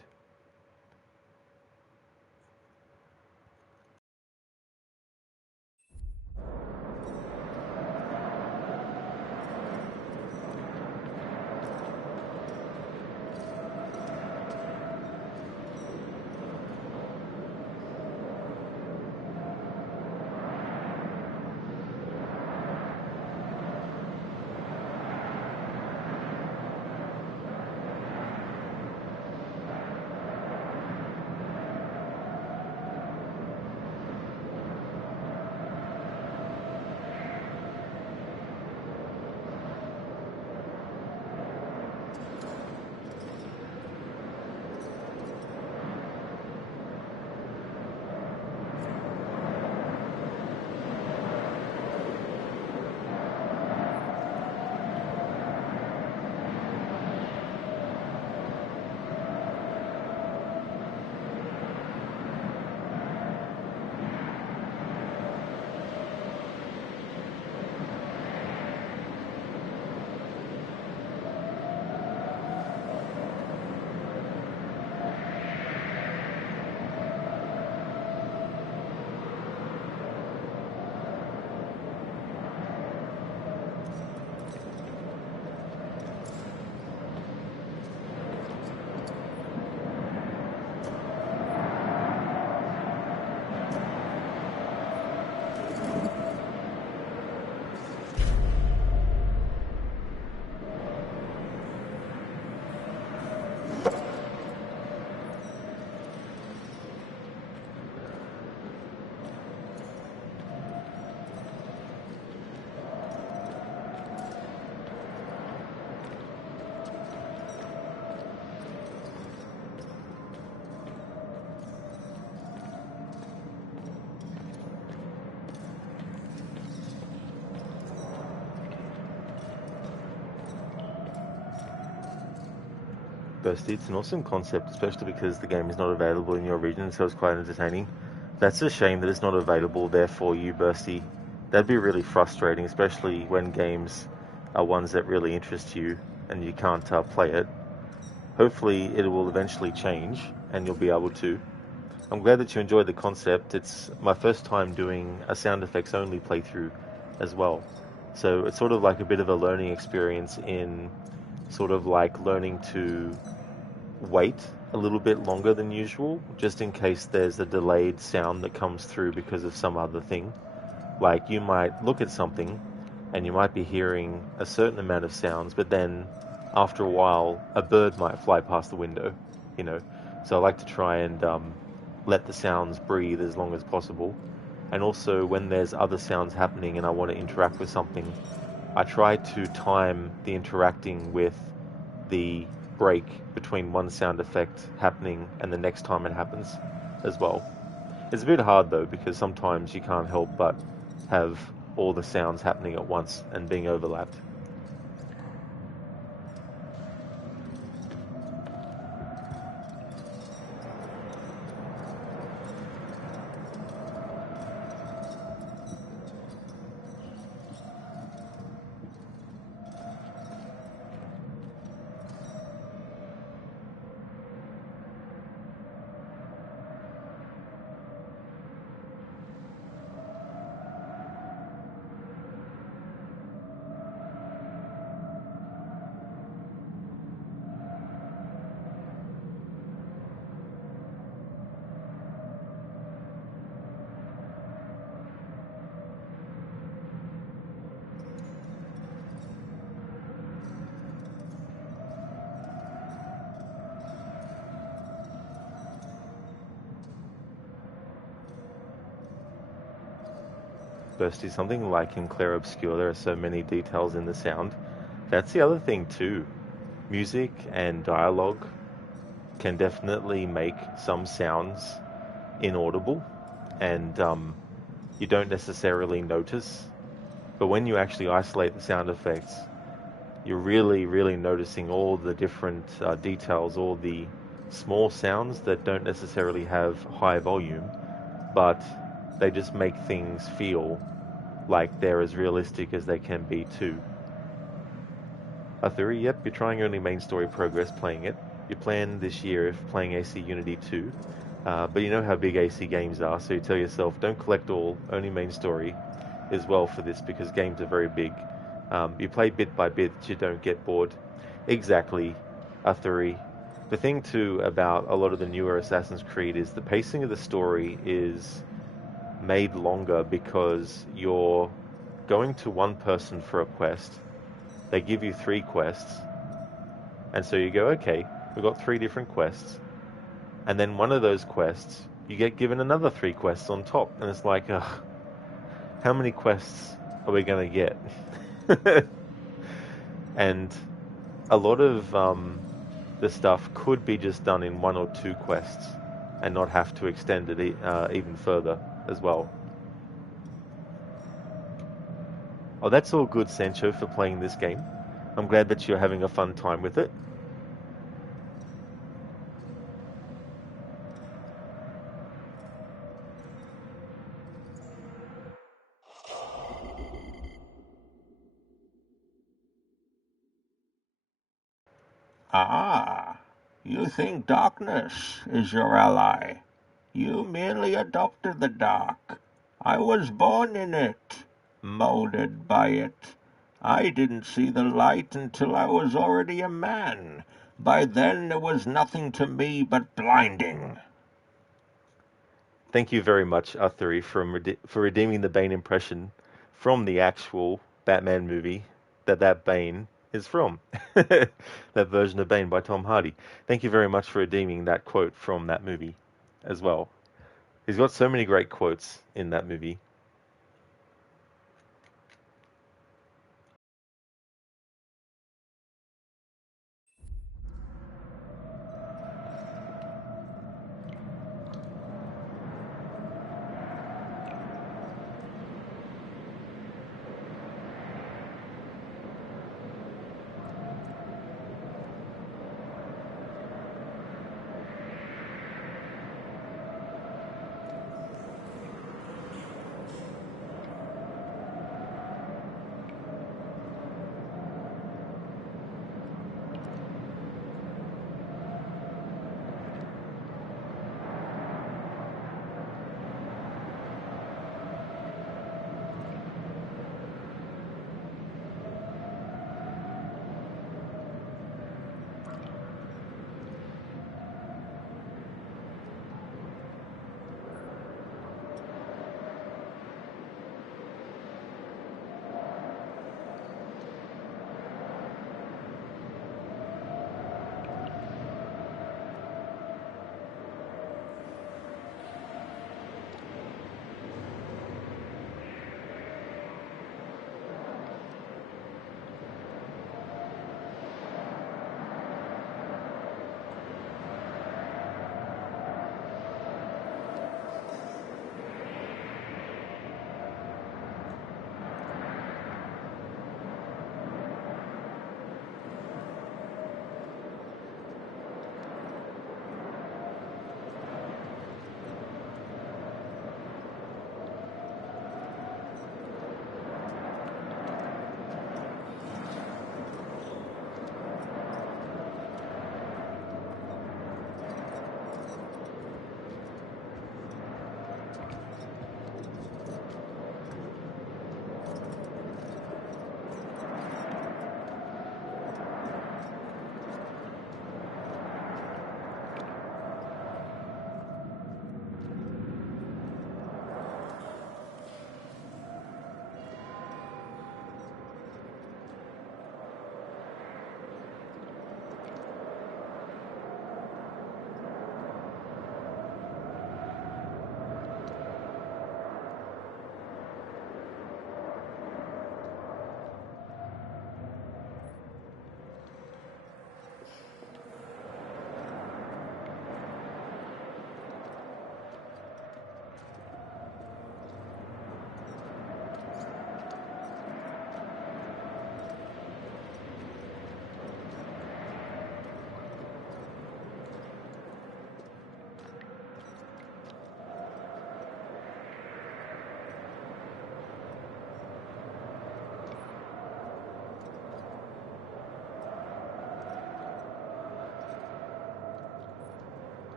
Bursty. It's an awesome concept, especially because the game is not available in your region, so it's quite entertaining. That's a shame that it's not available there for you, Bursty. That'd be really frustrating, especially when games are ones that really interest you and you can't play it. Hopefully it will eventually change and you'll be able to. I'm glad that you enjoyed the concept. It's my first time doing a sound effects only playthrough as well. So it's sort of like a bit of a learning experience in sort of like learning to wait a little bit longer than usual, just in case there's a delayed sound that comes through because of some other thing. Like you might look at something and you might be hearing a certain amount of sounds, but then after a while, a bird might fly past the window, you know. So I like to try and let the sounds breathe as long as possible. And also when there's other sounds happening and I want to interact with something, I try to time the interacting with the break between one sound effect happening and the next time it happens as well. It's a bit hard though, because sometimes you can't help but have all the sounds happening at once and being overlapped. Bursty, something like in Clair Obscur, there are so many details in the sound. That's the other thing too. Music and dialogue can definitely make some sounds inaudible, and you don't necessarily notice. But when you actually isolate the sound effects, you're really, really noticing all the different details, all the small sounds that don't necessarily have high volume, but they just make things feel like they're as realistic as they can be too. A theory, yep, you're trying only main story progress playing it. You plan this year of playing AC Unity 2, but you know how big AC games are, so you tell yourself, don't collect all, only main story as well for this, because games are very big. You play bit by bit, you don't get bored. Exactly, a theory. The thing too about a lot of the newer Assassin's Creed is the pacing of the story is made longer because you're going to one person for a quest. They give you 3 quests, and so you go, okay, we've got 3 different quests, and then one of those quests, you get given another 3 quests on top, and it's like, ugh, how many quests are we going to get? And a lot of the stuff could be just done in 1 or 2 quests, and not have to extend it even further as well. Oh, that's all good, Sancho, for playing this game. I'm glad that you're having a fun time with it. Ah, you think darkness is your ally. You merely adopted the dark. I was born in it, molded by it. I didn't see the light until I was already a man. By then there was nothing to me but blinding. Thank you very much, Arthuri, for redeeming the Bane impression from the actual Batman movie that Bane is from. That version of Bane by Tom Hardy. Thank you very much for redeeming that quote from that movie as well. He's got so many great quotes in that movie.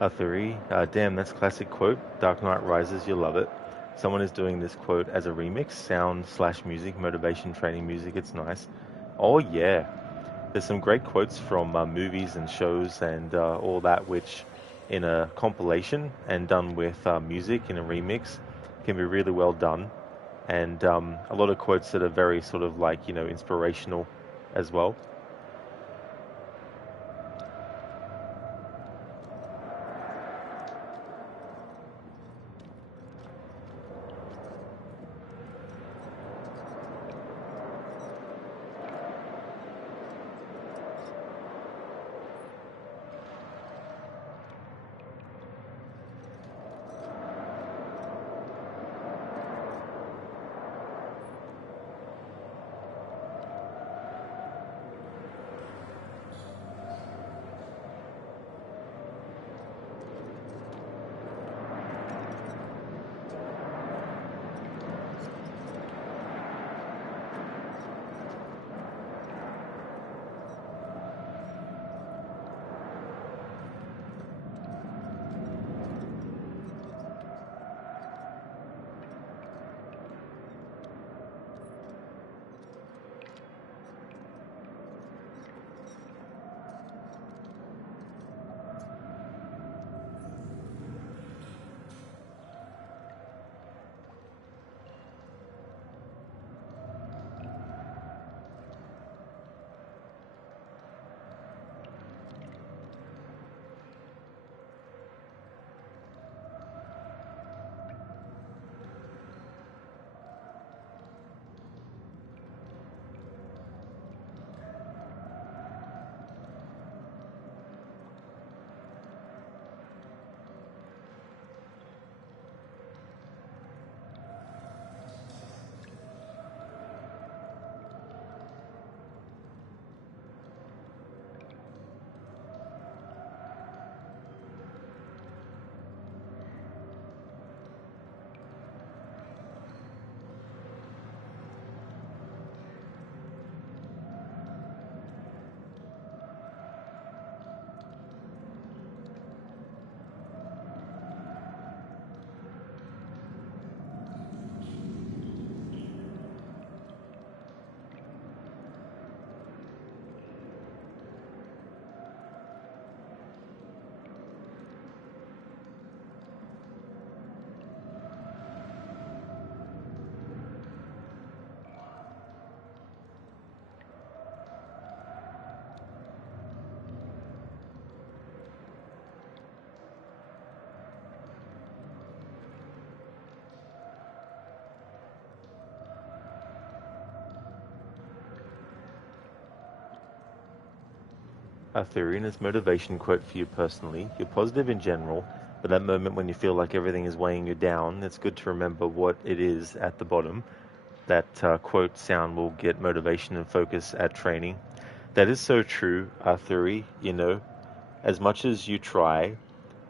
Theory. Damn, that's classic quote. Dark Knight Rises, you'll love it. Someone is doing this quote as a remix, sound slash music, motivation training music. It's nice. Oh yeah, there's some great quotes from movies and shows and all that, which in a compilation and done with music in a remix can be really well done. And a lot of quotes that are very sort of like, inspirational as well. Theorina's motivation quote for you personally. You're positive in general, but that moment when you feel like everything is weighing you down, it's good to remember what it is at the bottom. That quote sound will get motivation and focus at training. That is so true, Theory. As much as you try,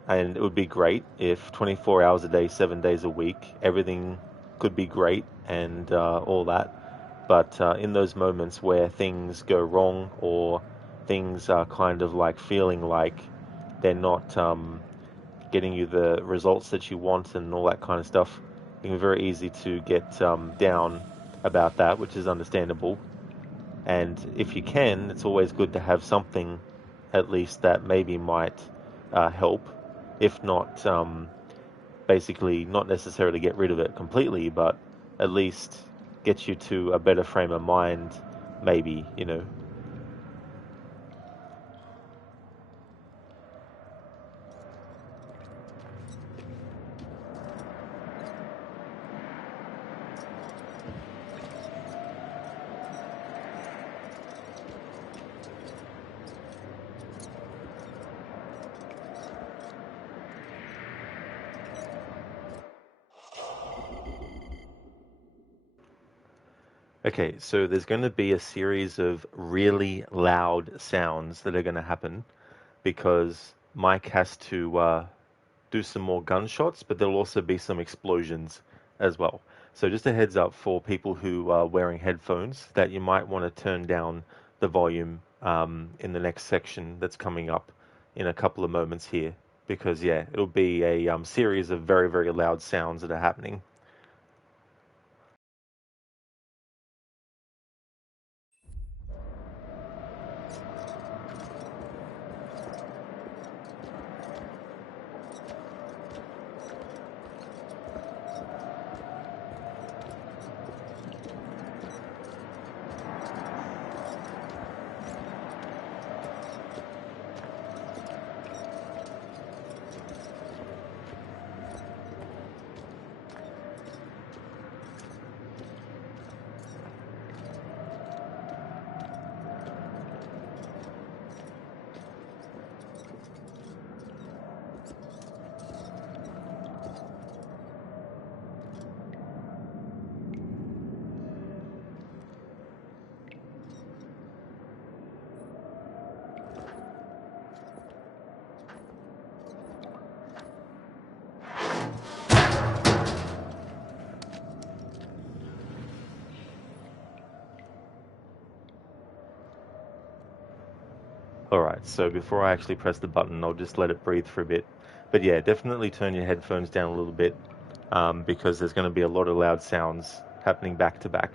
and it would be great if 24 hours a day, 7 days a week, everything could be great and all that. But in those moments where things go wrong or things are kind of like feeling like they're not getting you the results that you want and all that kind of stuff, it can be very easy to get down about that, which is understandable. And if you can, it's always good to have something at least that maybe might help, if not basically not necessarily get rid of it completely, but at least get you to a better frame of mind, maybe. Okay, so there's going to be a series of really loud sounds that are going to happen because Mike has to do some more gunshots, but there'll also be some explosions as well. So just a heads up for people who are wearing headphones that you might want to turn down the volume in the next section that's coming up in a couple of moments here. because yeah, it'll be a series of very, very loud sounds that are happening. Alright, so before I actually press the button, I'll just let it breathe for a bit. But yeah, definitely turn your headphones down a little bit, because there's going to be a lot of loud sounds happening back to back.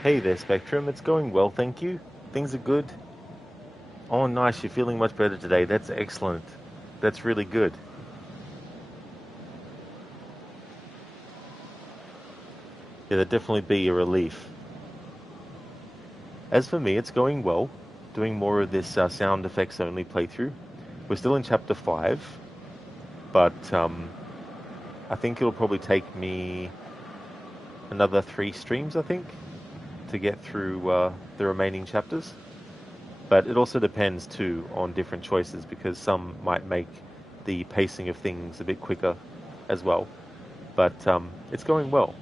Hey there, Spectrum. It's going well, thank you. Things are good. Oh, nice. You're feeling much better today. That's excellent. That's really good. Yeah, that'd definitely be a relief. As for me, it's going well. Doing more of this sound effects only playthrough. We're still in chapter 5, but I think it'll probably take me another 3 streams, I think, to get through the remaining chapters. But it also depends too on different choices because some might make the pacing of things a bit quicker as well. But it's going well.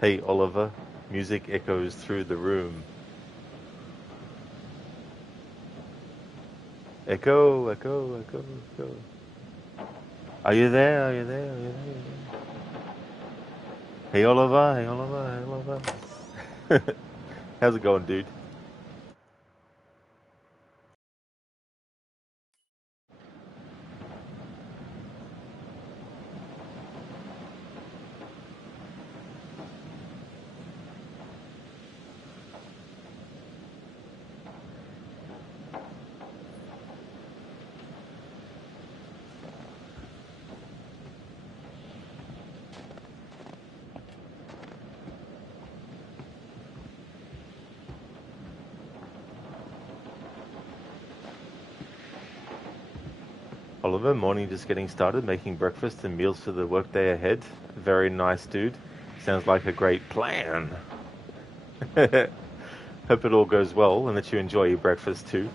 Hey, Oliver. Music echoes through the room. Echo, echo, echo, echo. Are you there? Are you there? Are you there? Hey, Oliver. Hey, Oliver. Hey, Oliver. How's it going, dude? Oliver, morning just getting started, making breakfast and meals for the workday ahead. Very nice, dude. Sounds like a great plan. Hope it all goes well and that you enjoy your breakfast too.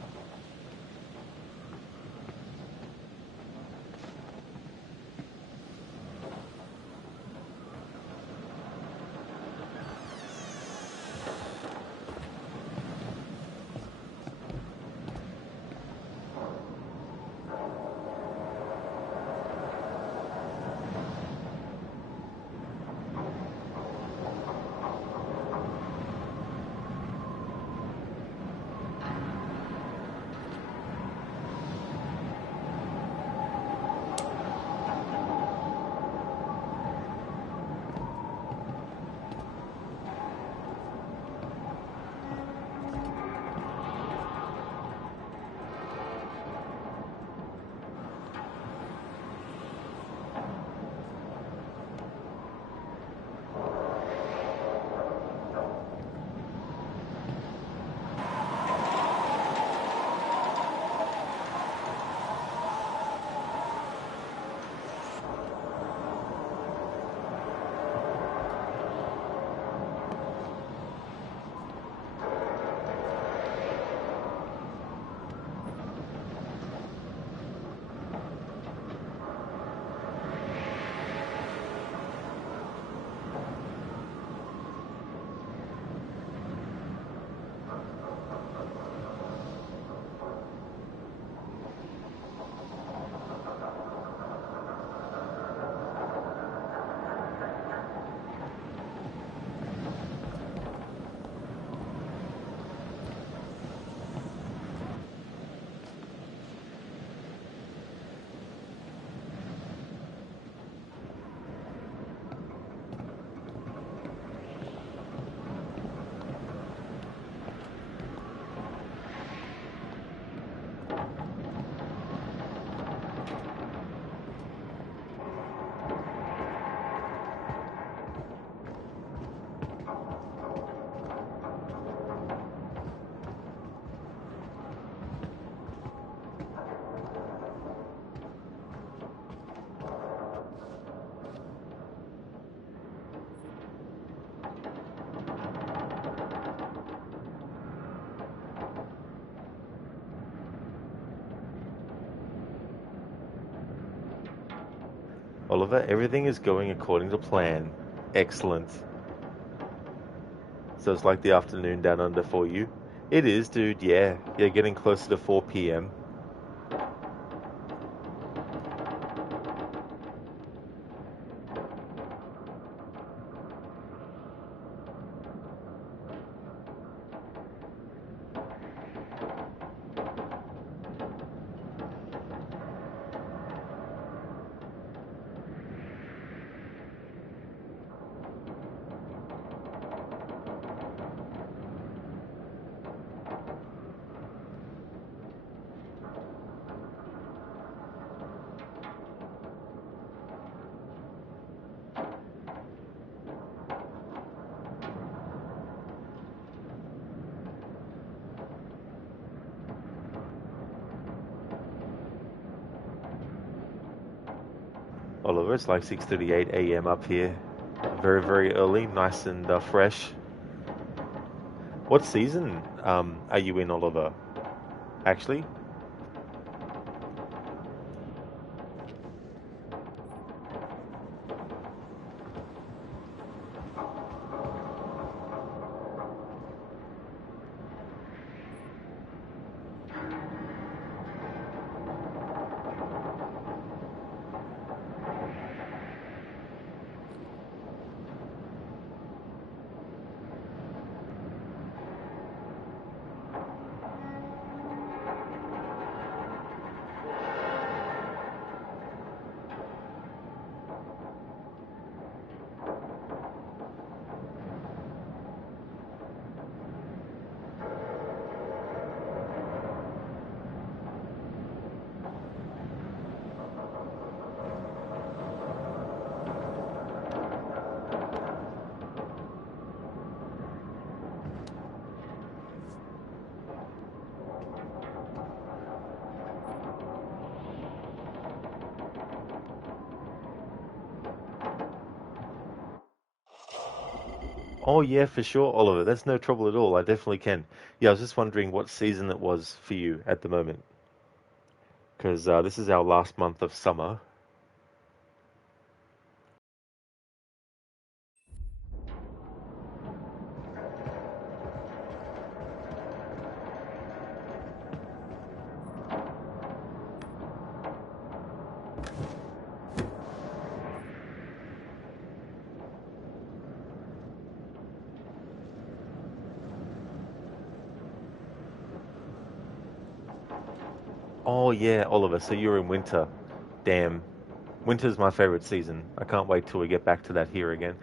Oliver, everything is going according to plan. Excellent. So it's like the afternoon down under for you? It is, dude, yeah. You're getting closer to 4 p.m. Oliver, it's like 6:38 a.m. up here. Very, very early, nice and fresh. What season are you in, Oliver? Actually? Oh yeah, for sure, Oliver. That's no trouble at all. I definitely can. Yeah, I was just wondering what season it was for you at the moment, because this is our last month of summer. Oh yeah, Oliver. So you're in winter. Damn, winter's my favorite season. I can't wait till we get back to that here again.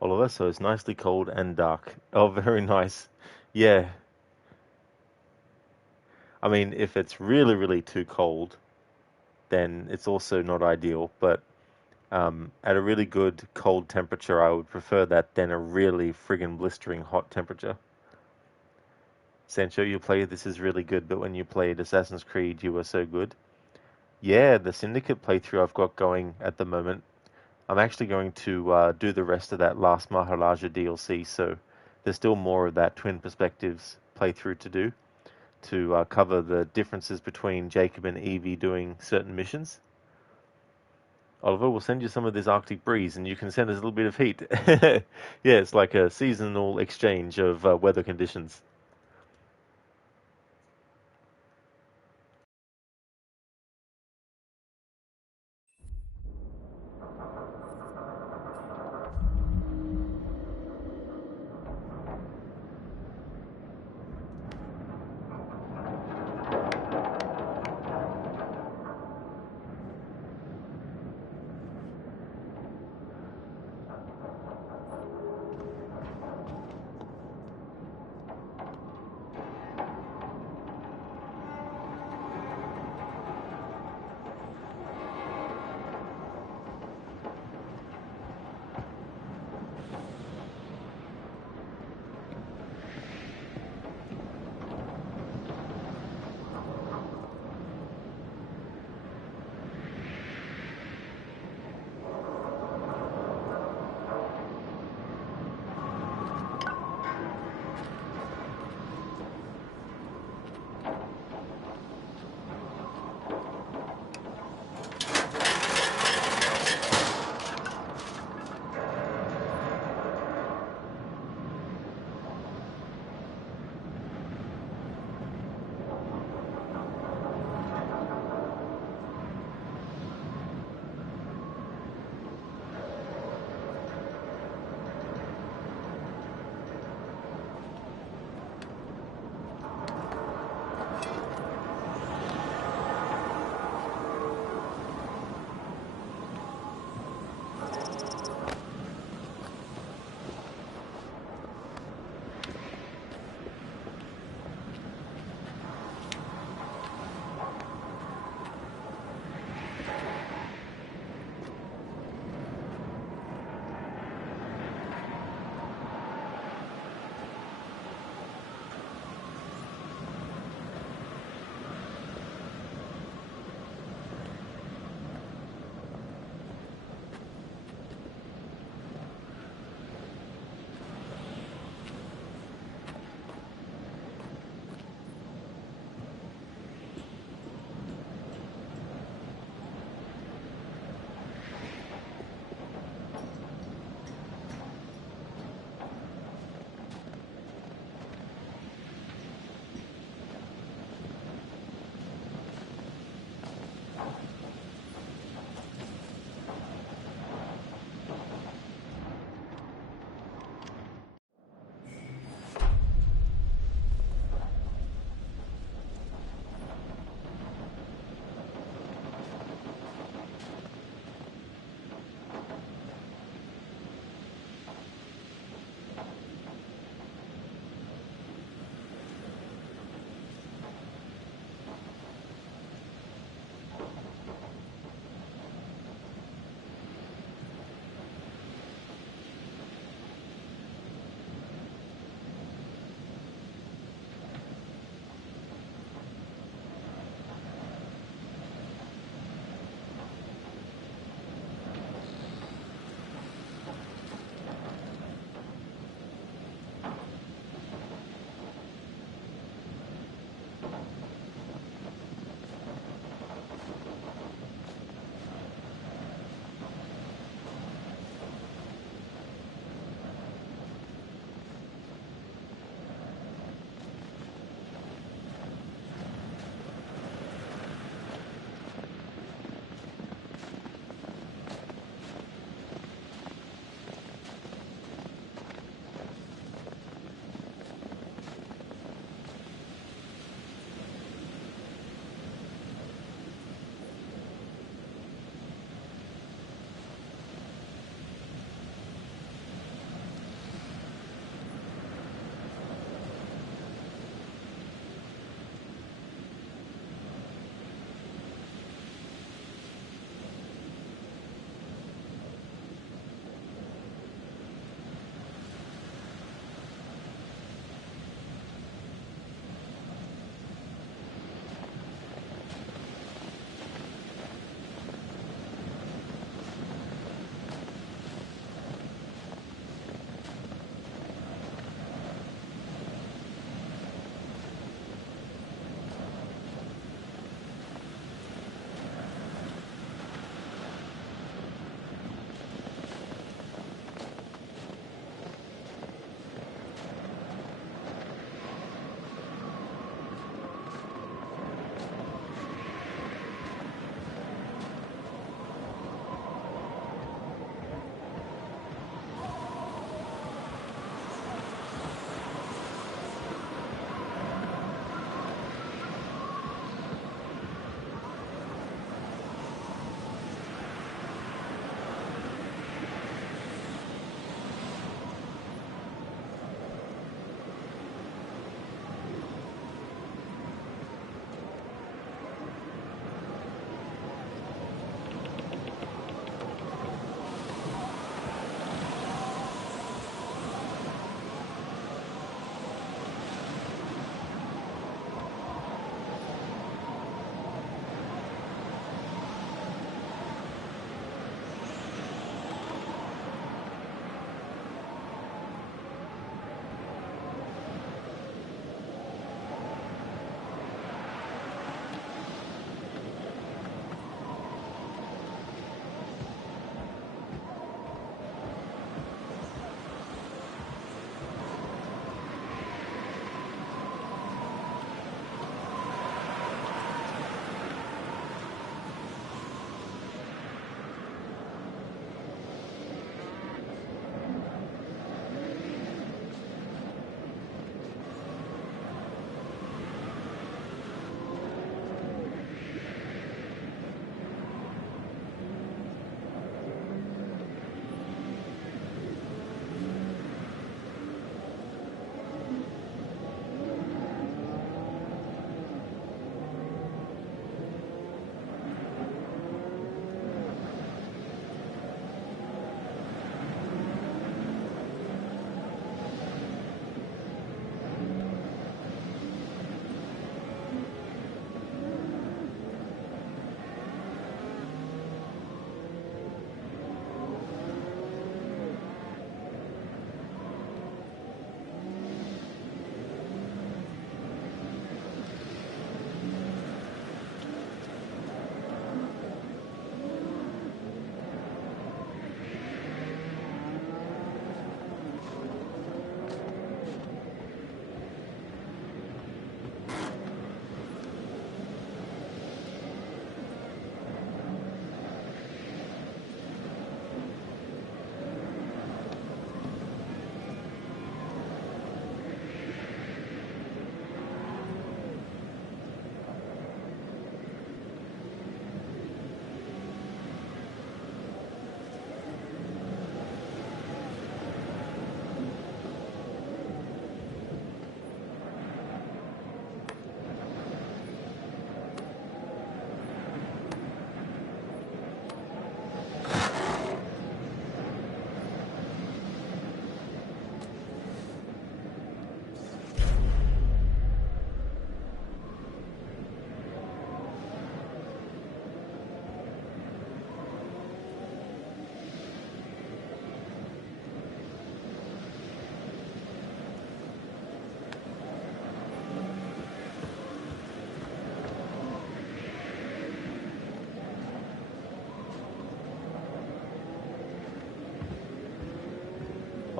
Oliver, so it's nicely cold and dark. Oh, very nice. Yeah, I mean, if it's really, really too cold, then it's also not ideal. But at a really good cold temperature, I would prefer that than a really friggin' blistering hot temperature. Sancho, you play this is really good, but when you played Assassin's Creed, you were so good. Yeah, the Syndicate playthrough I've got going at the moment. I'm actually going to do the rest of that last Maharaja DLC, so there's still more of that Twin Perspectives playthrough to do to cover the differences between Jacob and Evie doing certain missions. Oliver, we'll send you some of this Arctic breeze, and you can send us a little bit of heat. Yeah, it's like a seasonal exchange of weather conditions.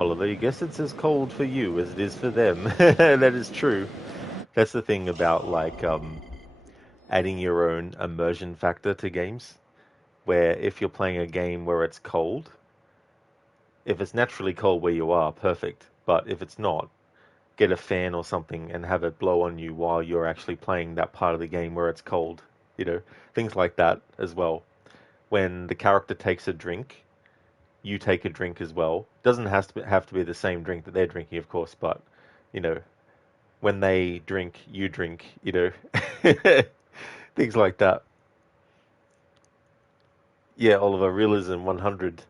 Oliver, I guess it's as cold for you as it is for them. That is true. That's the thing about adding your own immersion factor to games, where if you're playing a game where it's cold, if it's naturally cold where you are, perfect. But if it's not, get a fan or something and have it blow on you while you're actually playing that part of the game where it's cold. You know, things like that as well. When the character takes a drink, you take a drink as well. Doesn't have to be the same drink that they're drinking, of course, but you know, when they drink, you drink. You know, things like that. Yeah, Oliver, realism 100.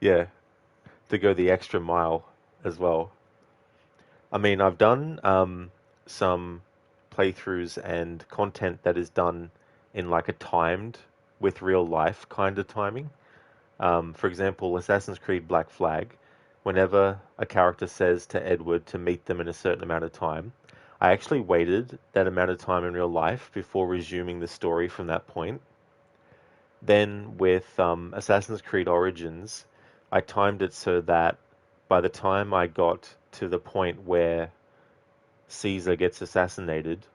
Yeah, to go the extra mile as well. I mean, I've done some playthroughs and content that is done in like a timed with real life kind of timing. For example, Assassin's Creed Black Flag, whenever a character says to Edward to meet them in a certain amount of time, I actually waited that amount of time in real life before resuming the story from that point. Then with Assassin's Creed Origins, I timed it so that by the time I got to the point where Caesar gets assassinated,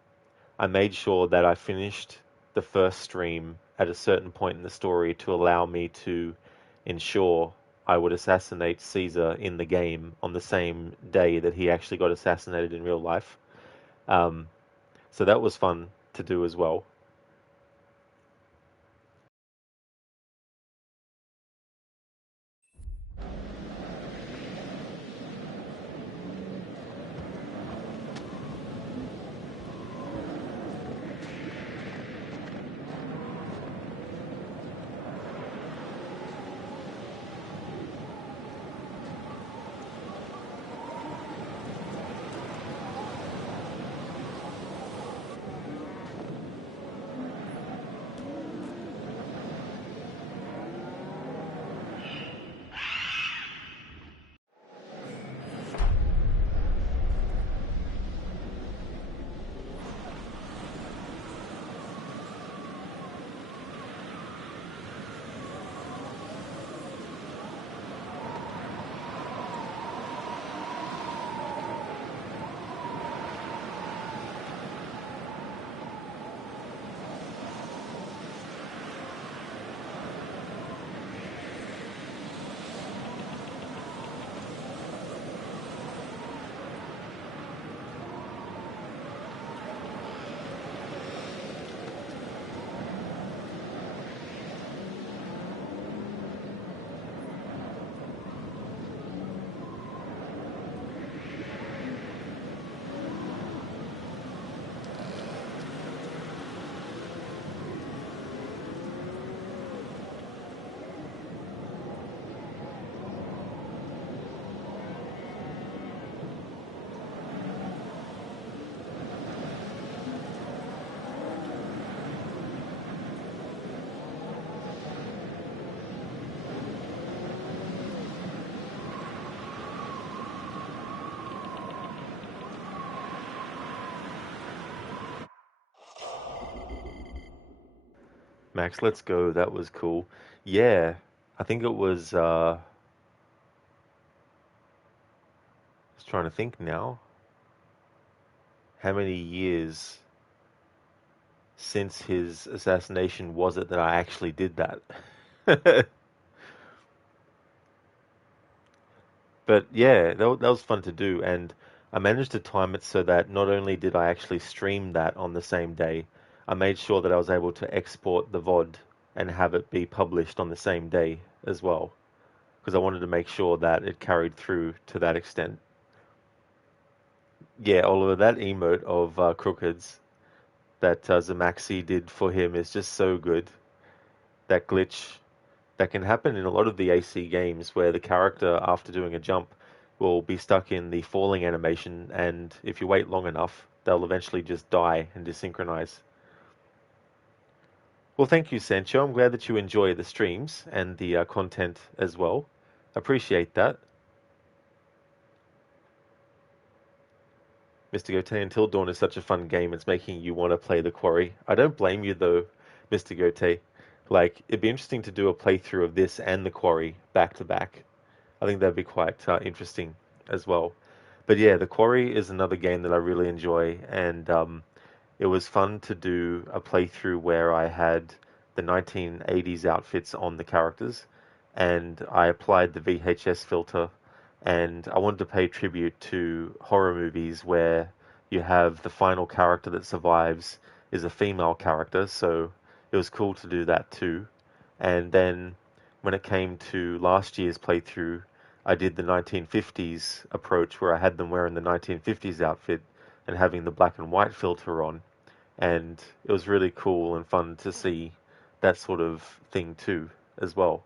I made sure that I finished the first stream at a certain point in the story to allow me to ensure I would assassinate Caesar in the game on the same day that he actually got assassinated in real life. Um, so that was fun to do as well. Max, let's go. That was cool. Yeah, I think it was. I was trying to think now. How many years since his assassination was it that I actually did that? But yeah, that was fun to do, and I managed to time it so that not only did I actually stream that on the same day, I made sure that I was able to export the VOD and have it be published on the same day as well, because I wanted to make sure that it carried through to that extent. Yeah, Oliver, that emote of Crooked's that Zamaxi did for him is just so good. That glitch that can happen in a lot of the AC games where the character, after doing a jump, will be stuck in the falling animation, and if you wait long enough, they'll eventually just die and desynchronize. Well, thank you, Sancho. I'm glad that you enjoy the streams and the content as well. Appreciate that. Mr. Gote, Until Dawn is such a fun game, it's making you want to play The Quarry. I don't blame you, though, Mr. Gote. Like, it'd be interesting to do a playthrough of this and The Quarry back to back. I think that'd be quite interesting as well. But yeah, The Quarry is another game that I really enjoy, and it was fun to do a playthrough where I had the 1980s outfits on the characters, and I applied the VHS filter, and I wanted to pay tribute to horror movies where you have the final character that survives is a female character, so it was cool to do that too. And then when it came to last year's playthrough, I did the 1950s approach where I had them wearing the 1950s outfit and having the black and white filter on, and it was really cool and fun to see that sort of thing too as well.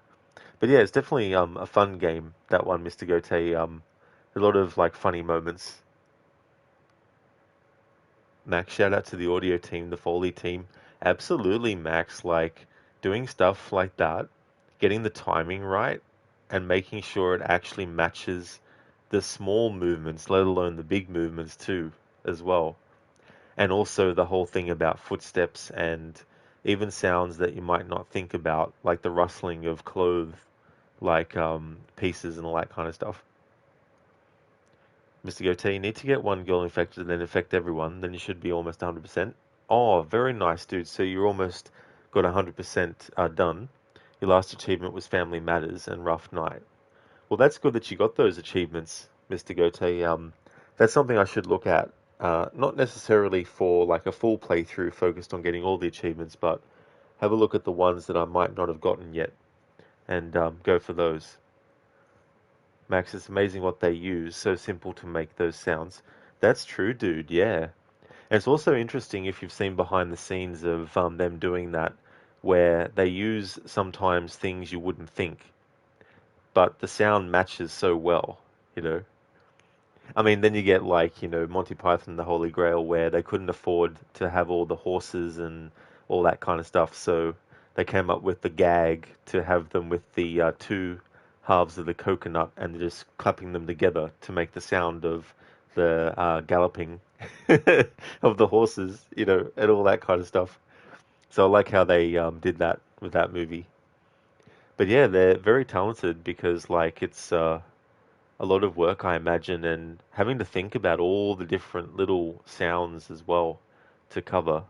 But yeah, it's definitely a fun game, that one, Mr. Gote. A lot of like funny moments. Max, shout out to the audio team, the Foley team. Absolutely, Max, like doing stuff like that, getting the timing right, and making sure it actually matches the small movements, let alone the big movements too, as well. And also the whole thing about footsteps and even sounds that you might not think about, like the rustling of clothes, like pieces and all that kind of stuff. Mr. Goatee, you need to get one girl infected and then infect everyone, then you should be almost 100%. Oh, very nice, dude. So you're almost got 100% done. Your last achievement was Family Matters and Rough Night. Well, that's good that you got those achievements, Mr. Goatee. That's something I should look at. Not necessarily for like a full playthrough focused on getting all the achievements, but have a look at the ones that I might not have gotten yet and go for those. Max, it's amazing what they use. So simple to make those sounds. That's true, dude. Yeah. And it's also interesting if you've seen behind the scenes of them doing that, where they use sometimes things you wouldn't think, but the sound matches so well, you know. I mean, then you get like, Monty Python and the Holy Grail, where they couldn't afford to have all the horses and all that kind of stuff, so they came up with the gag to have them with the two halves of the coconut and just clapping them together to make the sound of the galloping of the horses, and all that kind of stuff. So I like how they did that with that movie. But yeah, they're very talented because like it's a lot of work, I imagine, and having to think about all the different little sounds as well to cover.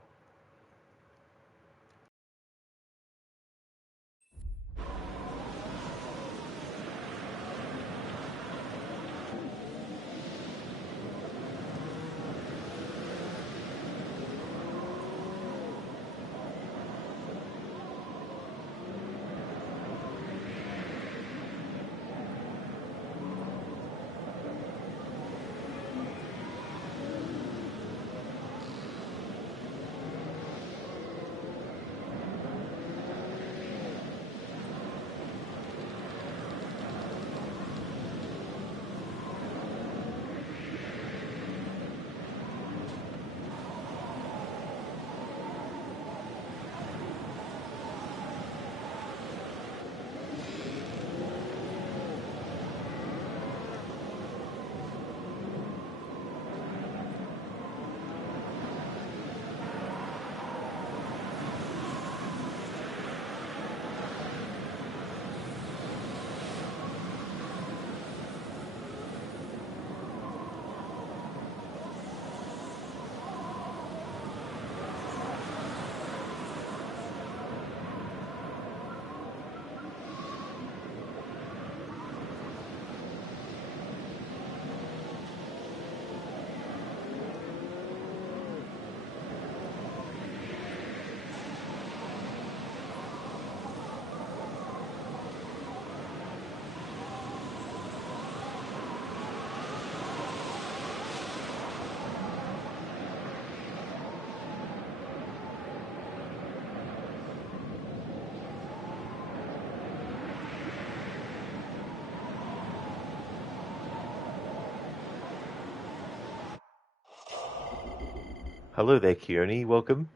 Hello there, Keone. Welcome.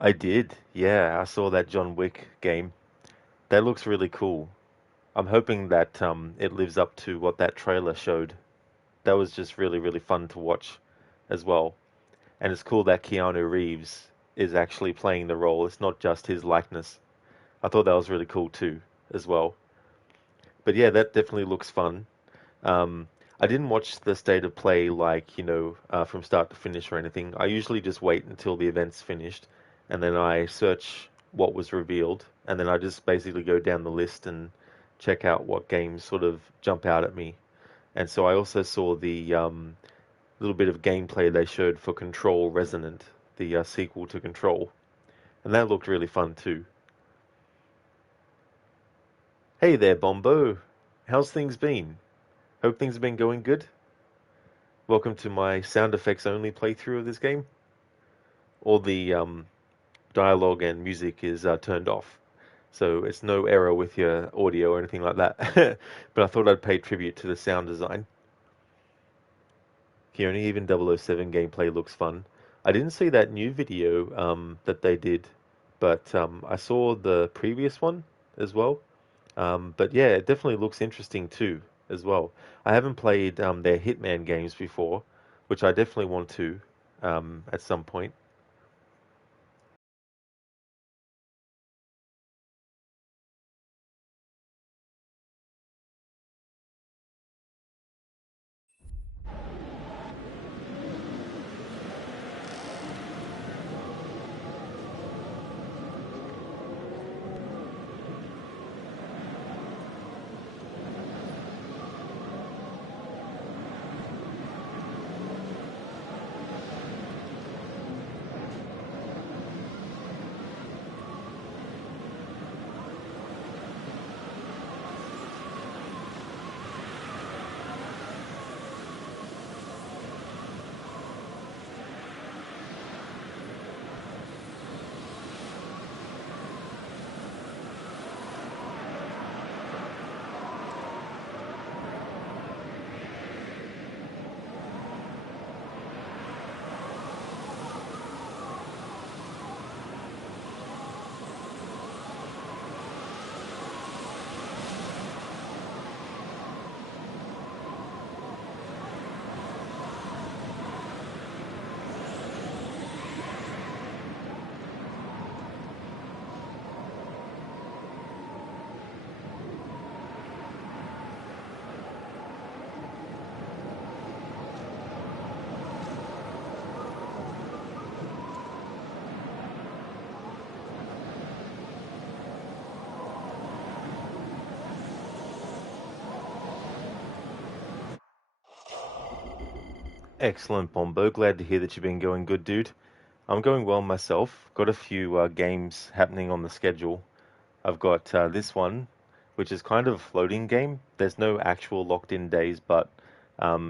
I did. Yeah, I saw that John Wick game. That looks really cool. I'm hoping that it lives up to what that trailer showed. That was just really, really fun to watch as well. And it's cool that Keanu Reeves is actually playing the role. It's not just his likeness. I thought that was really cool too, as well. But yeah, that definitely looks fun. Um, I didn't watch the state of play like, from start to finish or anything. I usually just wait until the event's finished and then I search what was revealed and then I just basically go down the list and check out what games sort of jump out at me. And so I also saw the little bit of gameplay they showed for Control Resonant, the sequel to Control, and that looked really fun too. Hey there, Bombo. How's things been? Hope things have been going good. Welcome to my sound effects only playthrough of this game. All the dialogue and music is turned off, so it's no error with your audio or anything like that. But I thought I'd pay tribute to the sound design. Here, even 007 gameplay looks fun. I didn't see that new video that they did, but I saw the previous one as well. But yeah, it definitely looks interesting too, as well. I haven't played their Hitman games before, which I definitely want to at some point. Excellent, Bombo. Glad to hear that you've been going good, dude. I'm going well myself. Got a few games happening on the schedule. I've got this one, which is kind of a floating game. There's no actual locked-in days, but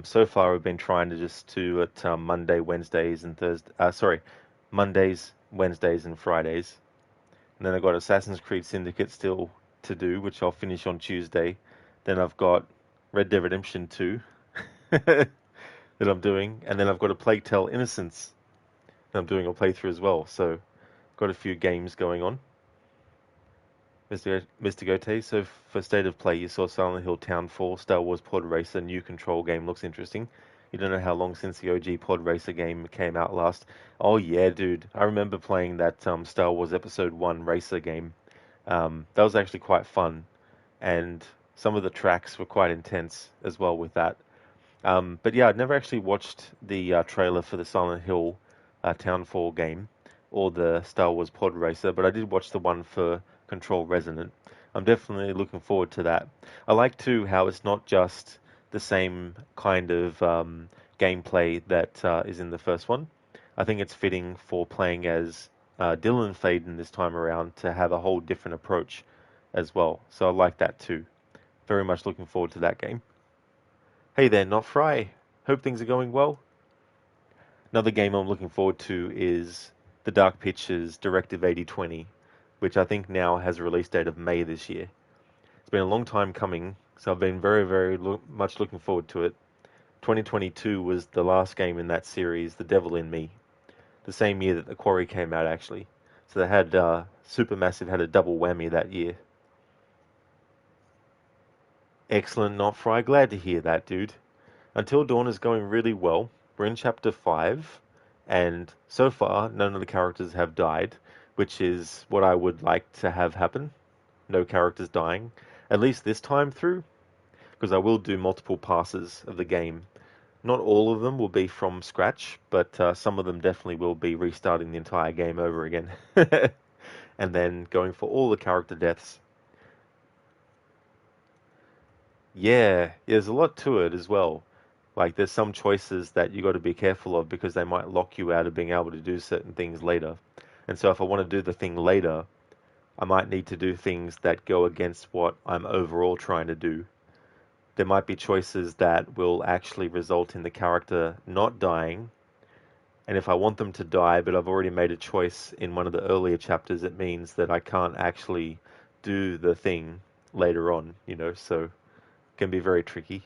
so far I've been trying to just do it Monday, Wednesdays, and Thursday. Sorry, Mondays, Wednesdays, and Fridays. And then I've got Assassin's Creed Syndicate still to do, which I'll finish on Tuesday. Then I've got Red Dead Redemption 2 that I'm doing, and then I've got a Plague Tale Innocence that I'm doing a playthrough as well. So got a few games going on. Mr. Gote, so for State of Play, you saw Silent Hill Townfall, Star Wars Pod Racer, new control game looks interesting. You don't know how long since the OG Pod Racer game came out last. Oh yeah, dude. I remember playing that Star Wars Episode 1 Racer game. That was actually quite fun, and some of the tracks were quite intense as well with that. But yeah, I'd never actually watched the trailer for the Silent Hill Townfall game or the Star Wars Pod Racer, but I did watch the one for Control Resonant. I'm definitely looking forward to that. I like too how it's not just the same kind of gameplay that is in the first one. I think it's fitting for playing as Dylan Faden this time around to have a whole different approach as well. So I like that too. Very much looking forward to that game. Hey there, Not Fry. Hope things are going well. Another game I'm looking forward to is the Dark Pictures Directive 8020, which I think now has a release date of May this year. It's been a long time coming, so I've been very much looking forward to it. 2022 was the last game in that series, The Devil in Me, the same year that The Quarry came out, actually. So they had Supermassive had a double whammy that year. Excellent, Not Fry. Glad to hear that, dude. Until Dawn is going really well. We're in chapter 5, and so far, none of the characters have died, which is what I would like to have happen. No characters dying. at least this time through, because I will do multiple passes of the game. Not all of them will be from scratch, but some of them definitely will be restarting the entire game over again. And then going for all the character deaths. Yeah, there's a lot to it as well. Like there's some choices that you got to be careful of because they might lock you out of being able to do certain things later. And so if I want to do the thing later, I might need to do things that go against what I'm overall trying to do. There might be choices that will actually result in the character not dying. And if I want them to die, but I've already made a choice in one of the earlier chapters, it means that I can't actually do the thing later on, so it can be very tricky.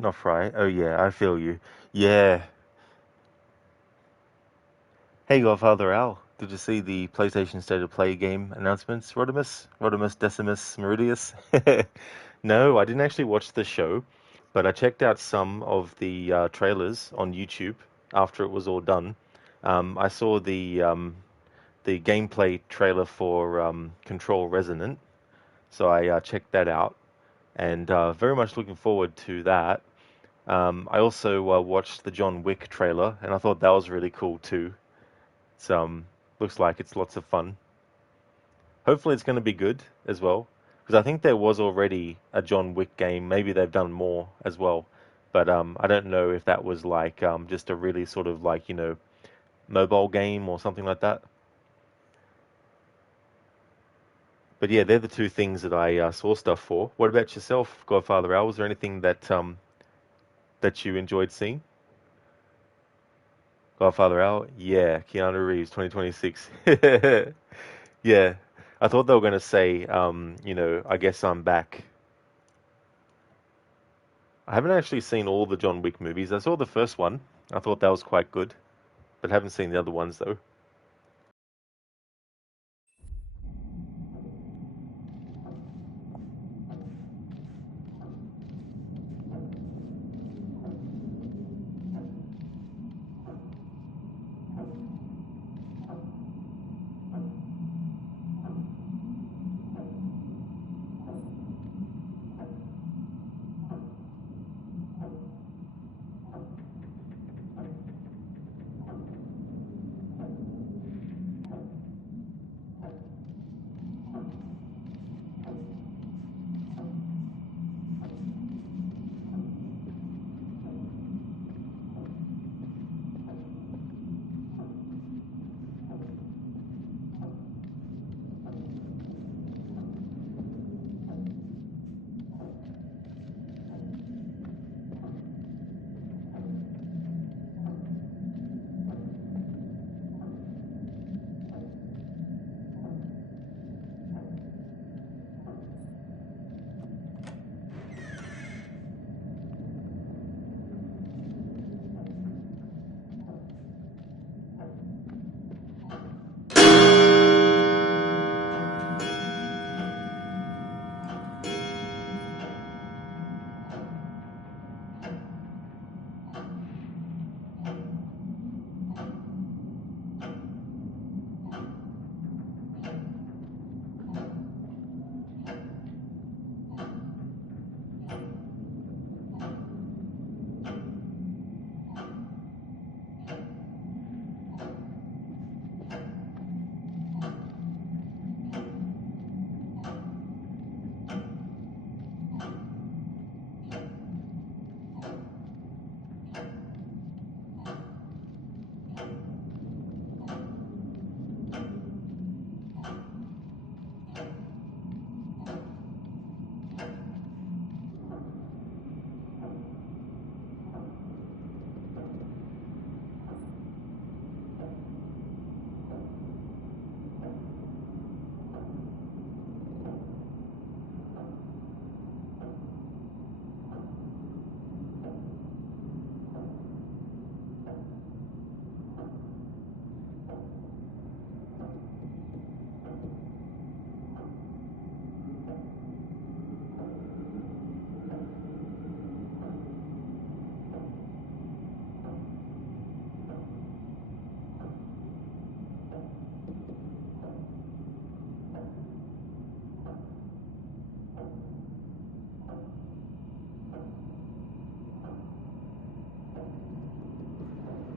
Not Fry. Oh yeah, I feel you. Yeah. Hey, Godfather Al. Did you see the PlayStation State of Play game announcements? Rodimus Decimus Meridius? No, I didn't actually watch the show, but I checked out some of the trailers on YouTube after it was all done. I saw the gameplay trailer for Control Resonant, so I checked that out, and very much looking forward to that. I also watched the John Wick trailer, and I thought that was really cool too. It's looks like it's lots of fun. Hopefully, it's going to be good as well, because I think there was already a John Wick game. Maybe they've done more as well, but I don't know if that was like just a really sort of like mobile game or something like that. But yeah, they're the two things that I saw stuff for. What about yourself, Godfather Al? Was there anything that you enjoyed seeing? Godfather Al? Yeah, Keanu Reeves, 2026. Yeah, I thought they were going to say, I guess I'm back. I haven't actually seen all the John Wick movies. I saw the first one. I thought that was quite good, but haven't seen the other ones though.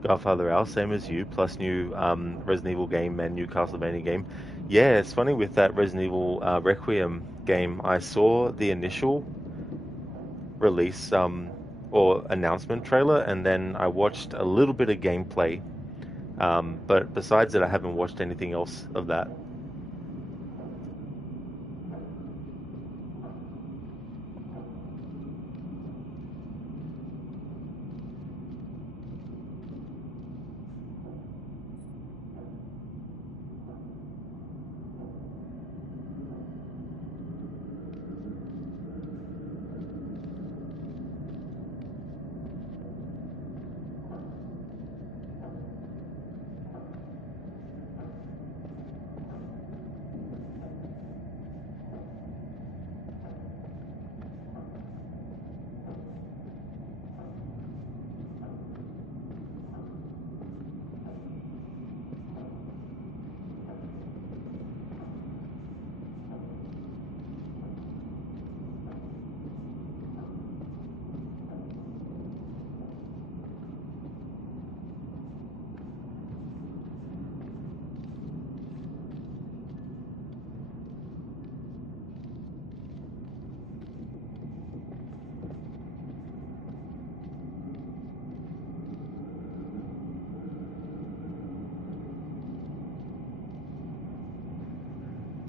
Godfather Al, same as you, plus new Resident Evil game and new Castlevania game. Yeah, it's funny with that Resident Evil Requiem game. I saw the initial release or announcement trailer, and then I watched a little bit of gameplay. But besides that, I haven't watched anything else of that.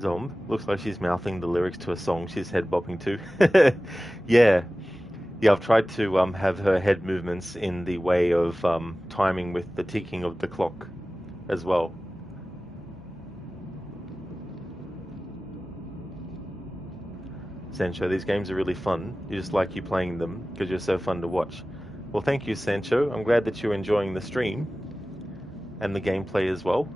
Zomb. Looks like she's mouthing the lyrics to a song she's head bopping to. Yeah. Yeah, I've tried to have her head movements in the way of timing with the ticking of the clock as well. Sancho, these games are really fun. You just like you playing them because you're so fun to watch. Well, thank you, Sancho. I'm glad that you're enjoying the stream and the gameplay as well.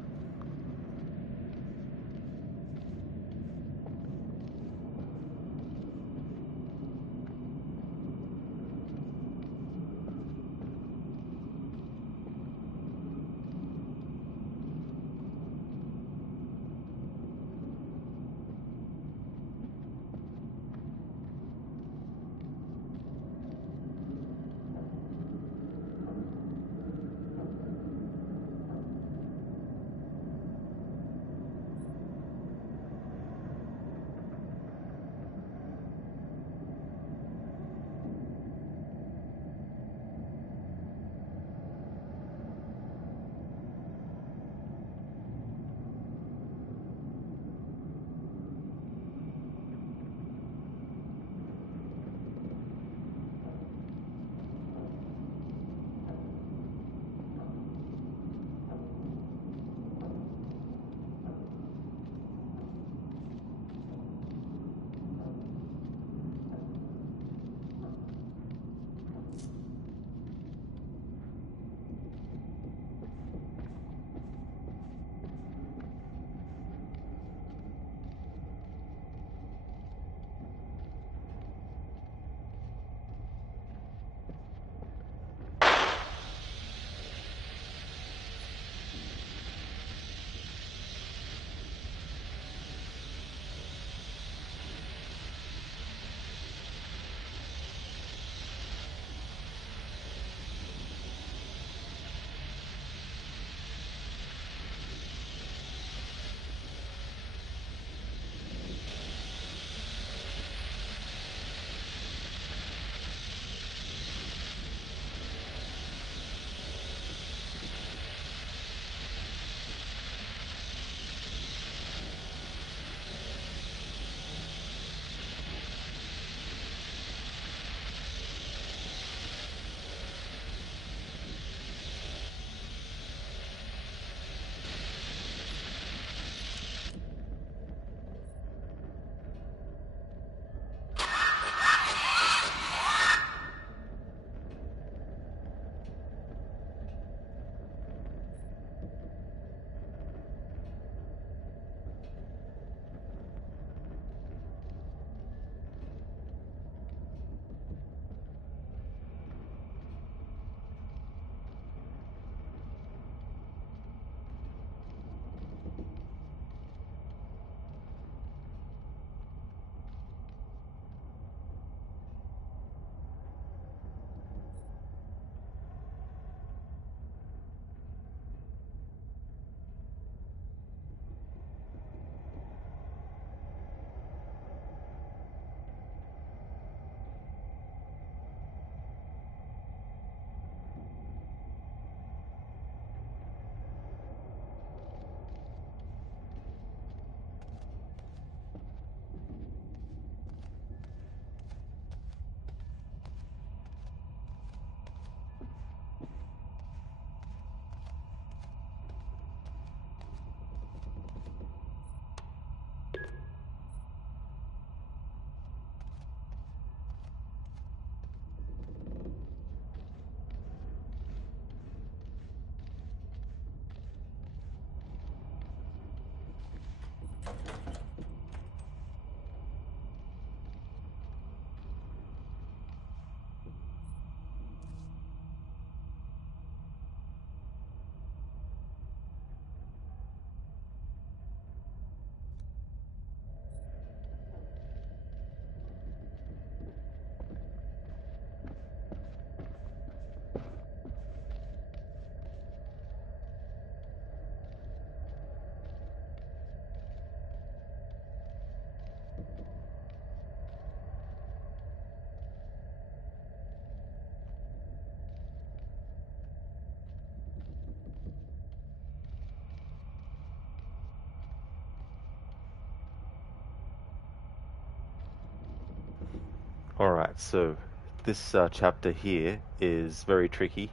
Alright, so this chapter here is very tricky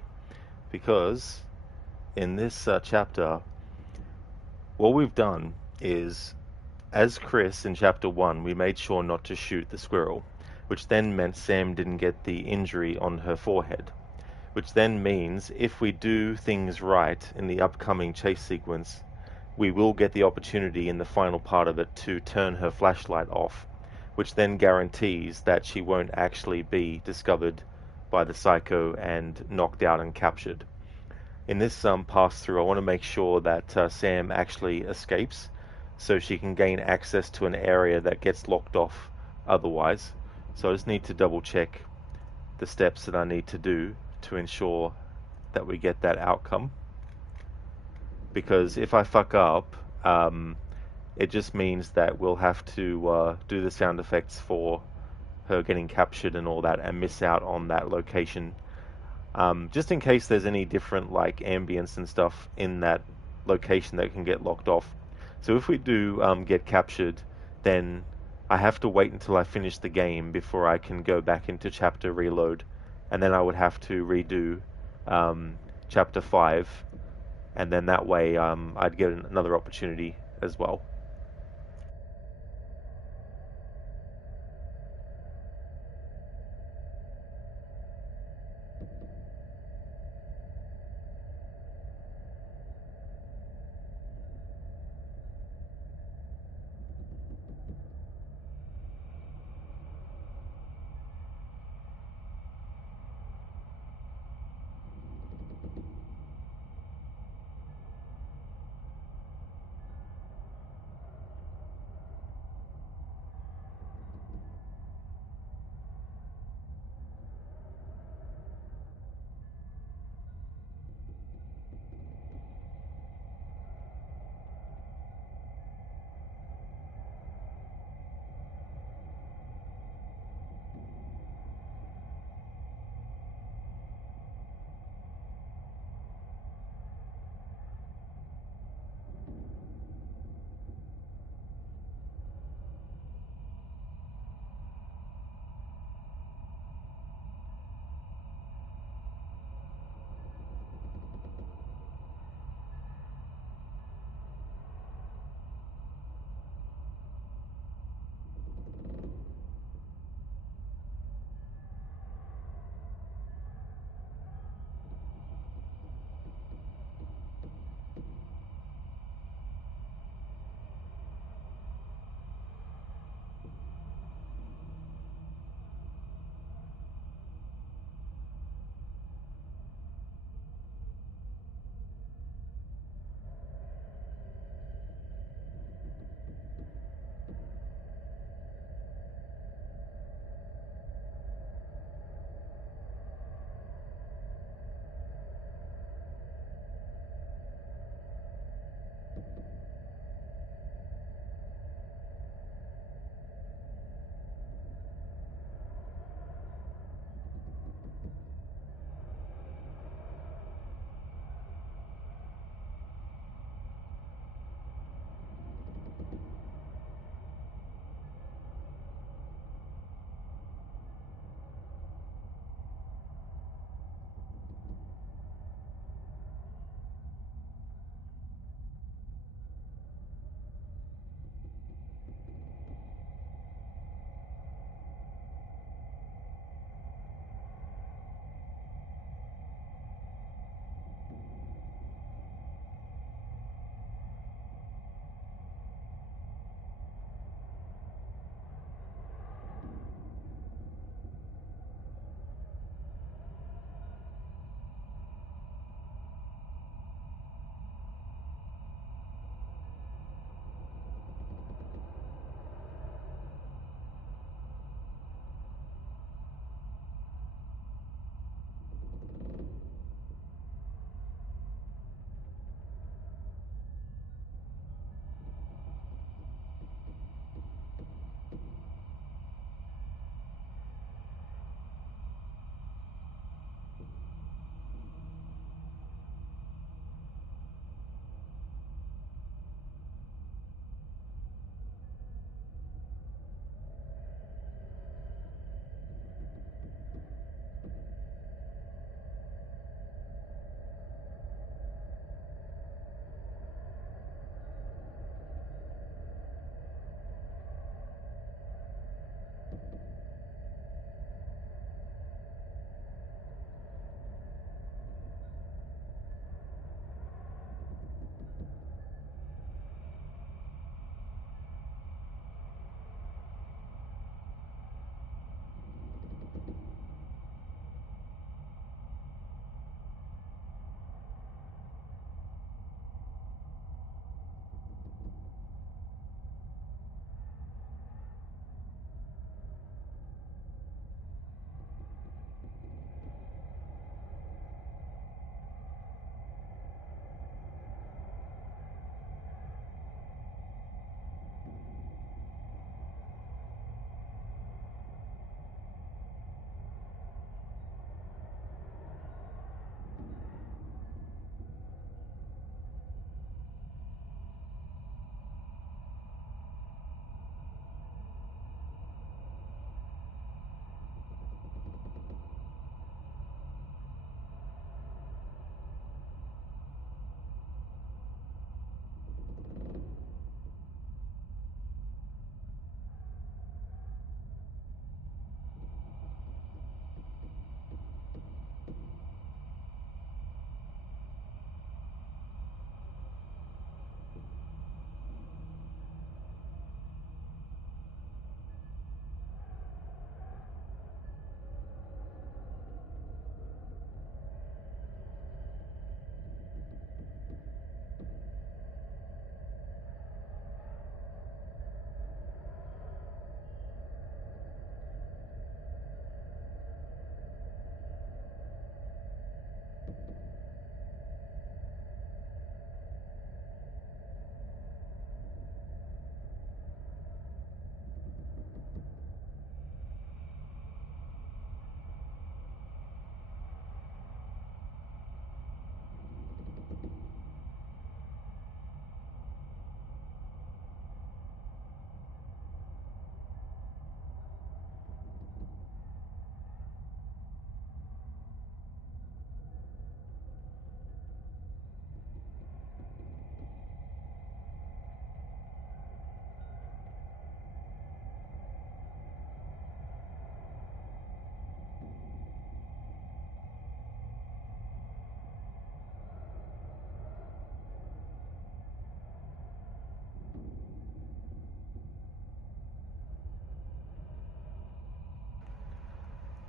because in this chapter, what we've done is, as Chris in chapter 1, we made sure not to shoot the squirrel, which then meant Sam didn't get the injury on her forehead, which then means if we do things right in the upcoming chase sequence, we will get the opportunity in the final part of it to turn her flashlight off, which then guarantees that she won't actually be discovered by the psycho and knocked out and captured. In this pass through, I want to make sure that Sam actually escapes so she can gain access to an area that gets locked off otherwise. So I just need to double check the steps that I need to do to ensure that we get that outcome. Because if I fuck up, it just means that we'll have to do the sound effects for her getting captured and all that and miss out on that location. Just in case there's any different like ambience and stuff in that location that can get locked off. So if we do get captured, then I have to wait until I finish the game before I can go back into chapter reload, and then I would have to redo chapter 5, and then that way I'd get another opportunity as well.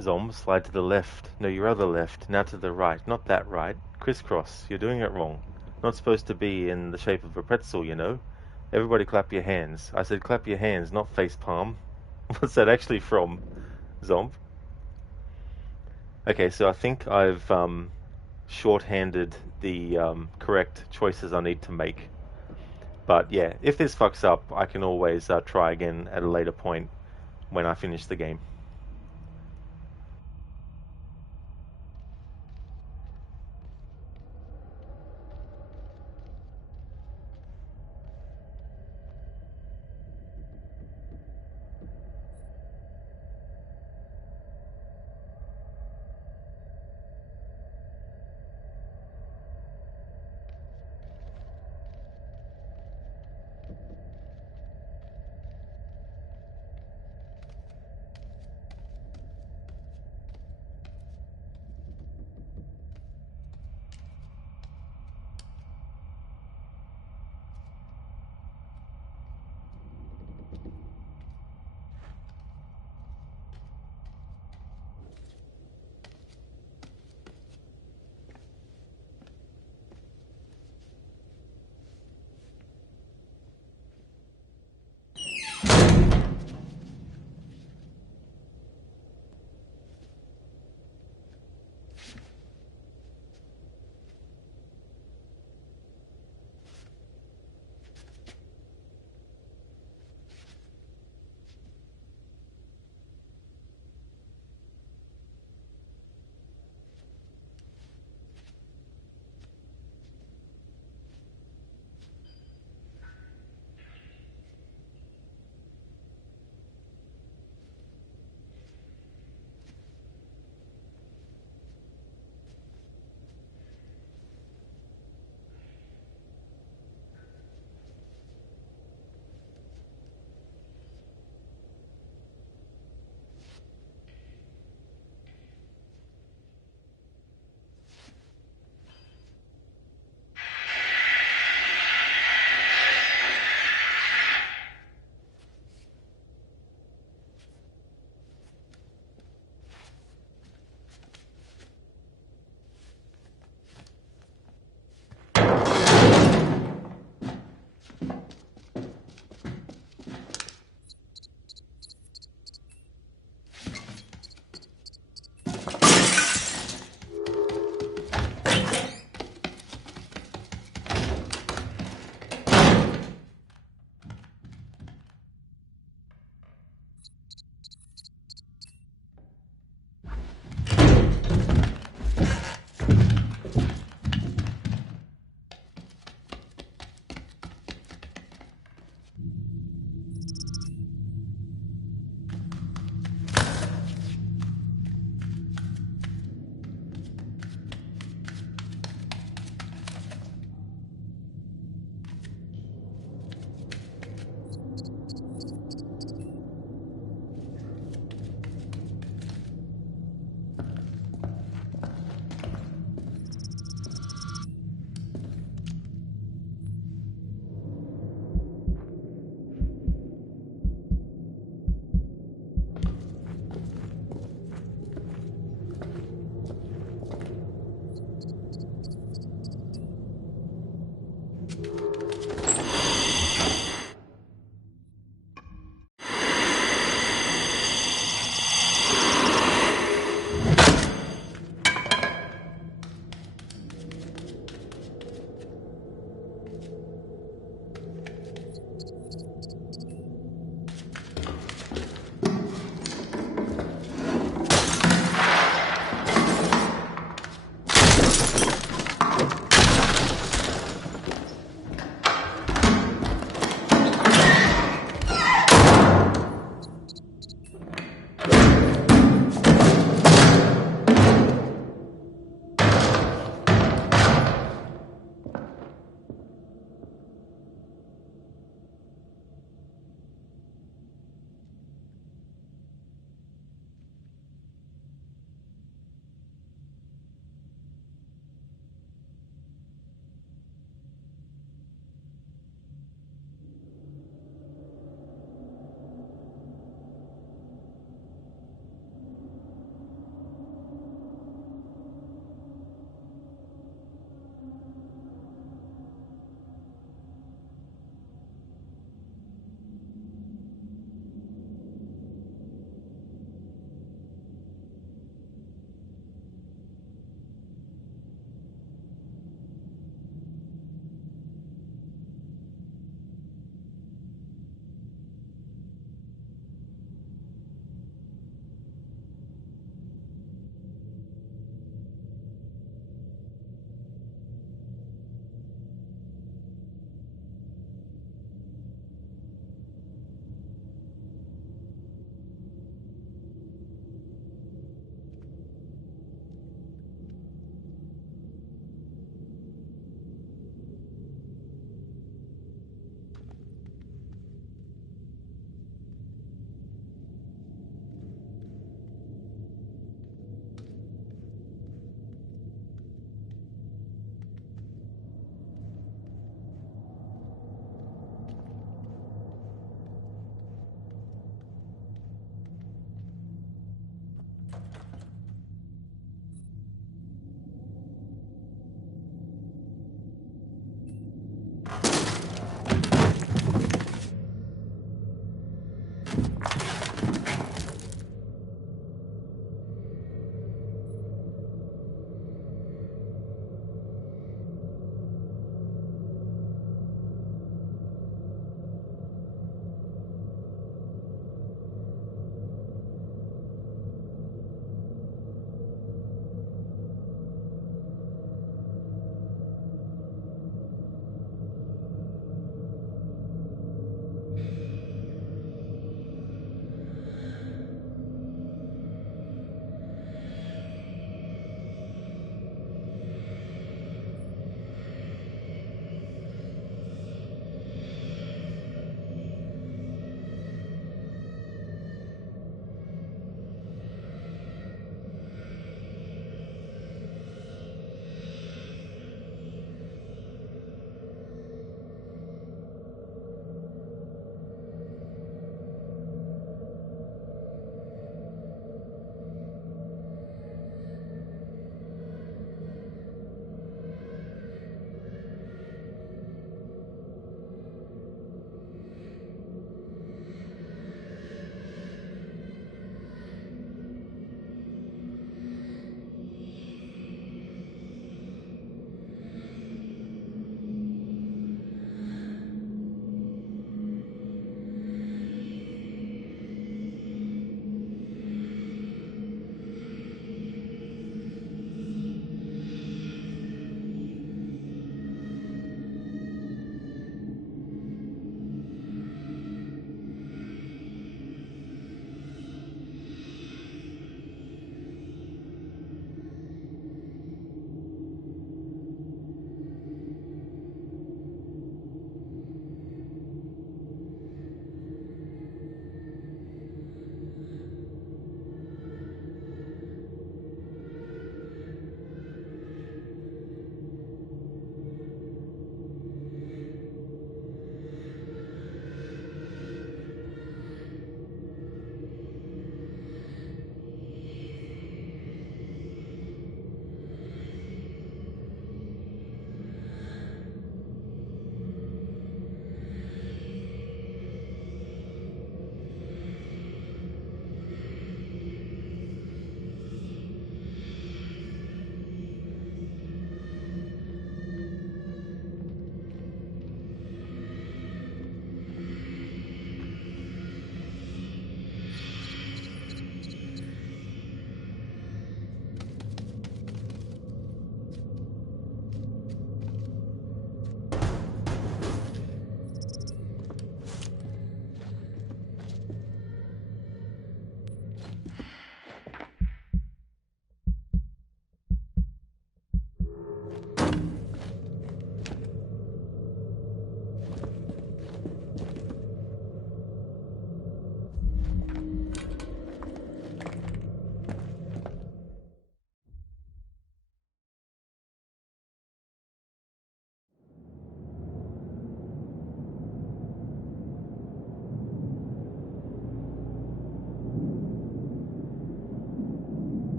Zom, slide to the left. No, your other left. Now to the right. Not that right. Crisscross. You're doing it wrong. Not supposed to be in the shape of a pretzel, you know. Everybody clap your hands. I said clap your hands, not face palm. What's that actually from, Zom? Okay, so I think I've shorthanded the correct choices I need to make. But yeah, if this fucks up, I can always try again at a later point when I finish the game.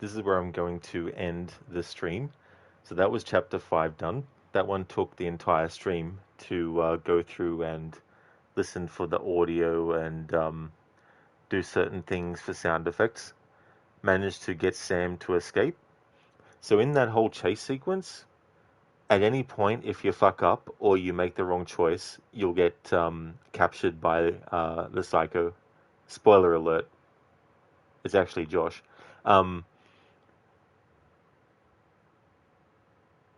this is where I'm going to end the stream. So that was chapter 5 done. That one took the entire stream to go through and listen for the audio and do certain things for sound effects. Managed to get Sam to escape. So in that whole chase sequence, at any point, if you fuck up or you make the wrong choice, you'll get captured by the psycho. Spoiler alert, it's actually Josh. Um,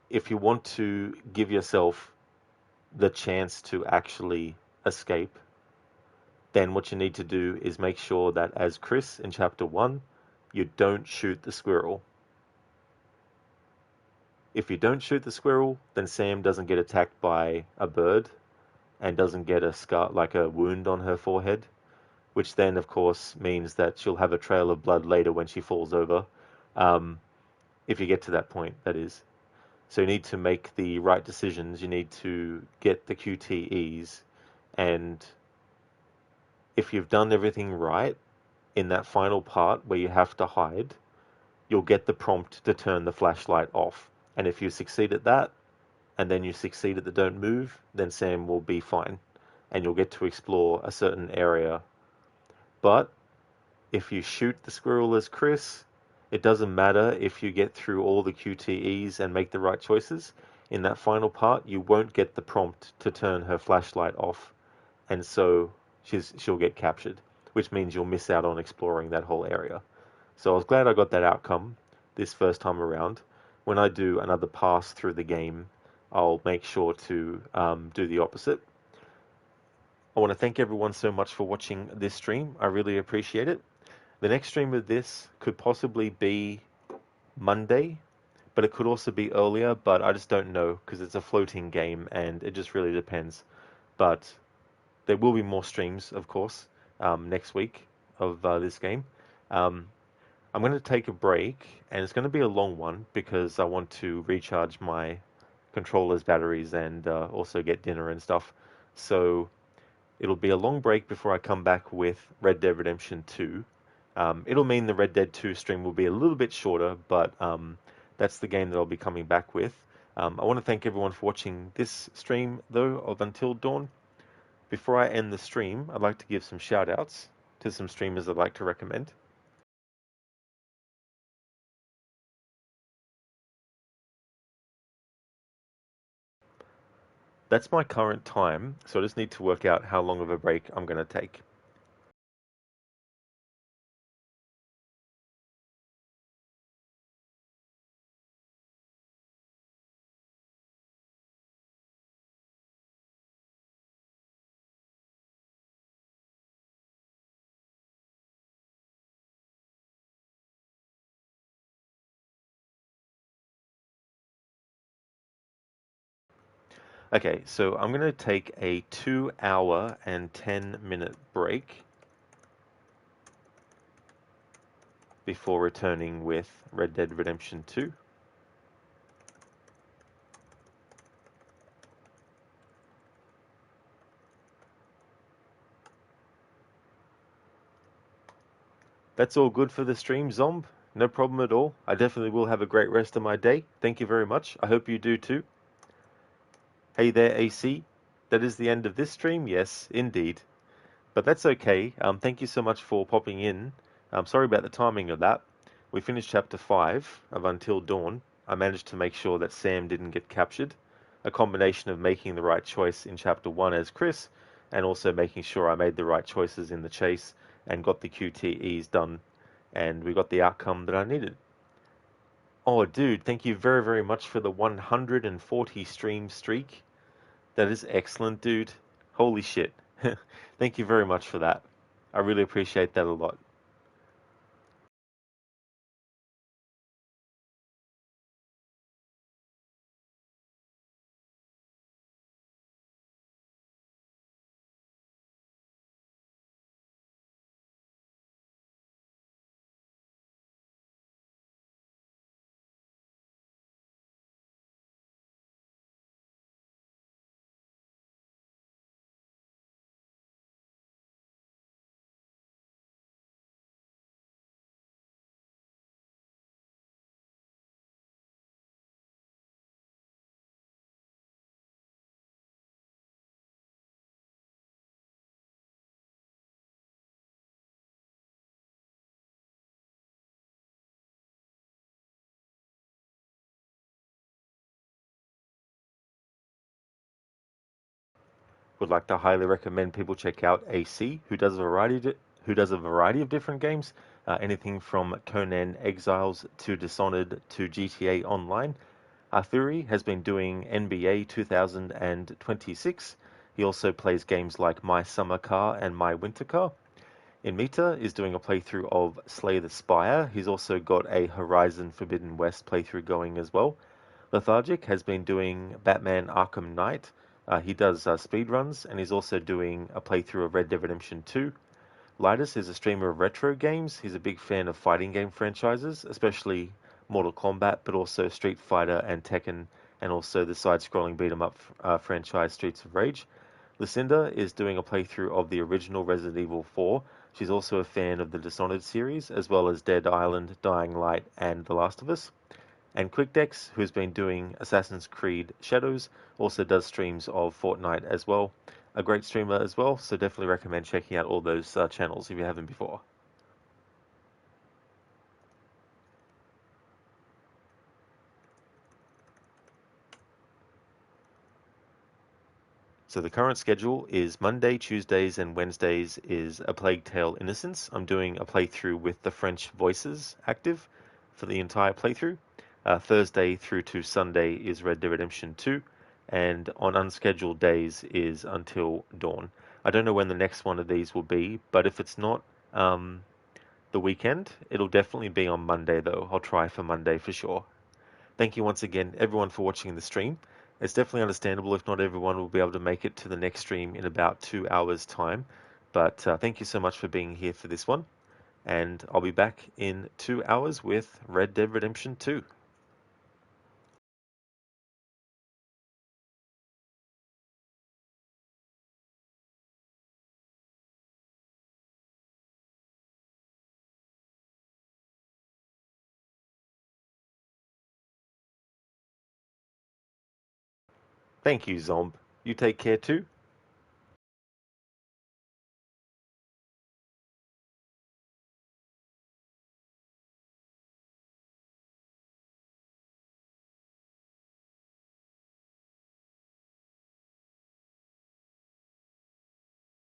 if you want to give yourself the chance to actually escape, then what you need to do is make sure that as Chris in chapter 1, you don't shoot the squirrel. If you don't shoot the squirrel, then Sam doesn't get attacked by a bird and doesn't get a scar, like a wound on her forehead, which then, of course, means that she'll have a trail of blood later when she falls over. If you get to that point, that is. So you need to make the right decisions. You need to get the QTEs, and if you've done everything right in that final part where you have to hide, you'll get the prompt to turn the flashlight off. And if you succeed at that, and then you succeed at the don't move, then Sam will be fine, and you'll get to explore a certain area. But if you shoot the squirrel as Chris, it doesn't matter if you get through all the QTEs and make the right choices. In that final part, you won't get the prompt to turn her flashlight off, and so she'll get captured, which means you'll miss out on exploring that whole area. So I was glad I got that outcome this first time around. When I do another pass through the game, I'll make sure to do the opposite. I want to thank everyone so much for watching this stream. I really appreciate it. The next stream of this could possibly be Monday, but it could also be earlier, but I just don't know because it's a floating game and it just really depends. But there will be more streams, of course, next week of this game. I'm going to take a break, and it's going to be a long one because I want to recharge my controller's batteries and also get dinner and stuff. So it'll be a long break before I come back with Red Dead Redemption 2. It'll mean the Red Dead 2 stream will be a little bit shorter, but that's the game that I'll be coming back with. I want to thank everyone for watching this stream, though, of Until Dawn. Before I end the stream, I'd like to give some shout-outs to some streamers I'd like to recommend. That's my current time, so I just need to work out how long of a break I'm going to take. Okay, so I'm going to take a 2 hour and 10-minute break before returning with Red Dead Redemption 2. That's all good for the stream, Zomb. No problem at all. I definitely will have a great rest of my day. Thank you very much. I hope you do too. Hey there, AC. That is the end of this stream? Yes, indeed. But that's okay. Thank you so much for popping in. I'm sorry about the timing of that. We finished chapter 5 of Until Dawn. I managed to make sure that Sam didn't get captured. A combination of making the right choice in chapter 1 as Chris, and also making sure I made the right choices in the chase and got the QTEs done, and we got the outcome that I needed. Oh, dude, thank you very, very much for the 140 stream streak. That is excellent, dude. Holy shit. Thank you very much for that. I really appreciate that a lot. would like to highly recommend people check out AC, who does a variety of different games, anything from Conan Exiles to Dishonored to GTA Online. Arthuri has been doing NBA 2026. He also plays games like My Summer Car and My Winter Car. Inmita is doing a playthrough of Slay the Spire. He's also got a Horizon Forbidden West playthrough going as well. Lethargic has been doing Batman Arkham Knight. He does speedruns, and he's also doing a playthrough of Red Dead Redemption 2. Lidus is a streamer of retro games. He's a big fan of fighting game franchises, especially Mortal Kombat, but also Street Fighter and Tekken, and also the side-scrolling beat-em-up franchise Streets of Rage. Lucinda is doing a playthrough of the original Resident Evil 4. She's also a fan of the Dishonored series, as well as Dead Island, Dying Light, and The Last of Us. And QuickDex, who's been doing Assassin's Creed Shadows, also does streams of Fortnite as well. A great streamer as well, so definitely recommend checking out all those channels if you haven't before. So the current schedule is Monday, Tuesdays, and Wednesdays is A Plague Tale Innocence. I'm doing a playthrough with the French voices active for the entire playthrough. Thursday through to Sunday is Red Dead Redemption 2, and on unscheduled days is Until Dawn. I don't know when the next one of these will be, but if it's not the weekend, it'll definitely be on Monday though. I'll try for Monday for sure. Thank you once again, everyone, for watching the stream. It's definitely understandable if not everyone will be able to make it to the next stream in about 2 hours' time. But thank you so much for being here for this one. And I'll be back in 2 hours with Red Dead Redemption 2. Thank you, Zomb. You take care too,